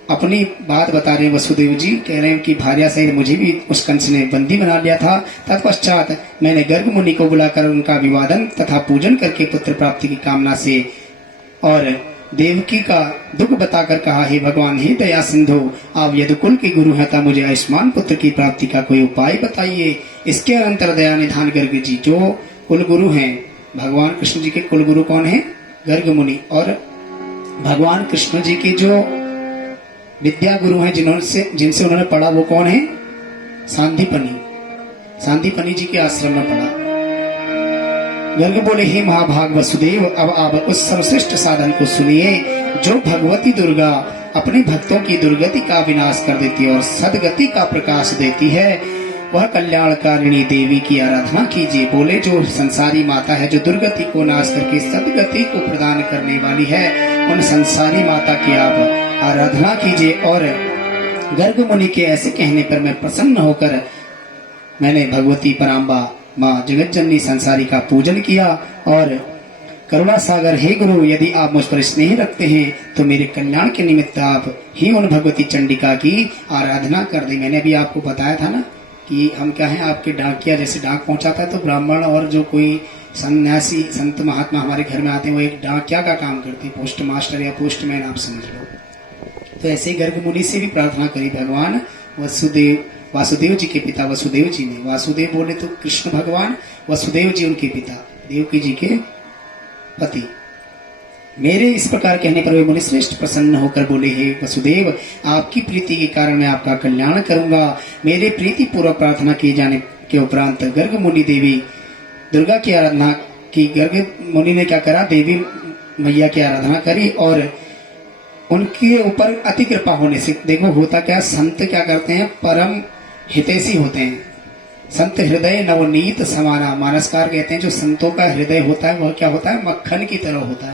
अपनी बात बता रहे हैं वसुदेव जी, कह रहे हैं कि भार्या सहित मुझे भी उस कंस ने बंदी बना लिया था। तत्पश्चात मैंने गर्ग मुनि को बुलाकर उनका अभिवादन तथा पूजन करके पुत्र प्राप्ति की कामना से और देवकी का दुख बताकर कहा, हे भगवान, हे दया सिंधु, आप यदुकुल के गुरु हैं, तब मुझे आयुष्मान पुत्र की प्राप्ति का कोई उपाय बताइए। इसके अंतर दया निधान गर्ग जी, जो कुल गुरु हैं, भगवान कृष्ण जी के कुल गुरु कौन है, गर्ग मुनि, और भगवान कृष्ण जी के जो विद्या गुरु हैं, जिनसे उन्होंने पढ़ा, वो कौन है, सांदीपनी जी के आश्रम में पढ़ा। गर्ग बोले, हे महाभाग वसुदेव, अब आप उस सर्वश्रेष्ठ साधन को सुनिए जो भगवती दुर्गा अपने भक्तों की दुर्गति का विनाश कर देती है और सदगति का प्रकाश देती है। वह कल्याणकारिणी देवी की आराधना कीजिए। बोले जो संसारी माता है, जो दुर्गति को नाश करके सदगति को प्रदान करने वाली है, उन संसारी माता की आप आराधना कीजिए। और गर्ग मुनि के ऐसे कहने पर मैं प्रसन्न होकर मैंने भगवती पराम्बा माँ जगत जननी संसारी का पूजन किया। और करुणा सागर, हे गुरु, यदि आप मुझ पर स्नेह रखते हैं तो मेरे कल्याण के निमित्त आप ही उन भगवती चंडिका की आराधना कर दें। मैंने अभी आपको बताया था ना कि हम क्या हैं, आपके डाकिया जैसे डाक पहुंचाता है, तो ब्राह्मण और जो कोई सन्यासी संत महात्मा हमारे घर में आते हैं, वो एक डाकिया का काम करते हैं, पोस्ट मास्टर या पोस्टमैन आप समझ लो। तो ऐसे ही गर्ग मुनि से भी प्रार्थना करी भगवान वासुदेव जी के पिता वसुदेव जी ने। वासुदेव बोले तो कृष्ण भगवान, वसुदेव जी उनके पिता, देवकी जी के पति। मेरे इस प्रकार कहने पर वे मुनिश्रेष्ठ प्रसन्न होकर बोले, हे वसुदेव, आपकी प्रीति के कारण मैं आपका कल्याण करूंगा। मेरे प्रीति पूर्वक प्रार्थना किए जाने के उपरांत गर्ग मुनि देवी दुर्गा की आराधना की। गर्ग मुनि ने क्या करा, देवी मैया की आराधना करी और उनके ऊपर अति कृपा होने से, देखो होता क्या, संत क्या करते हैं, परम हितैषी होते हैं। संत हृदय नवनीत समाना, मानसकार कहते हैं, जो संतों का हृदय होता है वह क्या होता है, मक्खन की तरह होता है।